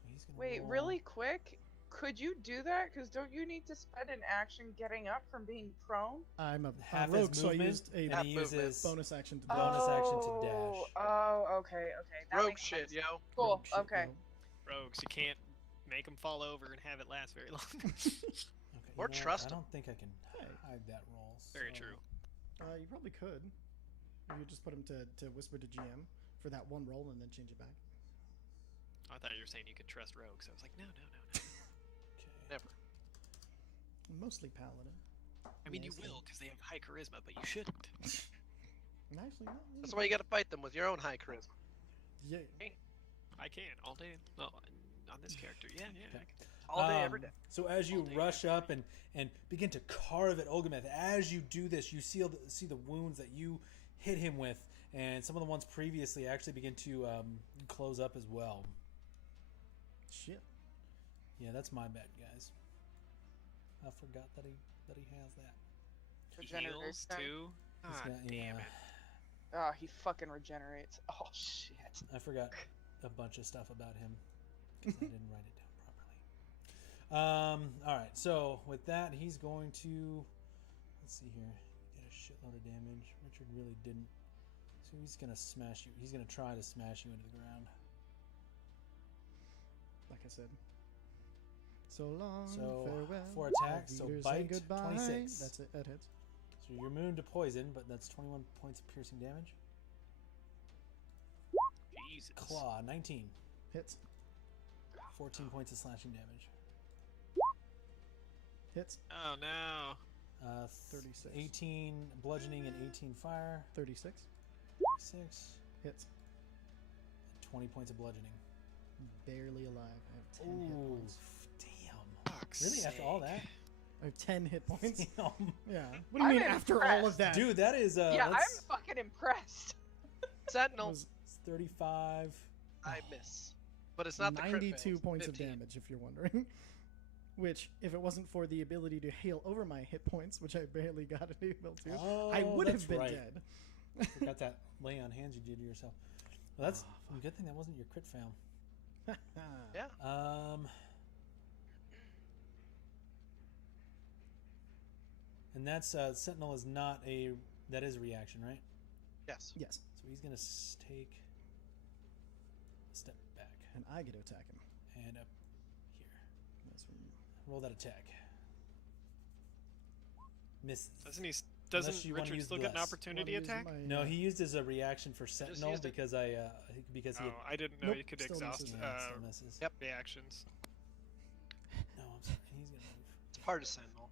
So he's gonna Wait, roll- really quick? Could you do that? Because don't you need to spend an action getting up from being prone? I'm a half rogue, his so I movement, used a and he movement. uses bonus action to Oh. dash. Bonus action to dash. Oh, okay. That Rogue makes shit, sense. yo. Cool. Rogue shit, Okay. bro. Rogues, you can't make them fall over and have it last very long. Okay, Or you know what? trust I him. don't think I can Hey. hide that roll. Very so- true. You probably could. You could just put him to whisper to GM for that one roll and then change it back. I thought you were saying you could trust rogues. I was like, no. Okay. Never. Mostly paladin. I mean, you Yes, will, because they have high charisma, but you shouldn't. Actually, no. That's why you got to fight them with your own high charisma. Yeah. I can, all day. Well, on this character, yeah. Okay. All day, every day. So as you All day, rush every up and begin to carve at Olgameth, as you do this, you see the wounds that you hit him with, and some of the ones previously actually begin to close up as well. Shit. Yeah, that's my bad, guys. I forgot that he has that. Regeneration. Heals, too? He's Ah, got- damn yeah. it. Oh, he fucking regenerates. Oh, shit. I forgot a bunch of stuff about him because I didn't write it down properly. All right, so with that, he's going to let's see here, get a shitload of damage. Richard really didn't, so he's gonna smash you. He's gonna try to smash you into the ground. Like I said. So long, So, farewell. 4 attacks, so Auf Wiedersehen, bite, goodbye. 26. That's it. That hits. So you're immune to poison, but that's 21 points of piercing damage. Jesus. Claw, 19, Hits. 14 points of slashing damage. Hits. Oh, no. 36. 18 bludgeoning and 18 fire. 36. 6. Hits. 20 points of bludgeoning. Barely alive. I have 10 hit Ooh, points. damn. Fuck's Really? After all sake. that? I have 10 hit points. Damn. Yeah. What do you I'm mean after all of that? Dude, that is Yeah, I'm that's, fucking impressed. That Sentinel. was- it's 35. I miss. But it's not the crit fail, 92 it's points 15. of damage, if you're wondering. Which, if it wasn't for the ability to heal over my hit points, which I barely got able to, I would that's have been right. dead. Forgot that lay on hands you did to yourself. Well, that's a good thing that wasn't your crit fail. Yeah. And that's Sentinel is not that is a reaction, right? Yes. Yes, So he's gonna take a step back and I get to attack him. and up here. That's from Roll that attack. Misses. Doesn't you wanna Richard use still get an bless. opportunity Wanna use attack? my, No, he used as a reaction for Sentinel used it. because he had, Oh, I didn't know Nope, you could still exhaust misses. yeah, still misses. Yep. reactions. No, I'm sorry. He's gonna move. It's part of Sentinel.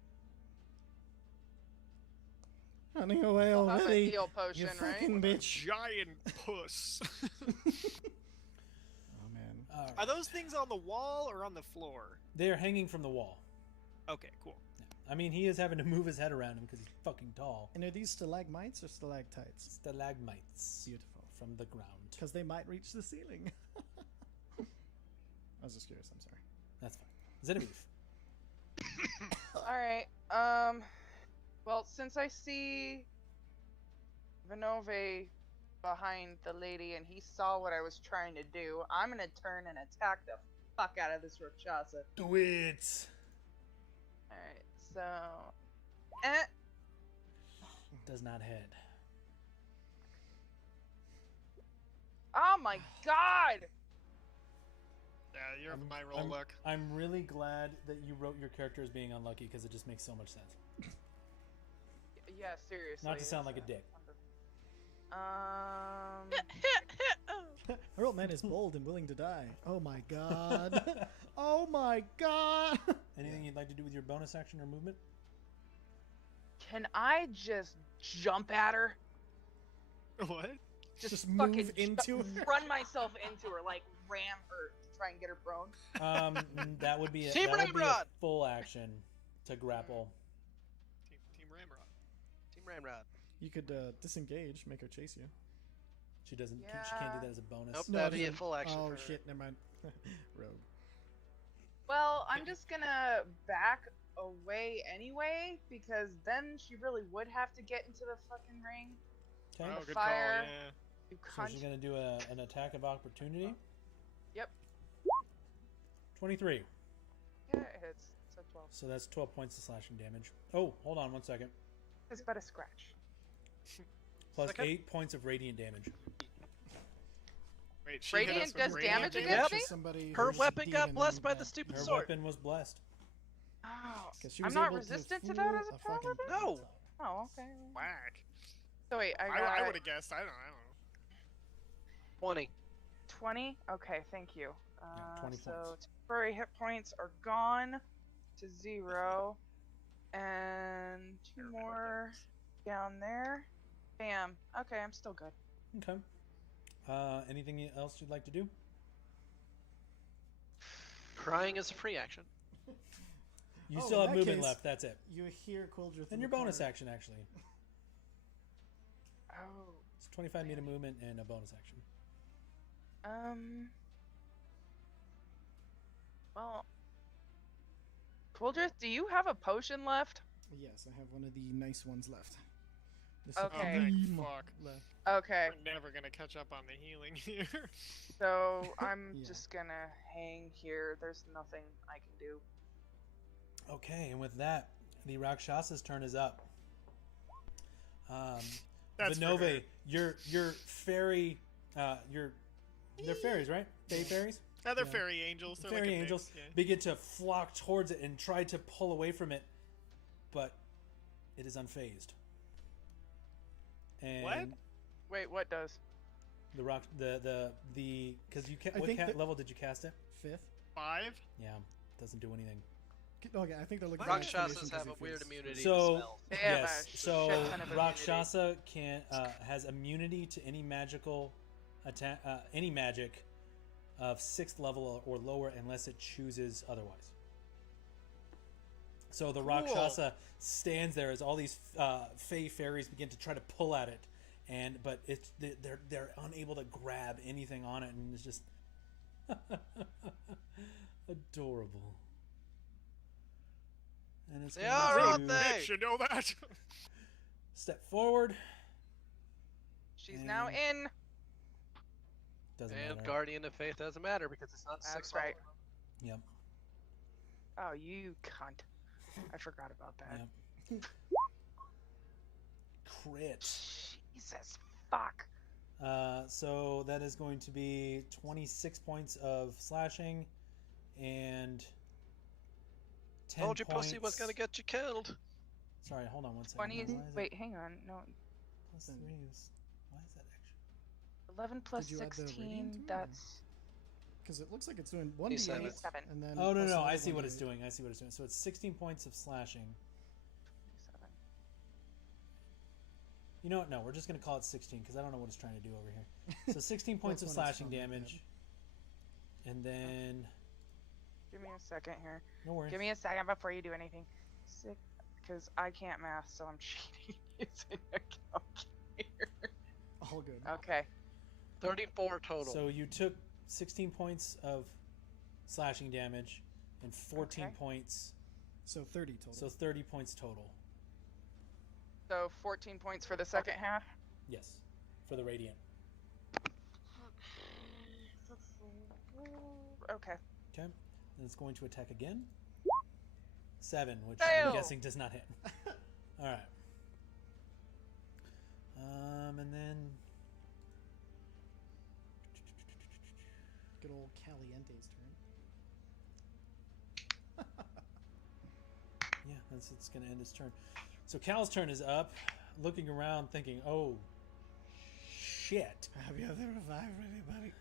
running away I'll have a already. heal You potion, right? fucking bitch. Giant puss. Oh man. All right. Are those things on the wall or on the floor? They're hanging from the wall. Okay, cool. I mean, he is having to move his head around him because he's fucking tall. And are these stalagmites or stalactites? Stalagmites Beautiful. from the ground. Because they might reach the ceiling. I was just curious, I'm sorry. That's fine. Genevieve. Alright, well, since I see Vinove behind the lady and he saw what I was trying to do, I'm gonna turn and attack the fuck out of this Rakshasa. Do it! Alright, so... Does not hit. Oh my god! Yeah, you're having my roll I'm, luck. I'm really glad that you wrote your character as being unlucky because it just makes so much sense. Yeah, seriously. Not to sound it's, like a dick. Her old man is bold and willing to die. Oh my god. Oh my god. Anything you'd like to do with your bonus action or movement? Can I just jump at her? What? Just fucking move into her. Run myself into her, like ram her, try and get her prone. That would be Team that would be a Ramrod! full action to grapple. Team Ramrod. Team Ramrod. You could disengage, make her chase you. She doesn't. She can't Yeah. do that as a bonus. Nope, No, that'd be a doesn't- full action Oh for her. shit, never mind. Rogue. Well, I'm just gonna back away anyway, because then she really would have to get into the fucking ring. Okay. Oh, The good fire. call. Yeah. You So cunt. she's gonna do an attack of opportunity. Yep. 23. Yeah, it hits. So 12. So that's 12 points of slashing damage. Oh, hold on 1 second. It's but a scratch. Plus Second. 8 points of radiant damage. Wait, she Radiant hit us with does radiant damage damage? against Yep. me? Somebody Her who's weapon got demon blessed by and, the stupid Her sword. weapon was blessed. Oh, 'cause she I'm was not able resistant to fool that as a a paladin? fucking- No. Oh, okay. Whack. So wait, I got I would have guessed. I don't know. 20. 20? Okay, thank you. 20 so points. temporary hit points are gone to 0. And 2 Never mind, more down there. Bam. Okay, I'm still good. Okay. Anything else you'd like to do? Crying is a free action. You Oh, still in have that movement case- left. That's it. You hear Quildrith. And your bonus action, actually. Oh. It's 25 feet of movement and a bonus action. Well. Quildrith, do you have a potion left? Yes, I have one of the nice ones left. The Okay. Oh, thank supreme fuck. left. Okay, We're never gonna catch up on the healing here. so I'm Yeah. just gonna hang here. There's nothing I can do. Okay, and with that, the Rakshasa's turn is up. That's for Vinove, her. your fairy, they're fairies, right? Fey fairies? Yeah, they're Yeah. fairy angels. They're Fairy like a angels mix, yeah. begin to flock towards it and try to pull away from it, but it is unfazed. And What? Wait, what does? the rock, the because you can I what think that- level did you cast it? 5th. 5? Yeah, doesn't do anything. Okay, I think they're looking. What? for Rakshasas explanation have 'cause a he weird feels- immunity So to spells. They have yes, a so shit ton of Rakshasa can has immunity to any magical attack, any magic of 6th level or lower, unless it chooses otherwise. So the Rakshasa stands there as all these fey fairies begin to try to pull at it, but they're unable to grab anything on it, and it's just Adorable. And it's They going are, to aren't they? Bitch, you know that? step forward. She's now And- in. Doesn't And matter. Guardian of Faith doesn't matter because it's not That's 6 right. Yep. Oh, you cunt. I forgot about that. Yep. Crit. Jesus fuck. So that is going to be 26 points of slashing and 10 Told you points. pussy was gonna get you killed. Sorry, hold on one second. 20 is. Why is it Wait, hang on. No. plus 3 is... Why is that extra? 11 plus Did you add the 16. radiant to it, or? That's. Because it looks like it's doing 1d8, 27. and then. Oh, no, plus no, I another see what it's 1d8. doing. I see what it's doing. So it's 16 points of slashing. 7. You know what? No, we're just going to call it 16 because I don't know what it's trying to do over here. So 16 points of That's when it's slashing fun like damage. And then... Give me a second here. No worries. Give me a second before you do anything. Because I can't math, so I'm cheating using a calculator. All good. Okay. 34 total. So you took 16 points of slashing damage and 14 Okay. points. So 30 total. So 30 points total. So 14 points for the second half. Yes. For the radiant. Okay. Okay. Then it's going to attack again. 7, which Fail. I'm guessing does not hit. Alright. And then... Good old Caliente's turn. Yeah, it's going to end his turn. So Cal's turn is up, looking around, thinking, "Oh, shit." Have you ever revived anybody?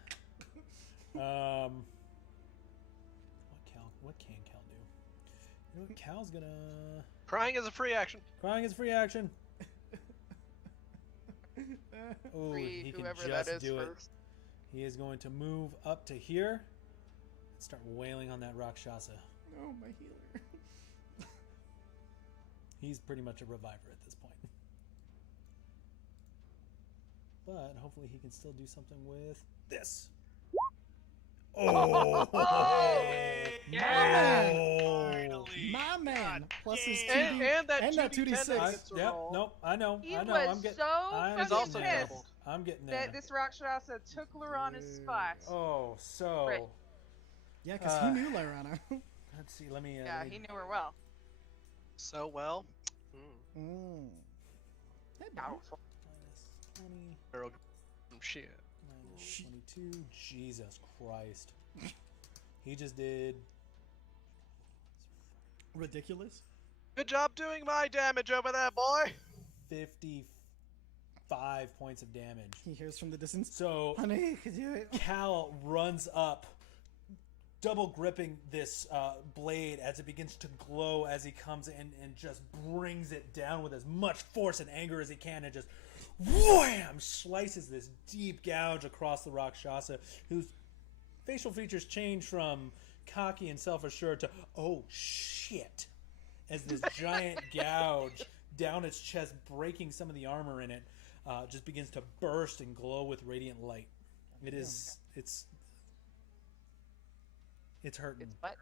What can Cal do? You know what? Cal's gonna Crying is a free action. crying is free action. Oh, Free he can whoever just that is do it. first. He is going to move up to here and start wailing on that Rakshasa. No, my healer. He's pretty much a reviver at this point. But hopefully he can still do something with this. Oh! Yeah! Finally. My man! God Plus his damn. 2d. And that and that 2d10 2d6. that I, gets to yep, roll. nope, I know, He I'm was getting, so I'm He's fucking also getting there. pissed doubled. I'm getting there. that this Rakshasa took Lorana's spot. Oh, so Right. Yeah, because he knew Lyrana. let's see. Let me. Yeah, let me- he knew her well. So well. Hey, buddy. Doubtful. minus 20, Girl, shit. minus 22. Jesus Christ! He just did. Ridiculous. Good job doing my damage over there, boy. 55 points of damage. He hears from the distance. So Honey, you could do it. Cal runs up, double gripping this blade as it begins to glow as he comes in and just brings it down with as much force and anger as he can and just wham! Slices this deep gouge across the Rakshasa, whose facial features change from cocky and self-assured to, oh shit, as this giant gouge down its chest, breaking some of the armor in it, just begins to burst and glow with radiant light. It is, it's hurting. It's what?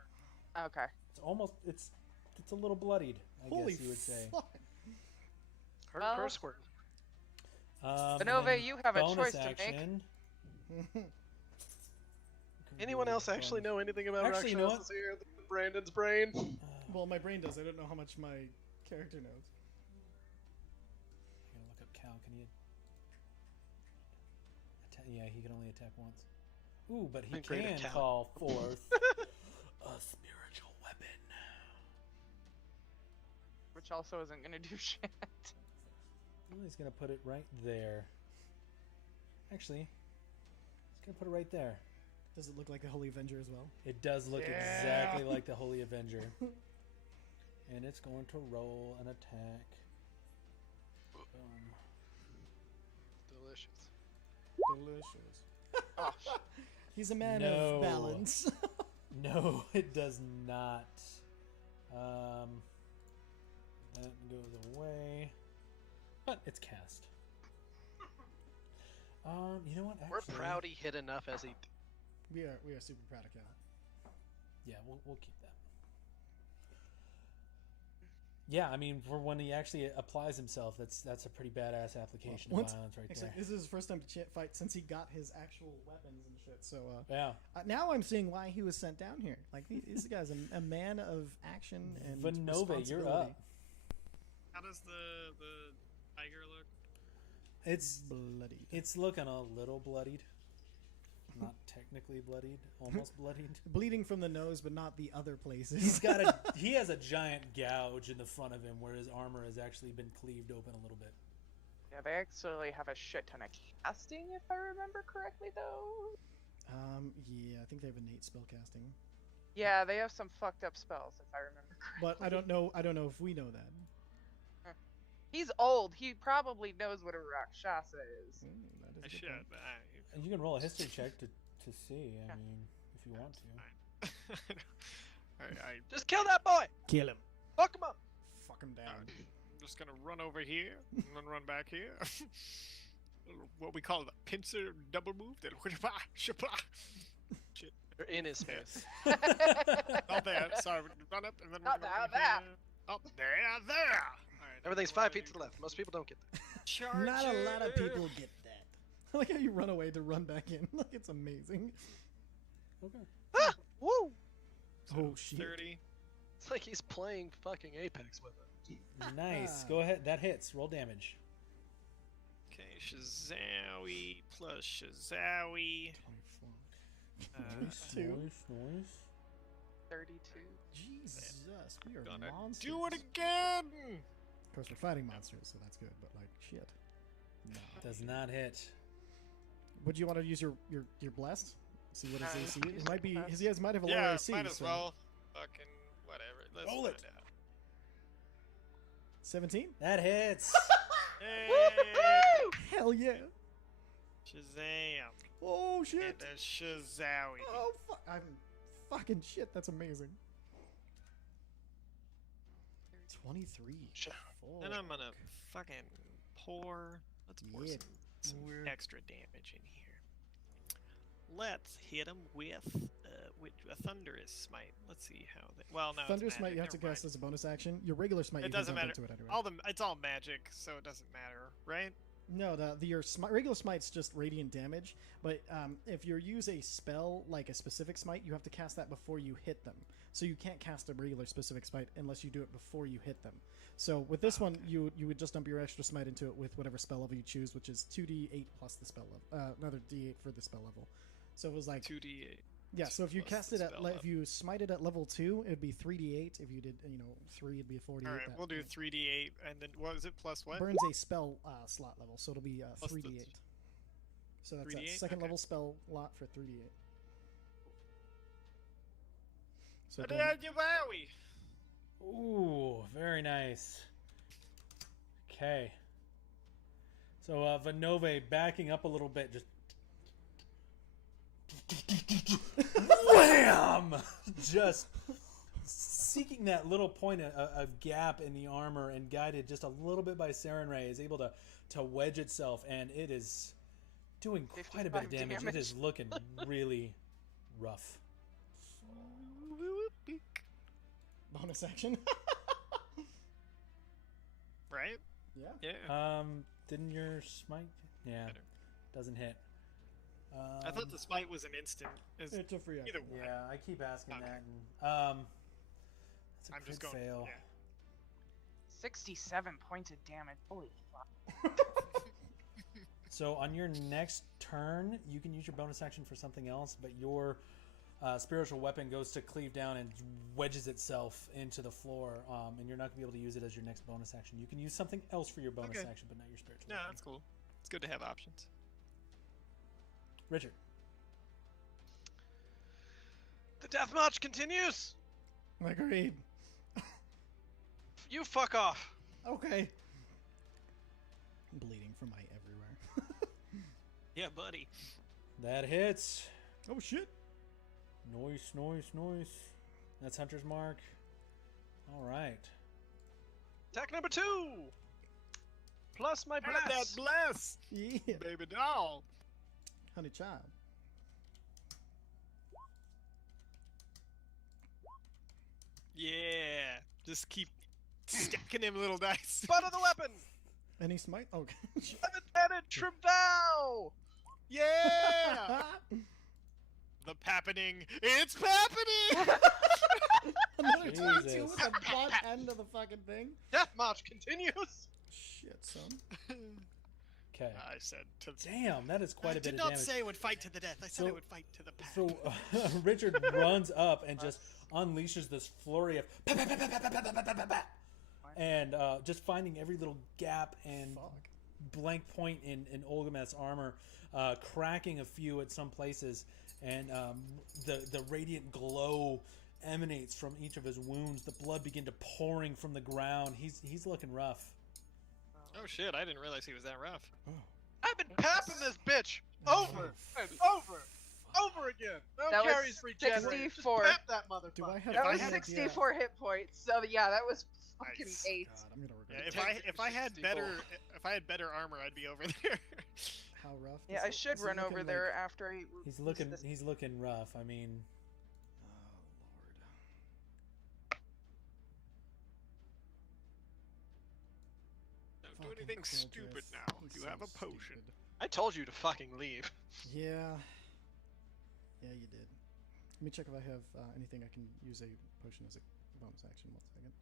Okay. It's almost, it's a little bloodied, I Holy guess you would say. fuck. Hurt Well- per squirt. And Benove, then you have a bonus choice to make. action. Anyone else actually know anything about Actually, you know Rakshasas here? Brandon's brain. Well, my brain does. I don't know how much my character knows. I'm gonna look up Cal. Can you? Yeah, he can only attack once. Ooh, but he I'm great at can Cal. call forth a spiritual weapon. Which also isn't gonna do shit. Well, he's gonna put it right there. Actually, he's gonna put it right there. Does it look like a Holy Avenger as well? It does look Yeah. exactly like the Holy Avenger. And it's going to roll an attack. Boom. Delicious. Delicious. Oh, He's a man No. of balance. No, it does not. That goes away. But it's cast. You know what? We're Actually, proud he hit enough as he. We are super proud of Cal. Yeah, we'll keep that. Yeah, I mean, for when he actually applies himself, that's a pretty badass application of violence right there. This is his first time to fight since he got his actual weapons and shit. So yeah. Now I'm seeing why he was sent down here. Like this guy's a man of action and Vanova, you're up. How does the tiger look? It's bloodied. It's looking a little bloodied. Not technically bloodied, almost bloodied. Bleeding from the nose, but not the other places. He has a giant gouge in the front of him where his armor has actually been cleaved open a little bit. Yeah, they actually have a shit ton of casting, if I remember correctly, though. Yeah, I think they have innate spell casting. Yeah, they have some fucked up spells, if I remember correctly. But I don't know if we know that. He's old. He probably knows what a Rakshasa is. That is I should. And you can roll a history check to see. I mean, if you want to. I Just kill that boy. Kill him. Fuck him up. Fuck him down. I'm just gonna run over here and then run back here. What we call the pincer double move. Shit. You're in his face. Not there. Sorry. Run up and then Not run there. Up there. All right, Everything's 5 feet to the left. Most people don't get that. Charge Not a lot of people get that. I like how you run away to run back in. Like, it's amazing. Okay. Ah! Woo! Oh, shit. 30. It's like he's playing fucking Apex with it. Nice. Go ahead. That hits. Roll damage. Okay, Shazowie plus Shazowie. 24. Nice. 32. Jesus, we are Gonna monsters. do it again! Of course, we're fighting monsters, so that's good, but, like, shit. No. Does not hit. Would you want to use your blessed? See what his AC use it might be. my His might have a lower Yeah, AC. might as so. well. Fucking whatever. Let's Roll find it. out. 17? That hits. Hey! Hell yeah! Shazam! Oh And shit! a Shazowie. Oh fuck! I'm fucking shit. That's amazing. 23. Then I'm gonna fucking pour. Let's pour Yeah. some extra damage in here. Let's hit him with a thunderous smite. Let's see how. Well, no. Thunderous it's Smite you have magic, to never cast as a bonus action. Your regular smite It you can doesn't jump matter. into it anyway. It's all magic, so it doesn't matter, right? No, your regular smite's just radiant damage. But if you use a spell like a specific smite, you have to cast that before you hit them. So you can't cast a regular specific smite unless you do it before you hit them. So with this one, you would just dump your extra smite into it with whatever spell level you choose, which is 2d8 plus the spell level. Another d8 for the spell level. So it was like 2d8. Yeah, so if you plus cast the it at spell if you smite it at level 2, it'd be 3d8. If you did 3, it'd be 48. All right, we'll do 3d8, and then what is it? Plus what? Burns a spell slot level, so it'll be Plus the 3d8. So that's a 3d8? second Okay. level spell lot for 3d8. So Wowie! Ooh, very nice. Okay. So Vanove backing up a little bit, just wham! Just seeking that little point of gap in the armor and guided just a little bit by Saren Ray is able to wedge itself, and it is doing quite a bit of 55 damage. It is looking really rough. bonus action. Right? Yeah. Yeah. Didn't your smite? Yeah, Better. doesn't hit. I thought the smite was an instant. It's a free action. Either one. Yeah, I keep asking Okay. that. And, that's a I'm just crit going. fail. Yeah. 67 points of damage. Holy fuck. So on your next turn, you can use your bonus action for something else, but your spiritual weapon goes to cleave down and wedges itself into the floor, and you're not going to be able to use it as your next bonus action. You can use something else for your bonus Okay. action, but not your spiritual No, weapon. that's cool. It's good to have options. Richard. The death march continues. Agreed. You fuck off. Okay. I'm bleeding from my everywhere. Yeah, buddy. That hits. Oh shit. Noise. That's Hunter's Mark. All right. Attack number 2. Plus my Have that blast. bless, Yeah. baby doll. Honey child. Yeah. Just keep stacking him little dice. Butt of the weapon. Any smite? Oh, Advantage Travow. Yeah. The pappening. It's pappening. Another Jesus. 22 with the butt end of the fucking thing. Death march continues. Shit, son. Okay. I said to the Damn, that is quite a bit did of not damage. say I would fight to the death. I said So- I would fight to the pack. So Richard runs up and just unleashes this flurry of pa, pa, pa, pa, pa, pa, pa, pa, pa, pa, pa, and just finding every little gap and Fuck. blank point in Olgameth's armor, cracking a few at some places, and the radiant glow emanates from each of his wounds. The blood begin to pouring from the ground. He's looking rough. Oh shit! I didn't realize he was that rough. I've been papping this bitch over and over again. No That was carries regenerate. Just 64. pap that motherfucker. Do I have That any was idea? 64 hit points. So yeah, that was fucking Nice. 8. God, I'm gonna Yeah, regret if I had 64. better armor, I'd be over there. how rough. Yeah, is I it? should Is it run looking over like- there after I. He's use looking this- he's looking rough. I mean, Don't do Fucking anything Quildrith. stupid now. He's You so have a potion. stupid. I told you to fucking leave. Yeah. Yeah, you did. Let me check if I have anything I can use a potion as a bonus action. 1 second.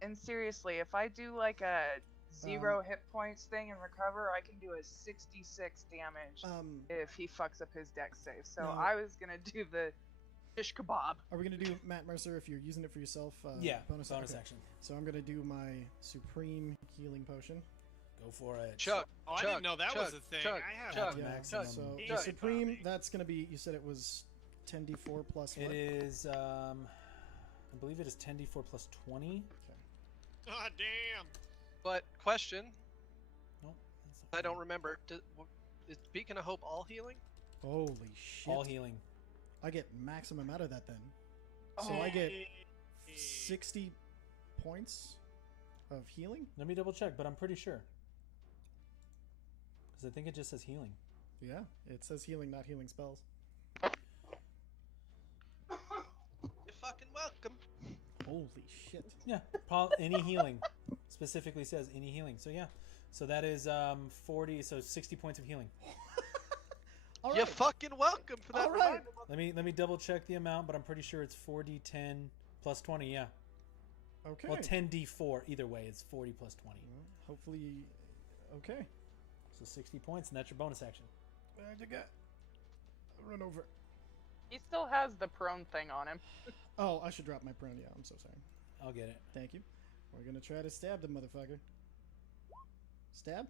And seriously, if I do like a 0 hit points thing and recover, I can do a 66 damage if he fucks up his dex save. So No. I was gonna do the shish kebab. Are we gonna do Matt Mercer if you're using it for yourself? yeah, bonus bonus okay. action. So I'm gonna do my supreme healing potion. Go for it. Chuck. Oh, I didn't know that was a thing. Chuck, I have Chuck. Yeah. Yeah. Maximum. So Easy, the supreme, Bobby. that's gonna be. You said it was 10d4 plus what? It is I believe it is 10d4 plus 20. Oh damn! But question, No, I don't remember. Is Beacon of Hope all healing? Holy shit! all healing. I get maximum out of that then. So I get 60 points of healing. Let me double check, but I'm pretty sure. Because I think it just says healing. Yeah, it says healing, not healing spells. You're fucking welcome. Holy shit! Yeah, any healing specifically says any healing. So yeah, so that is 40, so 60 points of healing. All You're right. fucking welcome for that All right. reminder. Let me double check the amount, but I'm pretty sure it's 40, 10 plus 20. Yeah, Okay. well 10d4 either way. It's 40 plus 20, Well, hopefully, okay. so 60 points, and that's your bonus action. Where'd you go? Run over. He still has the prone thing on him. Oh, I should drop my prone. Yeah, I'm so sorry. I'll get it. Thank you. We're gonna try to stab the motherfucker. Stab?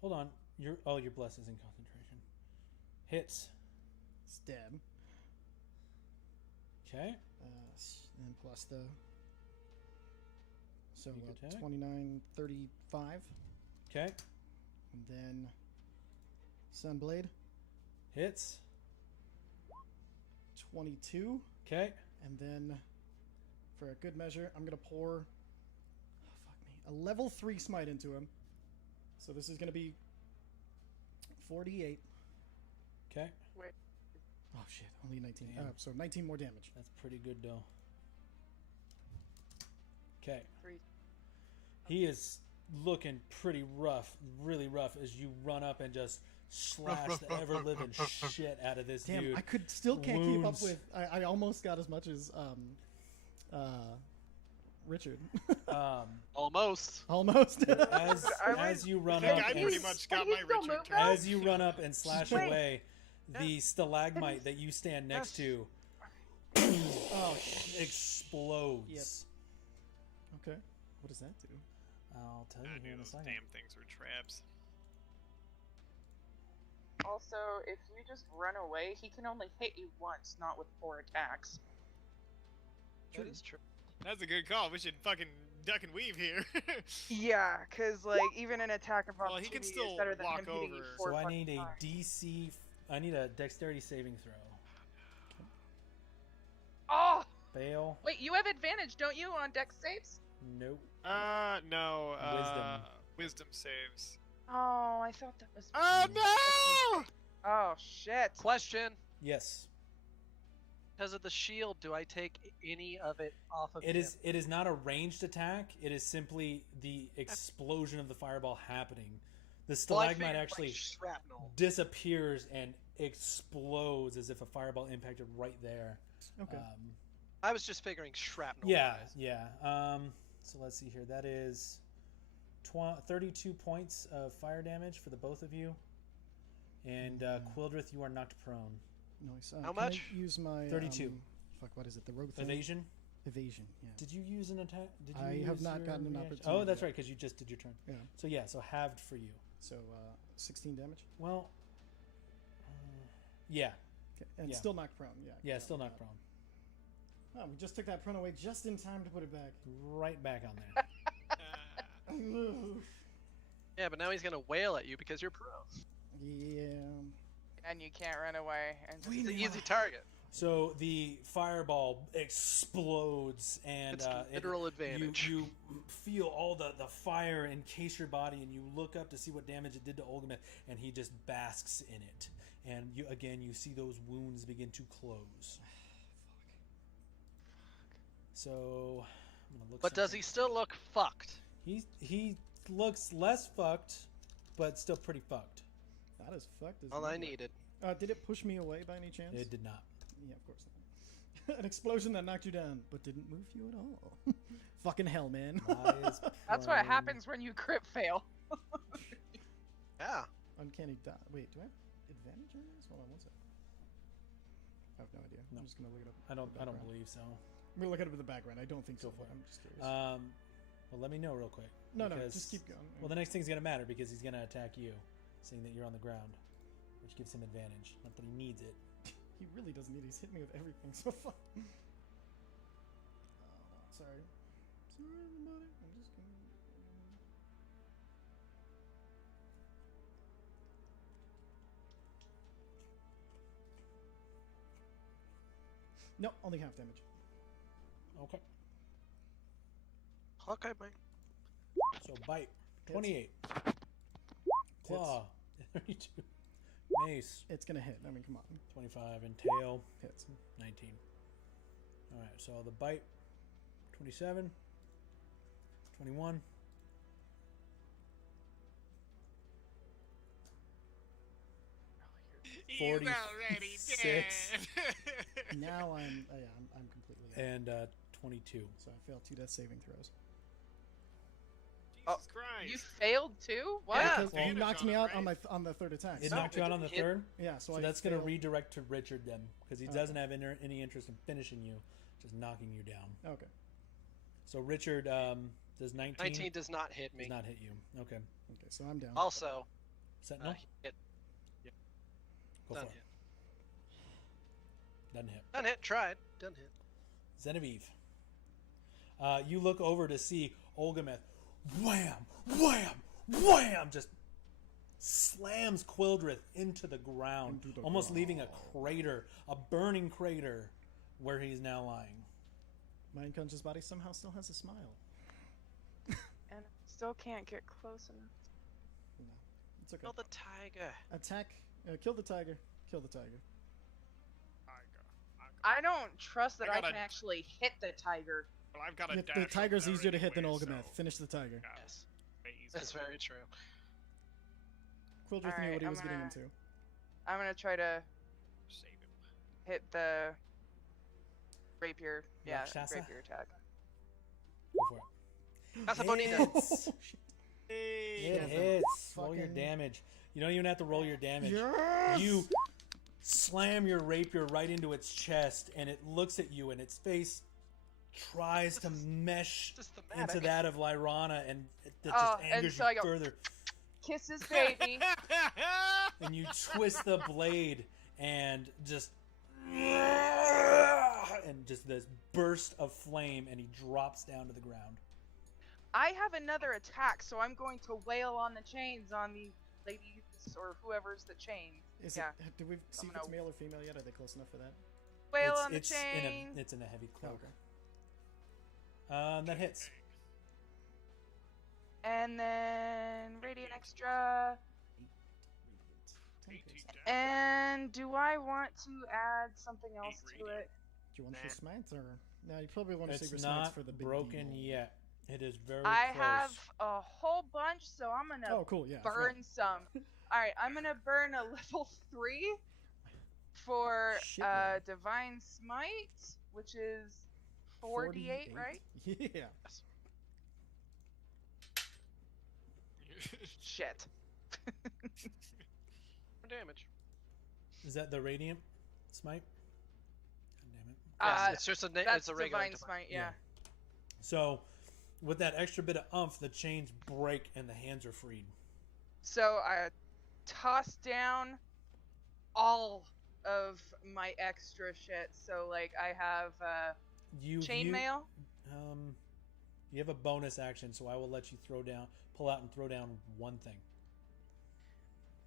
Hold on. Your bless is in concentration. Hits. Stab. Okay. And plus the. So Sneak attack. 29, 35. Okay. And then. Sunblade. Hits. 22. Okay. And then. For a good measure, I'm gonna pour. Oh, fuck me. A level 3 smite into him. So this is gonna be 48. Okay. Oh shit, only 19. Damn. So 19 more damage. That's pretty good though. Okay. 3. He is looking pretty rough, really rough, as you run up and just slash the ever living shit out of this Damn, dude. I could still can't keep up Wounds. with. I almost got as much as Richard. Almost. Almost. As you run I up think I and, pretty much got Can he my still Richard move turn. now? as you run up and slash Wait. away, the stalagmite that you stand next to Oh shit. explodes. Yep. Okay. What does that do? I'll tell you I here knew in a those second. damn things were traps. Also, if you just run away, he can only hit you once, not with 4 attacks. That is true. That's a good call. We should fucking duck and weave here. Yeah, because like even an attack of Well, he opportunity can still is better than walk him hitting you over. 4 So I fucking need a times. DC. I need a dexterity saving throw. Oh! Fail. Wait, you have advantage, don't you, on dex saves? Nope. No. Wisdom. Wisdom saves. Oh, I thought that was. Oh no! Oh shit! Question: Yes. Because of the shield, do I take any of it off of It him? is not a ranged attack. It is simply the explosion of the fireball happening. The Well, I stalagmite figured, actually like, shrapnel. disappears and explodes as if a fireball impacted right there. Okay. I was just figuring shrapnel. Yeah, wise. yeah. So let's see here. That is 32 points of fire damage for the both of you. And Quildrith, you are knocked prone. Nice. How can I much? use my 32. Fuck, what is it? The rogue thing? Evasion. Evasion. Yeah. Did you use an attack? Did you I have use not your gotten an reaction? opportunity Oh, that's yet. right, because you just did your turn. Yeah. So yeah, so halved for you. So 16 damage. Well, yeah, Okay. And Yeah. still knocked prone. Yeah. yeah, still knocked prone. Oh, we just took that prone away just in time to put it back. Right back on there. Yeah, but now he's gonna wail at you because you're pro. Yeah. And you can't run away. And just It's an easy target. So the fireball explodes, and It's literal advantage. You feel all the fire encase your body, and you look up to see what damage it did to Olgameth, and he just basks in it. And you see those wounds begin to close. So I'm gonna look. But does something- he still look fucked? He looks less fucked, but still pretty fucked. That is fucked. As All I hell. needed. Did it push me away by any chance? It did not. Yeah, of course not. An explosion that knocked you down, but didn't move you at all. Fucking hell, man. Lies That's what prone. happens when you crit fail. Yeah. Uncanny dot. Wait, do I have advantage on this? Hold on, one second. I have no idea. No. I'm just gonna look it up. I don't background. believe so. I'm gonna look it up in the background. I don't think Go so. for But it. I'm just curious. Well, let me know real quick. no, because- just keep going. Well, the next thing's gonna matter because he's gonna attack you, seeing that you're on the ground, which gives him advantage. Not that he needs it. He really doesn't need. He's hit me with everything so far. Oh, sorry. Sorry, everybody. I'm just gonna. No, only half damage. Okay. Okay, man. So bite. Hits. 28. Claw. 32. Mace. It's gonna hit. I mean, come on. 25. And tail. Hits. 19. Alright, so the bite. 27. 21. He's 46. already dead. Now I'm completely out. And 22. So I failed 2 death saving throws. Jesus Christ. You failed too? What? Yeah. Because he Advantage knocked on me it, out right? on the third attack. It So, knocked you out on the it hit- third? yeah, so So I that's going to failed- redirect to Richard then, because he Okay. doesn't have any interest in finishing you, just knocking you down. Okay. So Richard does 19. 19 does not hit me. Does not hit you. Okay. Okay, so I'm down. Also, Sentinel? hit. Go Done for hit. it. Doesn't hit. Done hit. Tried. Done hit. Genevieve. You look over to see Olgameth. Wham! Wham! Wham! Just slams Quildrith into the ground, Into the almost leaving a ground. crater, a burning crater, where he's now lying. My unconscious body somehow still has a smile. And still can't get close enough. No, it's okay. Kill the tiger. Attack. Kill the tiger. Kill the tiger. I don't trust that I I gotta- can actually hit the tiger. Well, I've got a The dash tiger's over easier to there hit than anyway, Olgameth. so- Finish the tiger. Yeah, Yes. way easier. That's very true. Quildrith knew Alright, what he I'm was getting gonna- into. I'm gonna try to Save him. hit the rapier. Yeah, Rakshasa? rapier attack. Go for it. Casa Bonita. Hits. Shit. It Yeah, hits. Roll your fucking- damage. You don't even have to roll your damage. Yes! You slam your rapier right into its chest, and it looks at you, and its face tries to mesh Just into thematic. that of Lyrana, and that Oh, just and angers so I you go- further. Kisses baby. And you twist the blade, and just this burst of flame, and he drops down to the ground. I have another attack, so I'm going to wail on the chains on the ladies or whoever's the chain. Is Yeah. it? Do we see if gonna- it's male or female yet? Are they close enough for that? Wail on the it's chain. it's in a heavy cloak. Okay. That hits. And then radiant extra. 8 radiant. 10 18 piercing. damage. And do I want to add something else to radiant. it? Do you want your smites or no? You probably want to save your It's smites not for the big broken deal. yet. It is very I close. have a whole bunch, so I'm gonna Oh, cool. Yeah. I forgot. burn some. All right, I'm gonna burn a level 3 for Shit, man. divine smite, which is 48, right? Yeah. Shit. Damage. Is that the radiant smite? God damn it. Yes, it's just a That's it's a regular divine smite, yeah. So, with that extra bit of umph, the chains break and the hands are freed. So I toss down all of my extra shit. So like I have chainmail. You have a bonus action, so I will let you pull out and throw down one thing.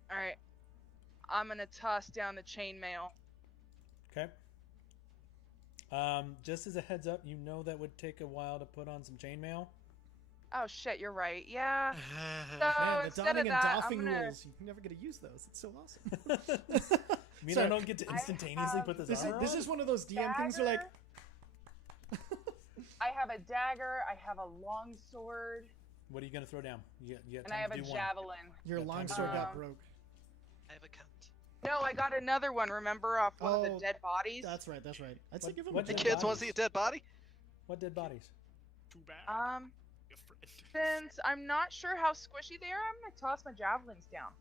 All right, I'm gonna toss down the chainmail. Okay. Just as a heads up, you know that would take a while to put on some chainmail. Oh shit, you're right. Yeah. So Man, the instead donning of and that, I'm doffing gonna. rules. You're never gonna use those. It's so awesome. I mean, I Sorry. don't get to instantaneously put this armor This on? is one of those DM things. You're like, I have a dagger. I have a long sword, What are you going to throw down? You got and I time have to a do one. javelin. your Got time to longsword do got one. broke. I have a count. No, I got another one. Remember, off one of the Oh, dead bodies. That's right. That's right. I'd say What- give him what a Hey dead javelin. kids, want to see a dead body? What dead bodies? Too bad. Your friend. Since I'm not sure how squishy they are, I'm gonna toss my javelins down.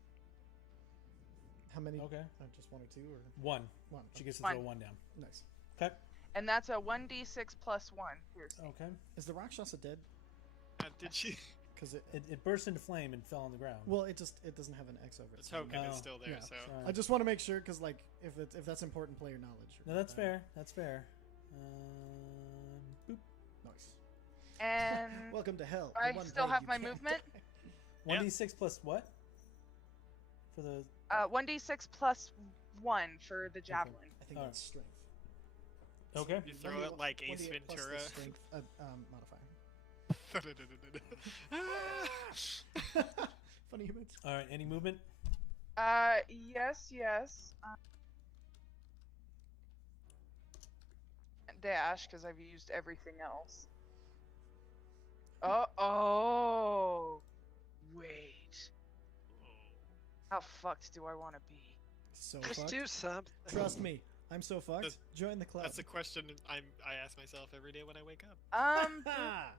How many? Okay. Just one or two or One. one. She gets to Fine. throw one down. Nice. Okay. And that's a 1d6 plus 1. Here's Okay. Is the Rakshasa dead? Did she? Because It burst into flame and fell on the ground. well, it doesn't have an X over it. The so token Oh, is still there, yeah. so. Sorry. I just want to make sure because like if that's important player knowledge. No, that's fair. That's fair. Boop. Nice. And Welcome to hell. I the one still grade have you my can't movement. die. 1d6 plus what? For the... 1d6 plus 1 for the javelin. I think Alright. that's strength. Okay. You throw it like Ace 1d8 plus the Ventura. strength modifier. Funny humans. All right. Any movement? Yes. Dash, because I've used everything else. Oh, wait. How fucked do I want to be? So Just fucked. do something. Trust me, I'm so fucked. That's- Join the club. That's a question I ask myself every day when I wake up.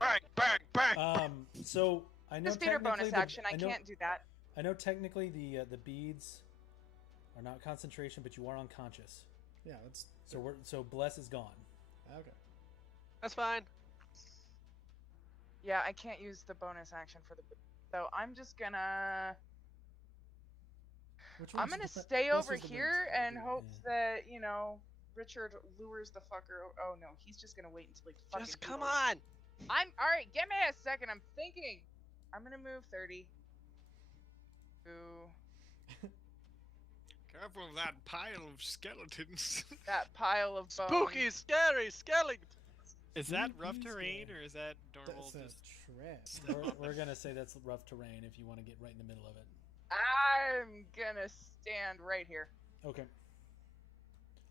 Bang, bang, bang. So I know Just Peter technically bonus the- action. I know- can't do that. I know technically the beads are not concentration, but you are unconscious. Yeah, that's So bless is gone. okay. That's fine. Yeah, I can't use the bonus action for the. So I'm just gonna. Which I'm one's gonna the- stay Bless over is the here wings. and hope that Richard lures the fucker. Oh no, he's just gonna wait until he fucking. Just come heals. on. I'm all right. Give me a second. I'm thinking. I'm gonna move 30. Ooh, Careful of that pile of skeletons. that pile of bones. Spooky, scary, skeleton. Is that rough Spooky terrain scary. or is that normal? That's Just a trap. We're gonna say that's rough terrain if you want to get right in the middle of it. I'm gonna stand right here. Okay.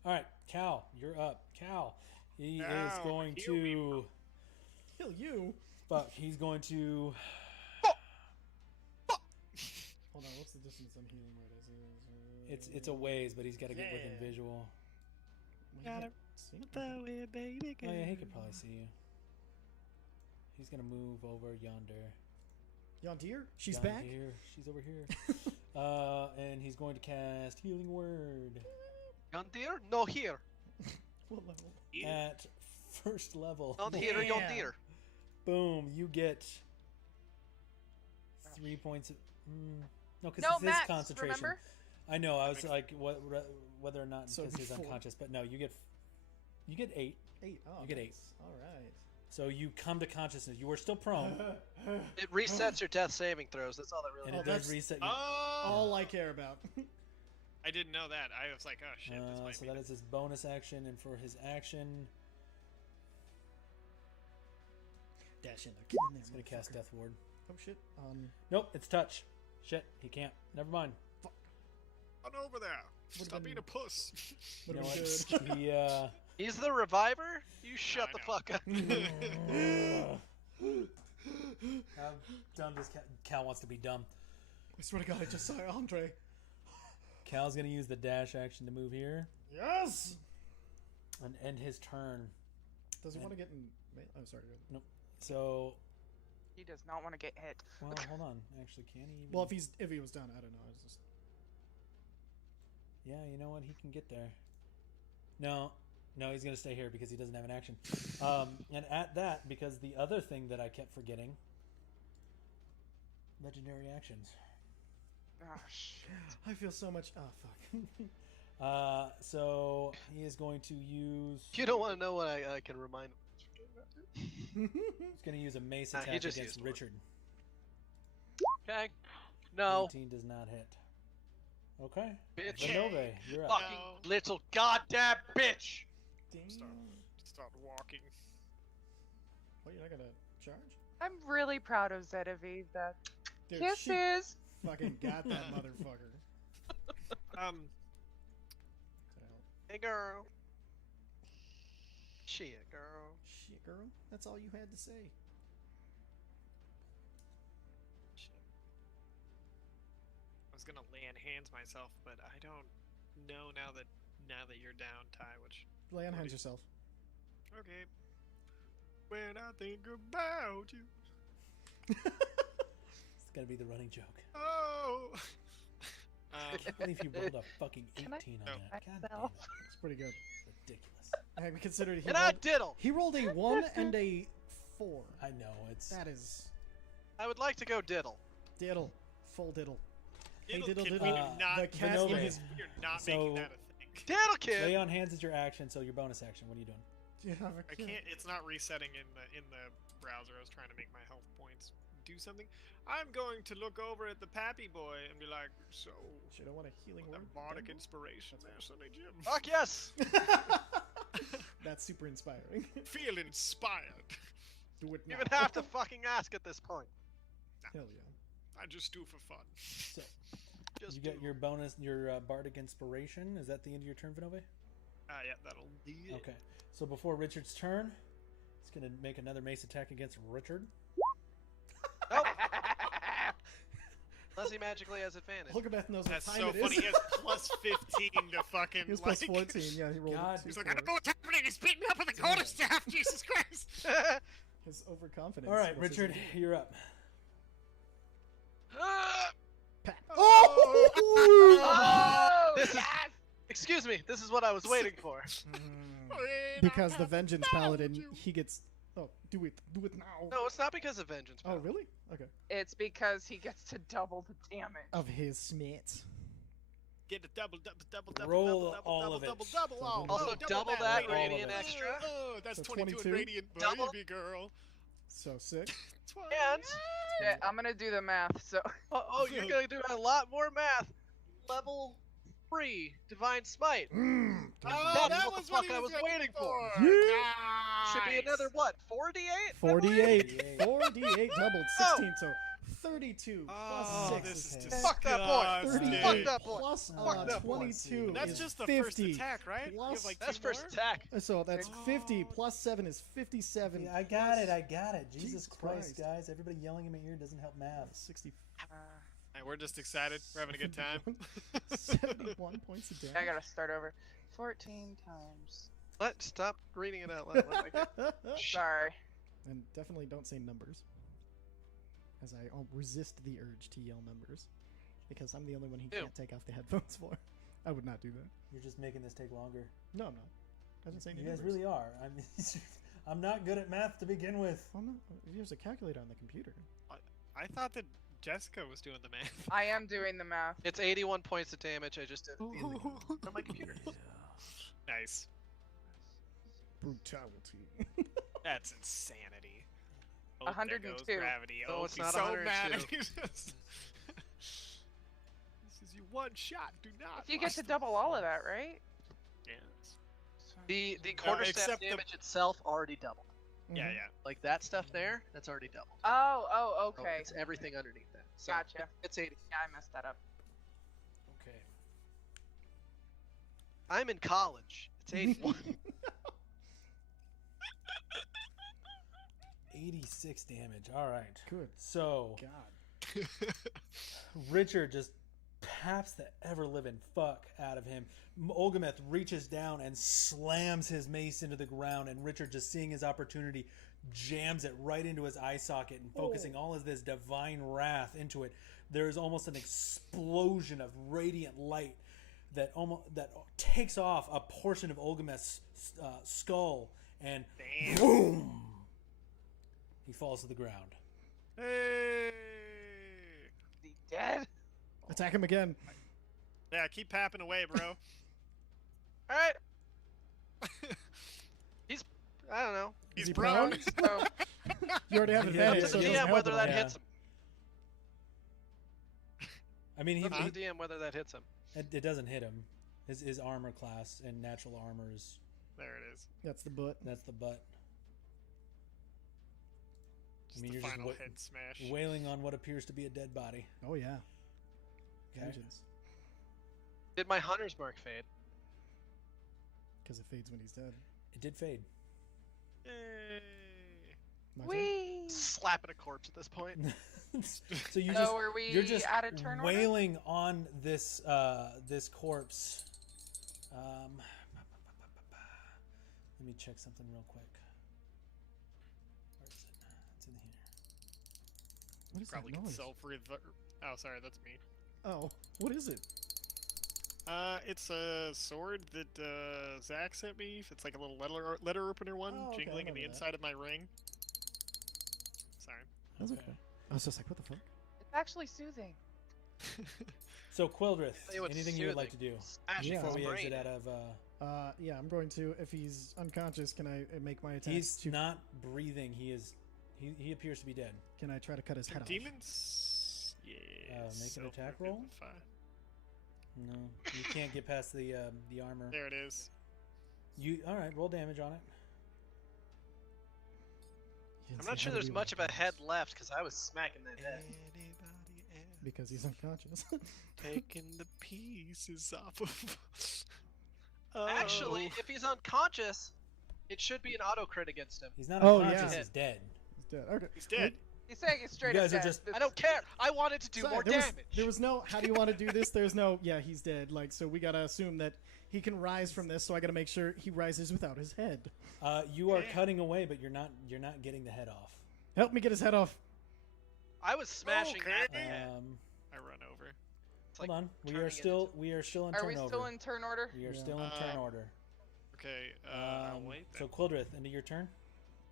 All right, Cal, you're up. Cal, he is Ow, going heal me, to. Kill you. Fuck, he's going to. Hold on, what's the distance I'm healing right as? It's a ways, but he's got to get within Yeah. visual. Got it. Oh yeah, he could probably see you. He's gonna move over yonder. Yondir? She's Yonder back? Here. She's over here. And he's going to cast Healing Word Yon deer? No here. What level? at first level. Not here, yon Yeah. deer. Boom! You get 3 points. No, because No, it's his max. concentration. Remember? I know. I was like, whether or not So because he's before- unconscious, but no, you get 8. 8. Oh, You get nice. All right. So you come to consciousness. You were still prone, It resets your death saving throws. That's all that really and Oh, it matters. does reset you. All I care about. I didn't know that. I was like, oh shit, this might So be. that is his bonus action, and for his action, Dash in there. Get in there. he's gonna cast motherfucker. Death Ward. Oh shit. Nope, it's touch. Shit, he can't. Never mind. On over there. Stop been- being a puss. You Would've know been what? good. He's the reviver? You shut the I fuck up. How dumb does Cal wants to be dumb? I swear to God, I just saw Andre. Cal's gonna use the dash action to move here Yes! and end his turn. Does he want to get in... Oh, sorry. Nope. So, He does not want to get hit. well, hold on. Actually, can he? Even... Well, if he was done, I don't know. I was just... Yeah, you know what? He can get there. No, he's gonna stay here because he doesn't have an action. And at that, because the other thing that I kept forgetting, legendary actions. Oh, shit. I feel so much... Oh, fuck. So he is going to use. You don't want to know what I can remind. He's going to use a mace Nah, attack he just against used one. Richard. Okay. No. 18 does not hit. Okay. Bitch. Vinove, you're up. Fucking little goddamn bitch. Damn. Start walking. What, you're not gonna charge? I'm really proud of Zedaviv. That Dude, kisses. she fucking got that motherfucker. Hey, girl. Shit, girl. Shit, girl. That's all you had to say. I was gonna lay on hands myself, but I don't know now that you're down, Ty. Which Lay on hands yourself. okay. When I think about you. It's got to be the running joke. Oh. I can't believe you rolled a fucking 18 on No. that. God damn myself? it. It's pretty good. It's ridiculous. Have you considered And I diddle. he rolled a 1 and a 4. I know, it's... That is I would like to go diddle. diddle. Full diddle. Hey, Diddle diddle, kid, diddle. we do not The cat Vinove. in his... You're not So- making that a thing. Diddle kid. Lay on hands is your action, so your bonus action. What are you doing? Do you have a I can't. It's not resetting in the browser. I was trying to make my health points do something. I'm going to look over at the Pappy Boy and be like, so. Should I want a healing What word? the bardic inspiration there, Sonny Jim. Fuck yes. That's super inspiring. Feel inspired. Do it You now. even have to fucking ask at this point. Hell yeah. I just do for fun. So, Just you get do. your bonus, your bardic inspiration. Is that the end of your turn, Vinove? Yeah, that'll be it. Okay. So before Richard's turn, he's going to make another mace attack against Richard. Nope. Unless he magically has advantage. Olgameth knows That's what time so it is. funny. He has plus 15 to fucking. He was plus like, 14. Yeah, he rolled God. two He's like, I don't know fours. what's happening. He's beating me up with a quarterstaff. Jesus Christ. His overconfidence. All right, was his Richard, advantage. you're up. Pat. Oh, This is- yes! Excuse me. This is what I was waiting for. Because the Vengeance Paladin, he gets... Oh, do it now. No, it's not because of vengeance. Oh, pal. really? Okay. It's because he gets to double the damage. Of his smite. Get a double. Roll all of it. Double. Oh, Also, double that All of radiant it. extra. Oh, that's So 22 22? in radiant, Double. baby girl. So sick. And Yeah, I'm gonna do the math. So you're gonna do a lot more math. Level 3 divine smite. Oh, That's that what the was what fuck he I was was going waiting for. Yeah. Should be Nice. another what? 48? 48. 48 doubled. 16, so 32 Oh, plus 6 this is is 10. disgusting. Fuck that boy. 38 Fuck that boy. plus Fuck that boy. 22 That's is just the 50. first attack, right? You have Plus- like That's two first more? attack. So that's 50 Oh. plus 7 is 57. Yeah, I got it. Jesus Jesus Christ, Christ. guys. Everybody yelling in my ear doesn't help math. 60. Hey, we're just excited. We're having a good time. 71 points of I damage. gotta start over. 14 times. Stop reading it out loud. Let me get- Sorry. And definitely don't say numbers. As I resist the urge to yell numbers. Because I'm the only one he Ew. can't take off the headphones for. I would not do that. You're just making this take longer. No, I'm not. I didn't say any You guys numbers. really are. I'm not good at math to begin with. Oh no, there's a calculator on the computer. I thought that Jessica was doing the math. I am doing the math. It's 81 points of damage. I just did it on my computer. Nice. Brutality. That's insanity. Oh, 102. There goes gravity. No, Oh, it's he's not so 102. mad. He's just- This is you one shot. Do not. If you get to lose. double all of that, right? Yes. The quarterstaff except the- damage itself already doubled. Yeah, Mhm. yeah. Like that stuff there, that's already doubled. Oh, So okay. it's everything underneath that. So Gotcha. It's 80. Yeah, I messed that up. Okay. I'm in college. It's 81. 86 damage. All right. Good So God. Richard just paps the ever-living fuck out of him. Olgameth reaches down and slams his mace into the ground, and Richard, just seeing his opportunity, jams it right into his eye socket and focusing all of this divine wrath into it. There is almost an explosion of radiant light that takes off a portion of Olgameth's skull, and boom, he falls to the ground. Hey! Is he dead? Attack him again. Yeah, keep papping away, bro. All right. I don't know. Is He's he prone. prone? You already have Yeah, advantage, yeah, so it yeah. doesn't DM help whether at that all. hits him. I mean, Up to the DM whether that hits him. it doesn't hit him. His armor class and natural armor is There it is. That's the butt. that's the butt. Just I mean, the you're just final head smash. wailing on what appears to be a dead body. Oh yeah. Okay. Vengeance. Did my hunter's mark fade? Because it fades when he's dead. It did fade. Yay! My turn? Whee! Slapping a corpse at this point. So you So just are we you're just at a turn order? wailing on this this corpse. Let me check something real quick. Where is it? It's in here. What is Probably that can noise? self-rever... Oh, sorry, that's me. Oh, what is it? It's a sword that Zach sent me. It's like a little letter opener one, Oh, okay, I jingling in the remember that. inside of my ring. Sorry. That's okay. I was just like, what the fuck? It's actually soothing. So Quildrith, Tell you what's anything you would like to do Smash Yeah. before his we brain. exit out of? Yeah, I'm going to. If he's unconscious, can I make my attack? He's not breathing. He appears to be dead. Can I try to cut his head off? Demons. Yeah. Make an attack roll? No, you can't get past the armor. There it is. You all right? Roll damage on it. He didn't I'm say not sure how to there's do much of that. a head left because I was smacking that head. Anybody Because he's unconscious. taking the pieces off of. Actually, if he's unconscious, it should be an auto crit against him. He's not Oh, unconscious. yeah. He's dead. He's dead. Okay. He's dead. He's saying it's straight You up guys are dead. just- I don't care. I wanted to do Sorry, more there was- damage. there was no. How do you want to do this? There's no. Yeah, he's dead. Like, so we gotta assume that he can rise from this. So I gotta make sure he rises without his head. You are Yeah. cutting away, but you're not getting the head off. Help me get his head off. I was smashing Okay. that head. I run over. It's Hold like on. We turning are it still into- we are still in Are we turnover. still in turn order? We are Yeah. still in turn order. Okay. I'll wait. Then. So Quildrith, into your turn.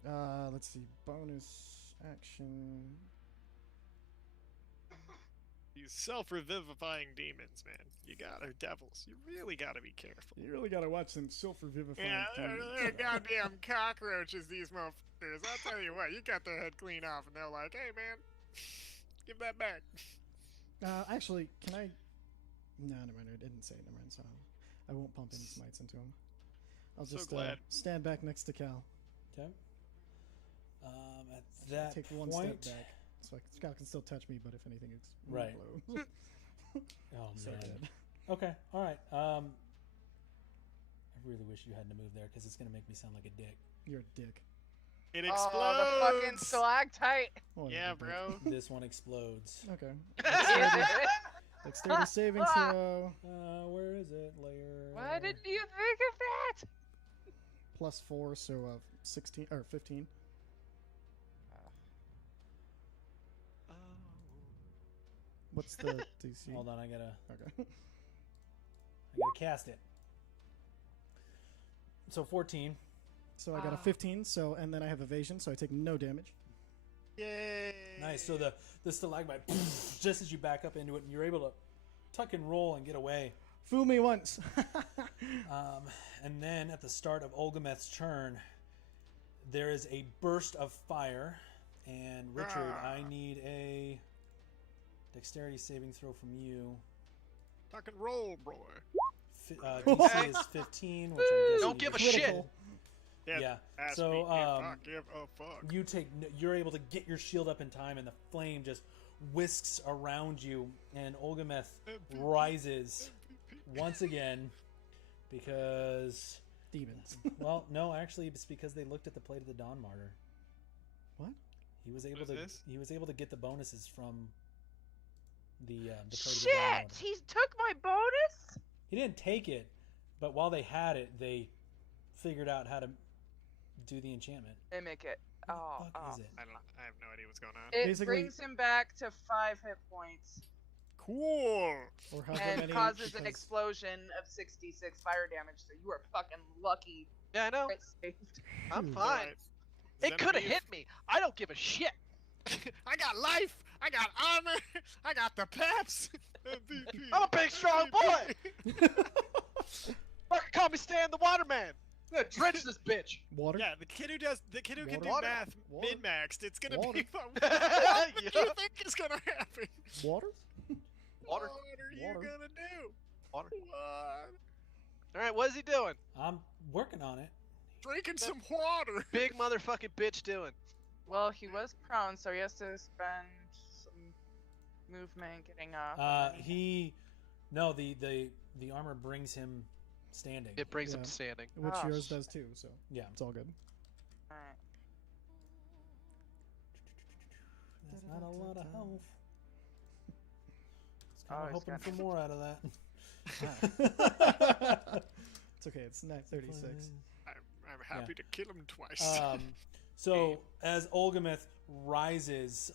Let's see. Bonus action. These self-revivifying demons, man. You gotta devils. You really gotta be careful. You really gotta watch them self-revivifying. Yeah, demons. they're goddamn cockroaches, these motherfuckers. I'll tell you what, you cut their head clean off, and they're like, "Hey, man, give that back." Actually, can I? No, never mind. I didn't say it. Never mind. So I won't pump any smites into him. I'll So just glad. stand back next to Cal. Okay. At that Take point, one step back, so Cal can still touch me, but if anything, it's Right. blows. oh so man. dead. Okay. All right. I really wish you hadn't moved there because it's gonna make me sound like a dick. You're a dick. It Oh, explodes. the fucking stalactite. Oh, Yeah, you're a dick. bro. This one explodes. Okay. What Dexterity saving throw. Where is it? Layer. did you think of that? +4, so 16 or 15. What's the DC? Hold on, I gotta Okay. cast it. So 14. So I got a 15. So and then I have evasion, so I take no damage. Yay! Nice. So the stalagmite, just as you back up into it, and you're able to tuck and roll and get away. Fool me once. And then at the start of Olgameth's turn, there is a burst of fire. And Richard, I need a dexterity saving throw from you. Tuck and roll, bro. DC is 15, which I'm guessing Don't you give a get shit. critical. Yeah. Yeah. Ask So, me if I give a fuck. You're able to get your shield up in time, and the flame just whisks around you, and Olgameth rises once again because, Demons. well, no, actually, it's because they looked at the plate of the Dawn Martyr. What? He was able What to. is this? He was able to get the bonuses from the Play to Shit! download. He took my bonus. He didn't take it, but while they had it, they figured out how to do the enchantment. Mimic it. What Oh, the fuck is it? I have no idea what's going on. It Basically- brings him back to 5 hit points Cool. Or however and many? causes an because- explosion of 66 fire damage. So you are fucking lucky. Yeah, I know. It saved. I'm Ooh. fine. Alright. It could have Genevieve? hit me. I don't give a shit. I got life. I got armor. I got the peps. MVP. I'm a big, strong boy. MVP. Fucking call me Stan the Waterman. I'm gonna drench this bitch. Water. Yeah, the kid who can do Water. math Water. min-maxed. It's gonna Water. be fun. What do Yeah. you think is gonna happen? Water. Water. What are you Water. gonna do? Water. What? All right, what is he doing? I'm working on it. Drinking some water. Big motherfucking bitch doing. Well, he was prone, so he has to spend some movement getting up. No, the armor brings him standing. It brings him Yeah. to standing. Which Oh, yours shit. does too. So Yeah. it's all good. Alright. That's not a lot of health. I was Oh, kind of he's hoping got- for more out of that. It's okay. It's 9:36. I'm happy to kill him twice. So as Olgameth rises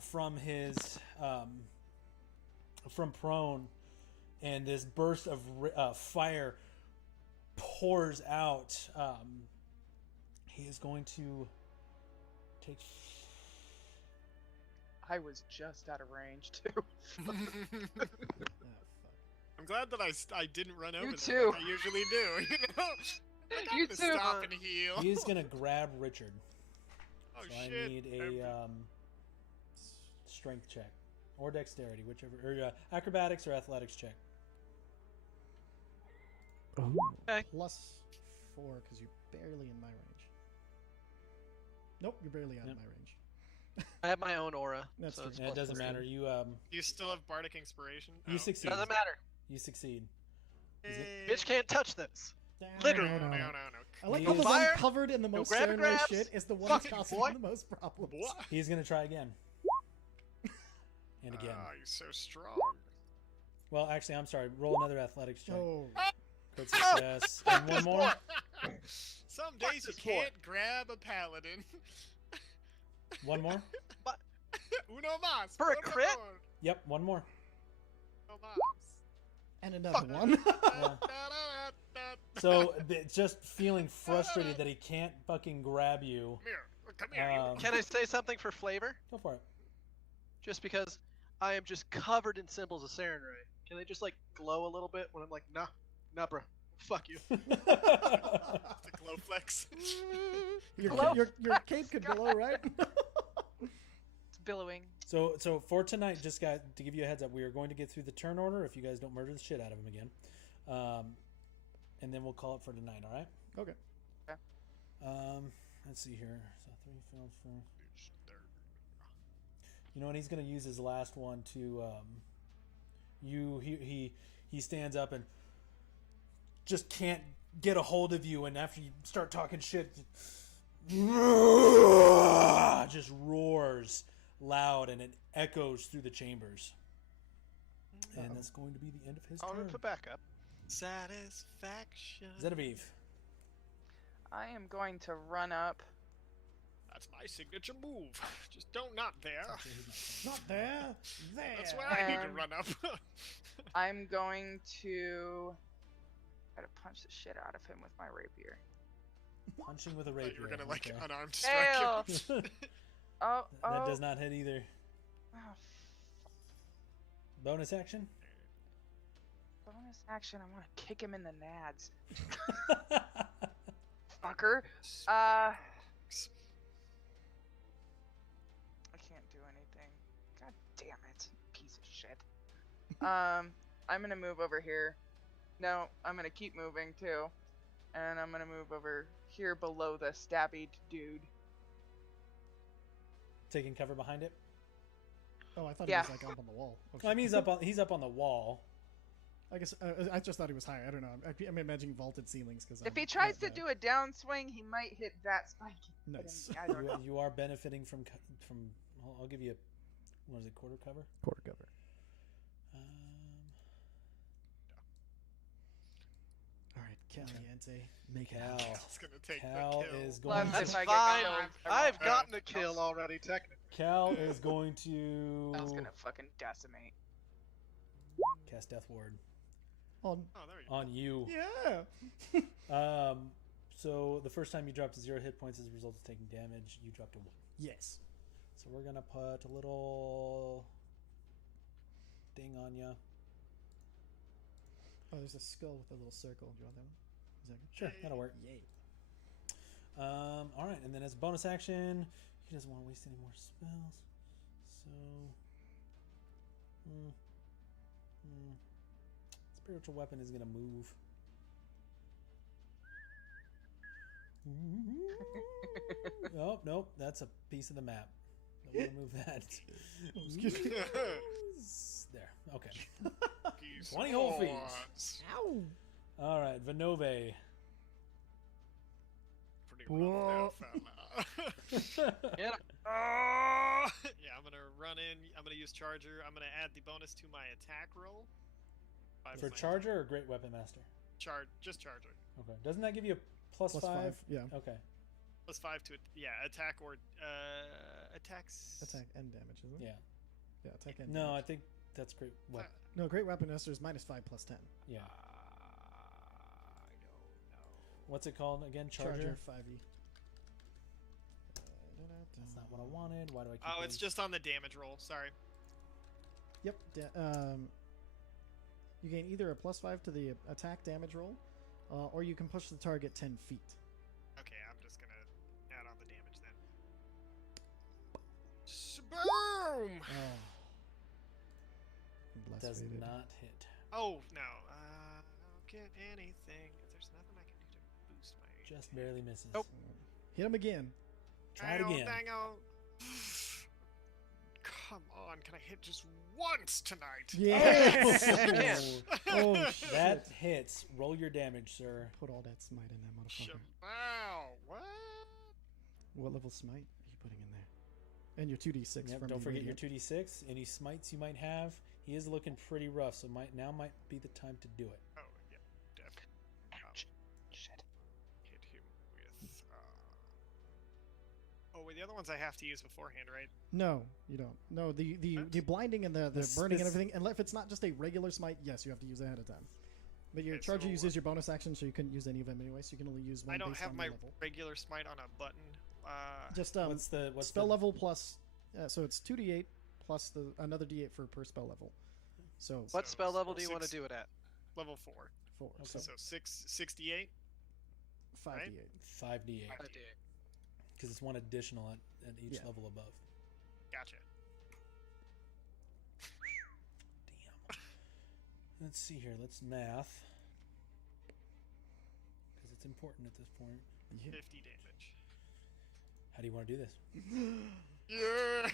from his from prone, and this burst of fire pours out, he is going to take. I was just out of range too. Oh, fuck. I'm glad that I didn't run over them too. like I usually do. You know, like, I'm You gonna too. stop and heal. He is going to grab Richard. Oh So shit! I need a strength check or dexterity, whichever, or acrobatics or athletics check. Okay. Plus 4 because you're barely in my range. Nope, you're barely out Yep. of my range. I have my own aura. That's so true. it's Yeah, it plus doesn't 14. matter. You still have bardic inspiration. You Oh. succeed. Doesn't matter. You succeed. Is it- Yay. Bitch can't touch this. Literally. No, no, no, no. I like He how the is- one Fire, covered in the no most grab stone grabs, shit is the one that's fucking causing boy. the most problems. What? He's going to try again. And again. Oh, you're so strong. Well, actually, I'm sorry. Roll another athletics check. Oh, Crit success. And one more. Some Fuck days you this boy. can't grab a paladin. One more. Uno mas. For a por crit? favor. Yep, one more. Uno mas. and another Fuck. one. Yeah. So, just feeling frustrated that he can't fucking grab you. Come here. Um, Can I say something for flavor? Go for it. Just because I am just covered in symbols of Saren Ray. Can they just like glow a little bit when I'm like, nah, bro, fuck you. The glow flex. your cape could glow, right? It's billowing. So for tonight, just got to give you a heads up, we are going to get through the turn order if you guys don't murder the shit out of him again. And then we'll call it for tonight, all right? Okay. Let's see here. So 3 failed for... You know what? He's going to use his last one to... He stands up and just can't get a hold of you, and after you start talking shit, just roars loud, and it echoes through the chambers. And that's going to be the end of his I'm turn. gonna put back up. Satisfaction. Genevieve. I am going to run up. That's my signature move. Just don't not there. Not there. There. That's where I need to And- run up. I'm going to try to punch the shit out of him with my rapier. Punching with a Thought rapier. you were gonna like okay. unarmed strike him. Oh, That does not hit either. Oh, Bonus action? bonus action. I want to kick him in the nads. Fucker. I can't do anything. God damn it. Piece of shit. I'm gonna move over here. No, I'm gonna keep moving too. And I'm gonna move over here below the stabby dude. Taking cover behind it? Oh, I thought Yeah. he was like up on the wall. Okay. I mean, he's up on the wall. I guess I just thought he was higher. I don't know. I'm imagining vaulted ceilings because If he tries to do a downswing, he might hit that spike. Nice. I don't know. You are benefiting from. I'll give you a. What is it? Quarter cover. Quarter cover. All right, Caliente, make it Cal. out. It's gonna take Cal the kill. is going. Plus, That's To, if I fine. get killed, I've gotten a kill already, technically. Cal is going to I was gonna fucking decimate. cast Death Ward On. Oh, there you go. on you. Yeah. So the first time you dropped to 0 hit points as a result of taking damage, you dropped to 1. Yes. So we're gonna put a little ding on you. Oh, there's a skull with a little circle. Do you want that one? Is that good? Sure, that'll work. Yay. All right, and then as a bonus action, he doesn't want to waste any more spells. So, spiritual weapon is gonna move. Oh, nope, that's a piece of the map. Don't want to move that. Excuse me. There, okay. Geese 20 whole feet. horns. Ow. All right, Vinove. Pretty rough there, fella. Yeah. Yeah, I'm gonna run in. I'm gonna use Charger. I'm gonna add the bonus to my attack roll. For Charger or Great Weapon Master? Just Charger. Okay. Doesn't that give you a plus 5? Yeah. Okay. +5 to it. Yeah, attack or attacks. Attack and damage, isn't it? Yeah. Yeah, attack and No, I damage. think that's Great Weapon. No, Great Weapon Master is -5 + 10. Yeah. I don't know. What's it called again? Charger? 5e. That's not what I wanted. Why do I keep Oh, it's these? just on the damage roll. Sorry. Yep. You gain either a +5 to the attack damage roll, or you can push the target 10 feet. Okay, I'm just gonna add on the damage then. Boom! Oh. Does Bless not hit. Oh no, I don't get anything. There's nothing I can do to boost my. Just barely misses. Nope. Hit him again. Try it again. Come on, can I hit just once tonight? Yes. Oh, Oh, shit. that hits. Roll your damage, sir. Put all that smite in that motherfucker. Wow, what? What level smite are you putting in there? And your 2d6 Yep, from don't the forget radiant. your 2d6. Any smites you might have. He is looking pretty rough, so now might be the time to do it. Oh, yeah, definitely. Ouch. Shit. Hit him with. Oh, wait, the other ones I have to use beforehand, right? No, you don't. No, the blinding and the The burning and spec- everything, and if it's not just a regular smite, yes, you have to use it ahead of time. But your Okay, charger so, uses your bonus action, so you couldn't use any of them anyway, so you can only use one I don't based have on my the level. regular smite on a button. Just what's spell the level plus, so it's 2d8 plus another d8 per spell level. So What So, spell level do you want to 6 do it at? Level 4. 4, Okay. So 68. 5d8. right? 5d8. I do. Because it's one additional at each Yeah. level above. Gotcha. Damn. Let's see here. Let's math. Because it's important at this point. Yeah. 50 damage. How do you want to do this? Yeah!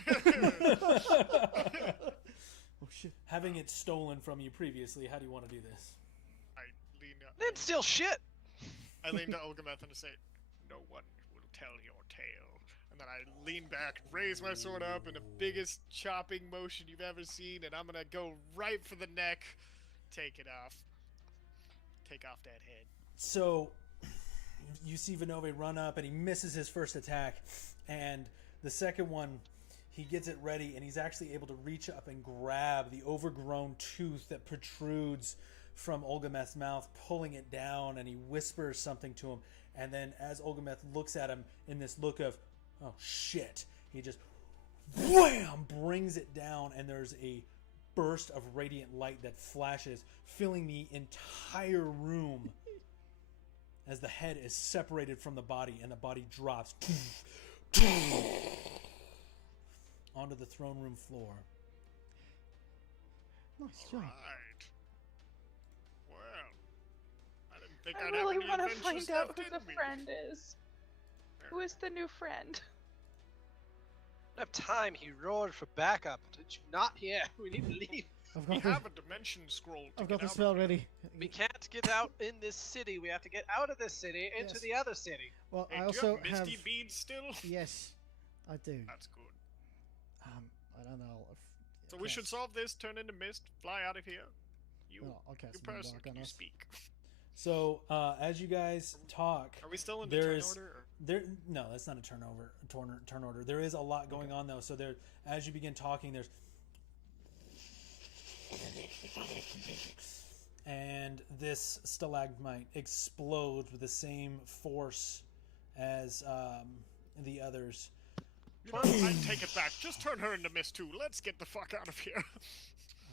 Oh shit. Having it stolen from you previously, how do you want to do this? I lean up. Then still shit. I lean to Olgameth and say, "No one will tell your tale." And then I lean back, raise my sword up in the biggest chopping motion you've ever seen, and I'm gonna go right for the neck. Take it off. Take off that head. So, you see Vinove run up and he misses his first attack, and the second one, he gets it ready and he's actually able to reach up and grab the overgrown tooth that protrudes from Olgameth's mouth, pulling it down, and he whispers something to him. And then as Olgameth looks at him in this look of, oh shit, he just wham, brings it down, and there's a burst of radiant light that flashes, filling the entire room as the head is separated from the body and the body drops onto the throne room floor. Nice job. Right. Well, I didn't think I I'd really have want any to find adventures out left who in the me. friend is. Who is the new friend? Don't have time. He roared for backup. Did you not hear? We need to leave. I've We got the, have a dimension scroll. To I've get got the out spell of here. ready. We can't get out in this city. We have to get out of this city into Yes. the other city. Well, Hey, I do also you have Misty beads still? Yes, I do. That's good. I don't know. So we should solve this, turn into mist, fly out of here. You, Well, I'll cast you a person, Moonwalk can on you us. speak? So as you guys talk, Are we still in the there turn is order? Or? there. No, that's not a turn order. There is a lot going on though. So there, as you begin talking, there's and this stalagmite explodes with the same force as the others. I take it back. Just turn her into mist too. Let's get the fuck out of here.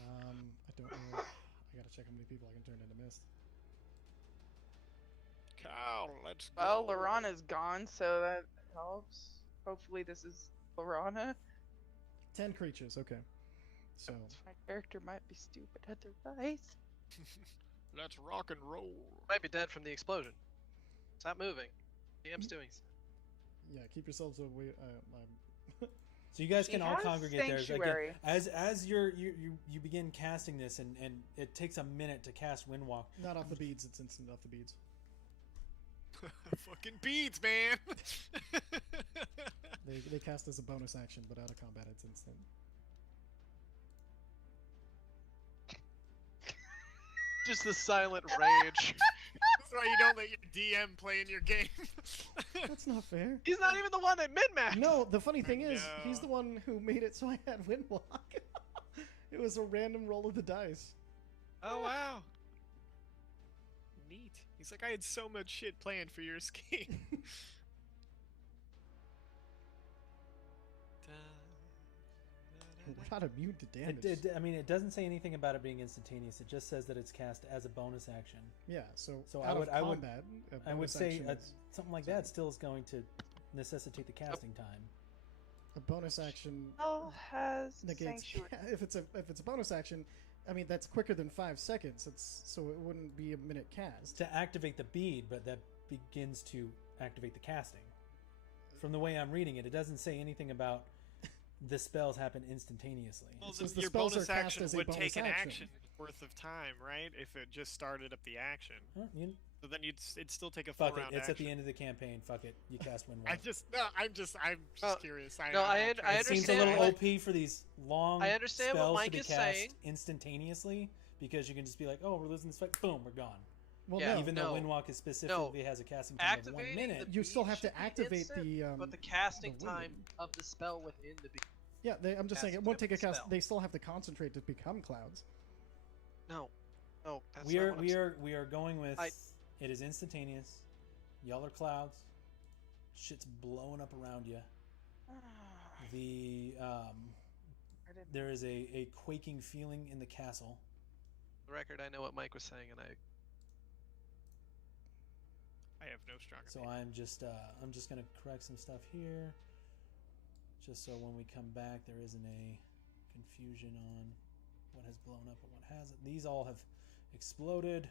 I don't know. I gotta check how many people I can turn into mist. Cal, let's go. Well, Lorana's gone, so that helps. Hopefully this is Lorana. 10 creatures. Okay. So My character might be stupid otherwise. Let's rock and roll. Might be dead from the explosion. Stop moving. DM's doing so. yeah, keep yourselves away. So you guys She can all has congregate there. Again, sanctuary. as you begin casting this, and it takes a minute to cast Windwalk. Not off the beads. It's instant off the beads. Fucking beads, man. They cast as a bonus action, but out of combat, it's instant. Just the silent rage. That's why you don't let your DM play in your game. That's not fair. He's not even the one that min-maxed. No, the funny thing is, he's No. the one who made it so I had Windwalk. It was a random roll of the dice. Oh wow. Neat. He's like, I had so much shit planned for your escape. We're not immune to damage. I mean, it doesn't say anything about it being instantaneous. It just says that it's cast as a bonus action. Yeah, so So out I would- of combat, a I would bonus say action is- something like that still is going to necessitate the casting time. a bonus action Spell has negates. sanctuary. If it's a bonus action, I mean that's quicker than 5 seconds. So it wouldn't be a minute cast. To activate the bead, but that begins to activate the casting. From the way I'm reading it, it doesn't say anything about the spells happen instantaneously. Well, says the your spells bonus are cast action as a would bonus take an action. action worth of time, right? If it just started up the action. Huh, So then it'd still take a full fuck it, round it's action. at the end of the campaign. Fuck it, you cast Windwalk. I'm just Oh, curious. no, I I'm not trying I It to- seems a understand little what- OP for these long I understand what spells Mike to be is cast saying. instantaneously, because you can just be like, oh, we're losing this fight, boom, we're gone. Well, Yeah, no, Even no. though Windwalk is specifically has a casting time of 1 Activating minute. the You still bead have to should be activate instant, the, but the casting the time wind. of the spell within the bead. yeah. I'm just saying it Cast won't take a spell. cast. They still have to concentrate to become clouds. No, that's We not are what I'm we saying. are we are going with I- it is instantaneous. Y'all are clouds. Shit's blowing up around you. The I didn't- there is a quaking feeling in the castle. For the record, I know what Mike was saying, and I have no strong So opinion. I'm just gonna correct some stuff here, just so when we come back there isn't a confusion on what has blown up and what hasn't. These all have exploded,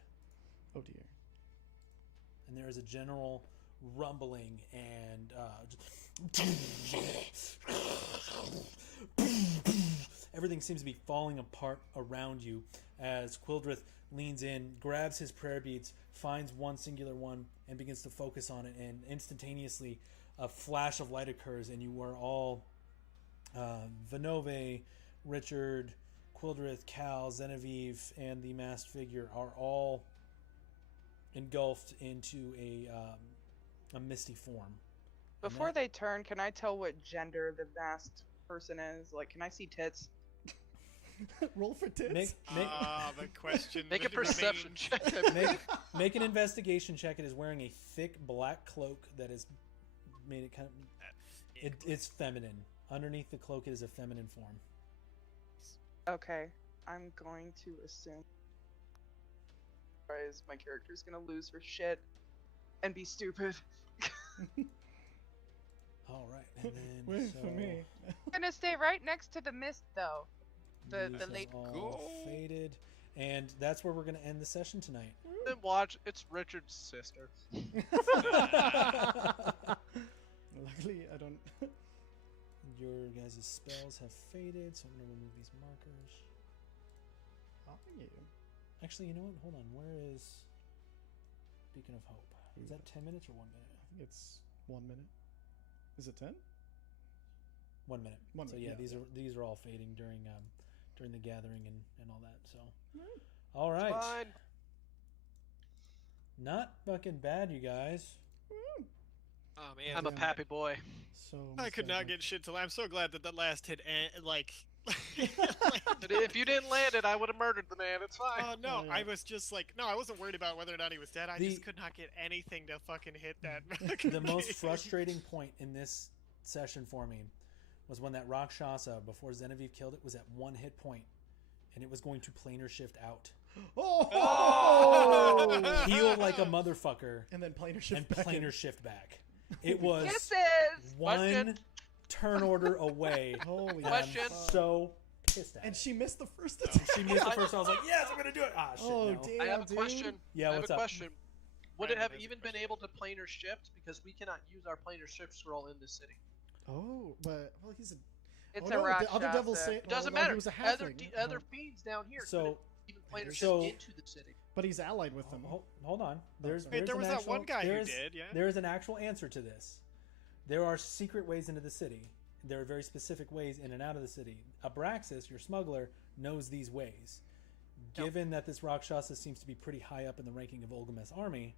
Oh dear. and there is a general rumbling and everything seems to be falling apart around you as Quildrith leans in, grabs his prayer beads, finds one singular one, and begins to focus on it, and instantaneously a flash of light occurs, and you are all Vinove, Richard, Quildrith, Cal, Zenevieve, and the masked figure are all engulfed into a misty form. Before they turn, can I tell what gender the masked person is? Like, can I see tits? Roll for tits. Make The question. make a that perception remains. check. make an investigation check. It is wearing a thick black cloak that has made it kind of it's feminine. Underneath the cloak, it is a feminine form. Okay, I'm going to assume. Otherwise, my character's gonna lose her shit and be stupid. All right, and then Wait so for me. I'm gonna stay right next to the mist, though. The these lake. have all Go. faded, and that's where we're going to end the session tonight. Then watch. It's Richard's sister. Luckily, I don't. Your guys' spells have faded, so I'm going to remove these markers. are you? Actually, you know what? Hold on. Where is Beacon of Hope? Is that 10 minutes or 1 minute? I think it's 1 minute. Is it 10? 1 minute. 1 So minute, yeah, yeah. these are all fading during the gathering and all that. So Right. all right, Fine. not fucking bad, you guys. Oh man, I'm a Damn. pappy boy. So I could not nostalgic. get shit till I'm so glad that that last hit like. But if you didn't land it, I would have murdered the man. It's fine. Oh no, Oh, yeah. I was just like, no, I wasn't worried about whether or not he was dead. I The- just could not get anything to fucking hit that. The most frustrating point in this session for me was when that Rakshasa, before Genevieve killed it, was at 1 hit point, and it was going to planar shift out, Oh! heal like a motherfucker, And then planar shift and back in. planar shift back. It was Kisses! one Question. turn order away. Holy And I'm Question. so pissed at And it. she missed the first attack. She missed the first. I was like, yes, I'm gonna do it. Ah, shit. Oh, no. damn. I have a dude. question. Yeah, I have what's a up? question. Would it Random have is a even been question. able to planar shift? Because we cannot use our planar shift scroll in this city. Oh, but well, he's a. It's oh, a no, rock the other devils say It doesn't well, matter. He was a Other halfling. other fiends down here So- couldn't even planar shift so- into the city. But he's allied with them. Hold on. There's, sorry. Wait, there's there an was actual, that one guy who there's- did, yeah. There is an actual answer to this. There are secret ways into the city. There are very specific ways in and out of the city. Abraxas, your smuggler, knows these ways. Given that this Rakshasa seems to be pretty high up in the ranking of Olgameth's army,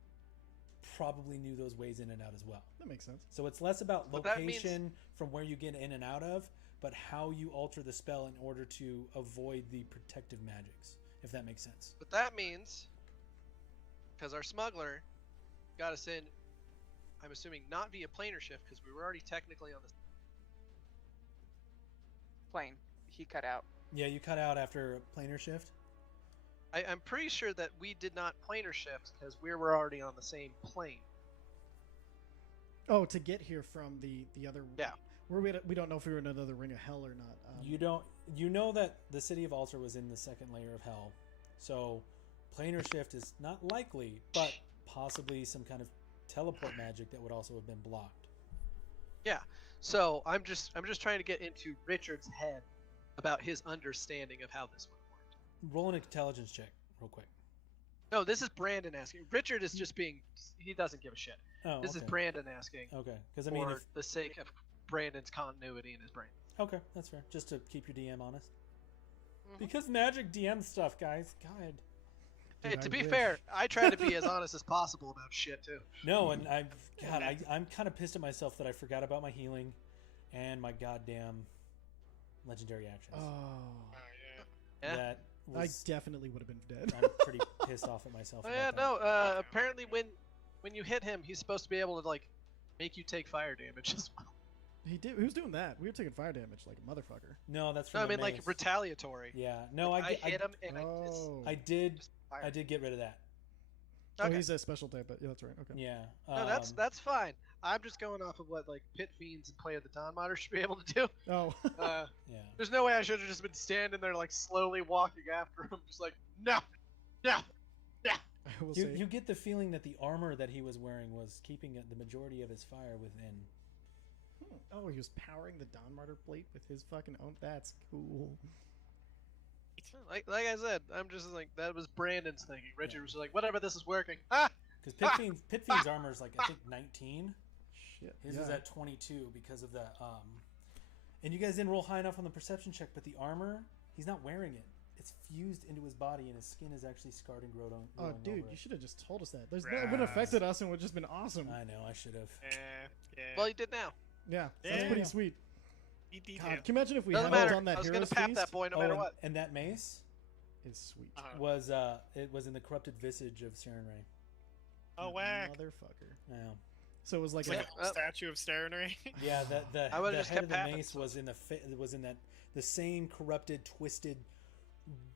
probably knew those ways in and out as well. That makes sense. So it's less about But that means- location from where you get in and out of, but how you alter the spell in order to avoid the protective magics, if that makes sense. But that means, because our smuggler got us in, I'm assuming not via planar shift, because we were already technically on the. Plane. He cut out. Yeah, you cut out after planar shift. I'm pretty sure that we did not planar shift because we were already on the same plane. Oh, to get here from the other. Yeah. We don't know if we were in another ring of hell or not. You don't. You know that the city of Altar was in the second layer of hell, so planar shift is not likely, but possibly some kind of teleport magic that would also have been blocked. Yeah. So I'm just trying to get into Richard's head about his understanding of how this would work. Roll an intelligence check, real quick. No, this is Brandon asking. Richard is just being. He doesn't give a shit. Oh, This is okay. Brandon asking Okay, because I mean, for the sake of Brandon's continuity in his brain. okay, that's fair. Just to keep your DM honest. Mhm. Because magic DM stuff, guys. God. Hey, Dude, to I be wish. fair, I try to be as honest as possible about shit too. No, and I'm kind of pissed at myself that I forgot about my healing and my goddamn legendary actions. Oh, Oh, yeah. Yeah. That I was. definitely would have been dead. I'm pretty pissed off at myself. Oh, about yeah, that. no. Apparently, when you hit him, he's supposed to be able to like make you take fire damage as well. He did. He was doing that. We were taking fire damage like a motherfucker. No, that's No, from I the mean like mace. retaliatory. Yeah, no, Like, I hit him and Oh. I did fire. I did get rid of that. Oh, Okay. he's a special type, but yeah, that's right. Okay. Yeah. No, that's fine. I'm just going off of what like pit fiends and Play of the Dawn Monitor should be able to do. Oh. Yeah. There's no way I should have just been standing there like slowly walking after him, just like no, no. I will You, say. you get the feeling that the armor that he was wearing was keeping the majority of his fire within. Oh, he was powering the Dawn Martyr plate with his fucking own. That's cool. Like I said, I'm just like that was Brandon's thinking. Richard was like, whatever, this is working. Ah, Because Pit Fiend's armor is like I think 19. Shit. His yeah. was at 22 because of that. And you guys didn't roll high enough on the perception check, but the armor, he's not wearing it. It's fused into his body, and his skin is actually scarred and grown. Oh, dude, over you it. should have just told us that. There's that would have affected us and would have just been awesome. I know, I should have. Yeah. well, you did now. Yeah, that's Yeah. pretty sweet. Eat God, detail. can you imagine if we Doesn't had matter. done that I was gonna Heroes pap Feast? that boy no Oh, matter and, what. and that mace Is sweet. Uh-huh. was it was in the corrupted visage of Serenray. Oh, That whack. Motherfucker. Yeah. So it was like It's like a, a little statue of Starinary. Yeah, the I would've the just head kept of the papping mace stuff. was in the same corrupted, twisted,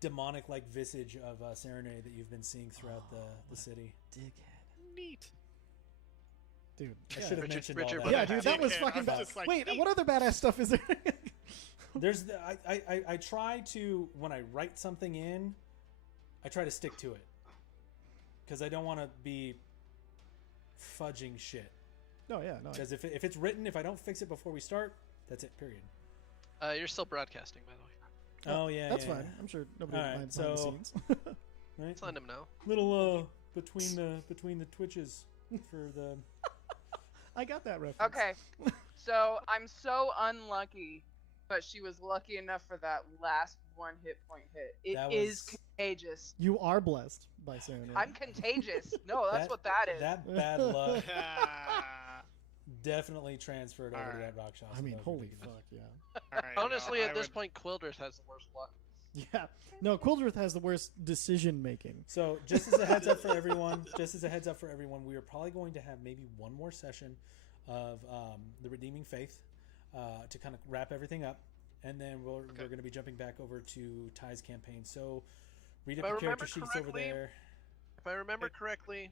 demonic-like visage of Serenade that you've been seeing throughout the city. dickhead. Neat. Dude. I yeah. should have Richard- mentioned Richard all would that. Yeah, dude, that was Dickhead. fucking I bad. was just like, Wait, neat. what other badass stuff is there? There's the I try to when I write something in, I try to stick to it because I don't want to be fudging shit. No, yeah, no. Because if it's written, if I don't fix it before we start, that's it. Period. You're still broadcasting, by the way. Oh yeah, That's yeah, fine. yeah. I'm sure nobody All right, minds behind the so- scenes. Right? Let's let him know. Little between the twitches for the. I got that reference. Okay. So I'm so unlucky, but she was lucky enough for that last 1 hit point hit. It That is was- contagious. You are blessed by saying it. I'm contagious. No, that's That- what that is. That bad luck Ah. definitely transferred over to Alright. that rock shot. I mean, holy fuck, yeah. Alright, Honestly, no, at I this would- point, Quildrith has the worst luck. Yeah. No, Quildrith has the worst decision making. So just as a heads up for everyone, we are probably going to have maybe one more session of the Redeeming Faith to kind of wrap everything up, and then we're going to be jumping back over to Ty's campaign. So read If up I your character remember sheets over correctly- there. If I remember correctly,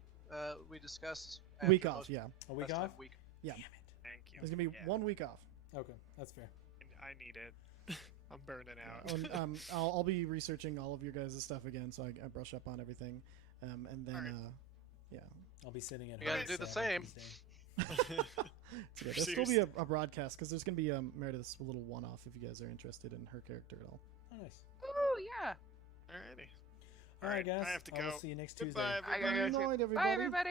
we discussed Week after off, most- yeah. A week best time off? week. Yeah. Damn it. Thank you. There's going to be Yeah, 1 week off. Okay, that's fair. I need it. I'm burning out. And, I'll be researching all of your guys' stuff again, so I brush up on everything. And then, Alright. yeah. I'll be sitting at You gotta home do the Saturday, same. Tuesday. So yeah, there'll still be a broadcast, because there's going to be Meredith's little one-off if you guys are interested in her character at all. Oh, nice. Ooh, yeah. Alrighty. All right, guys. I have to I will go. see you next Goodbye, Tuesday. I gotta everybody. go Good too. night, everybody. Bye, everybody.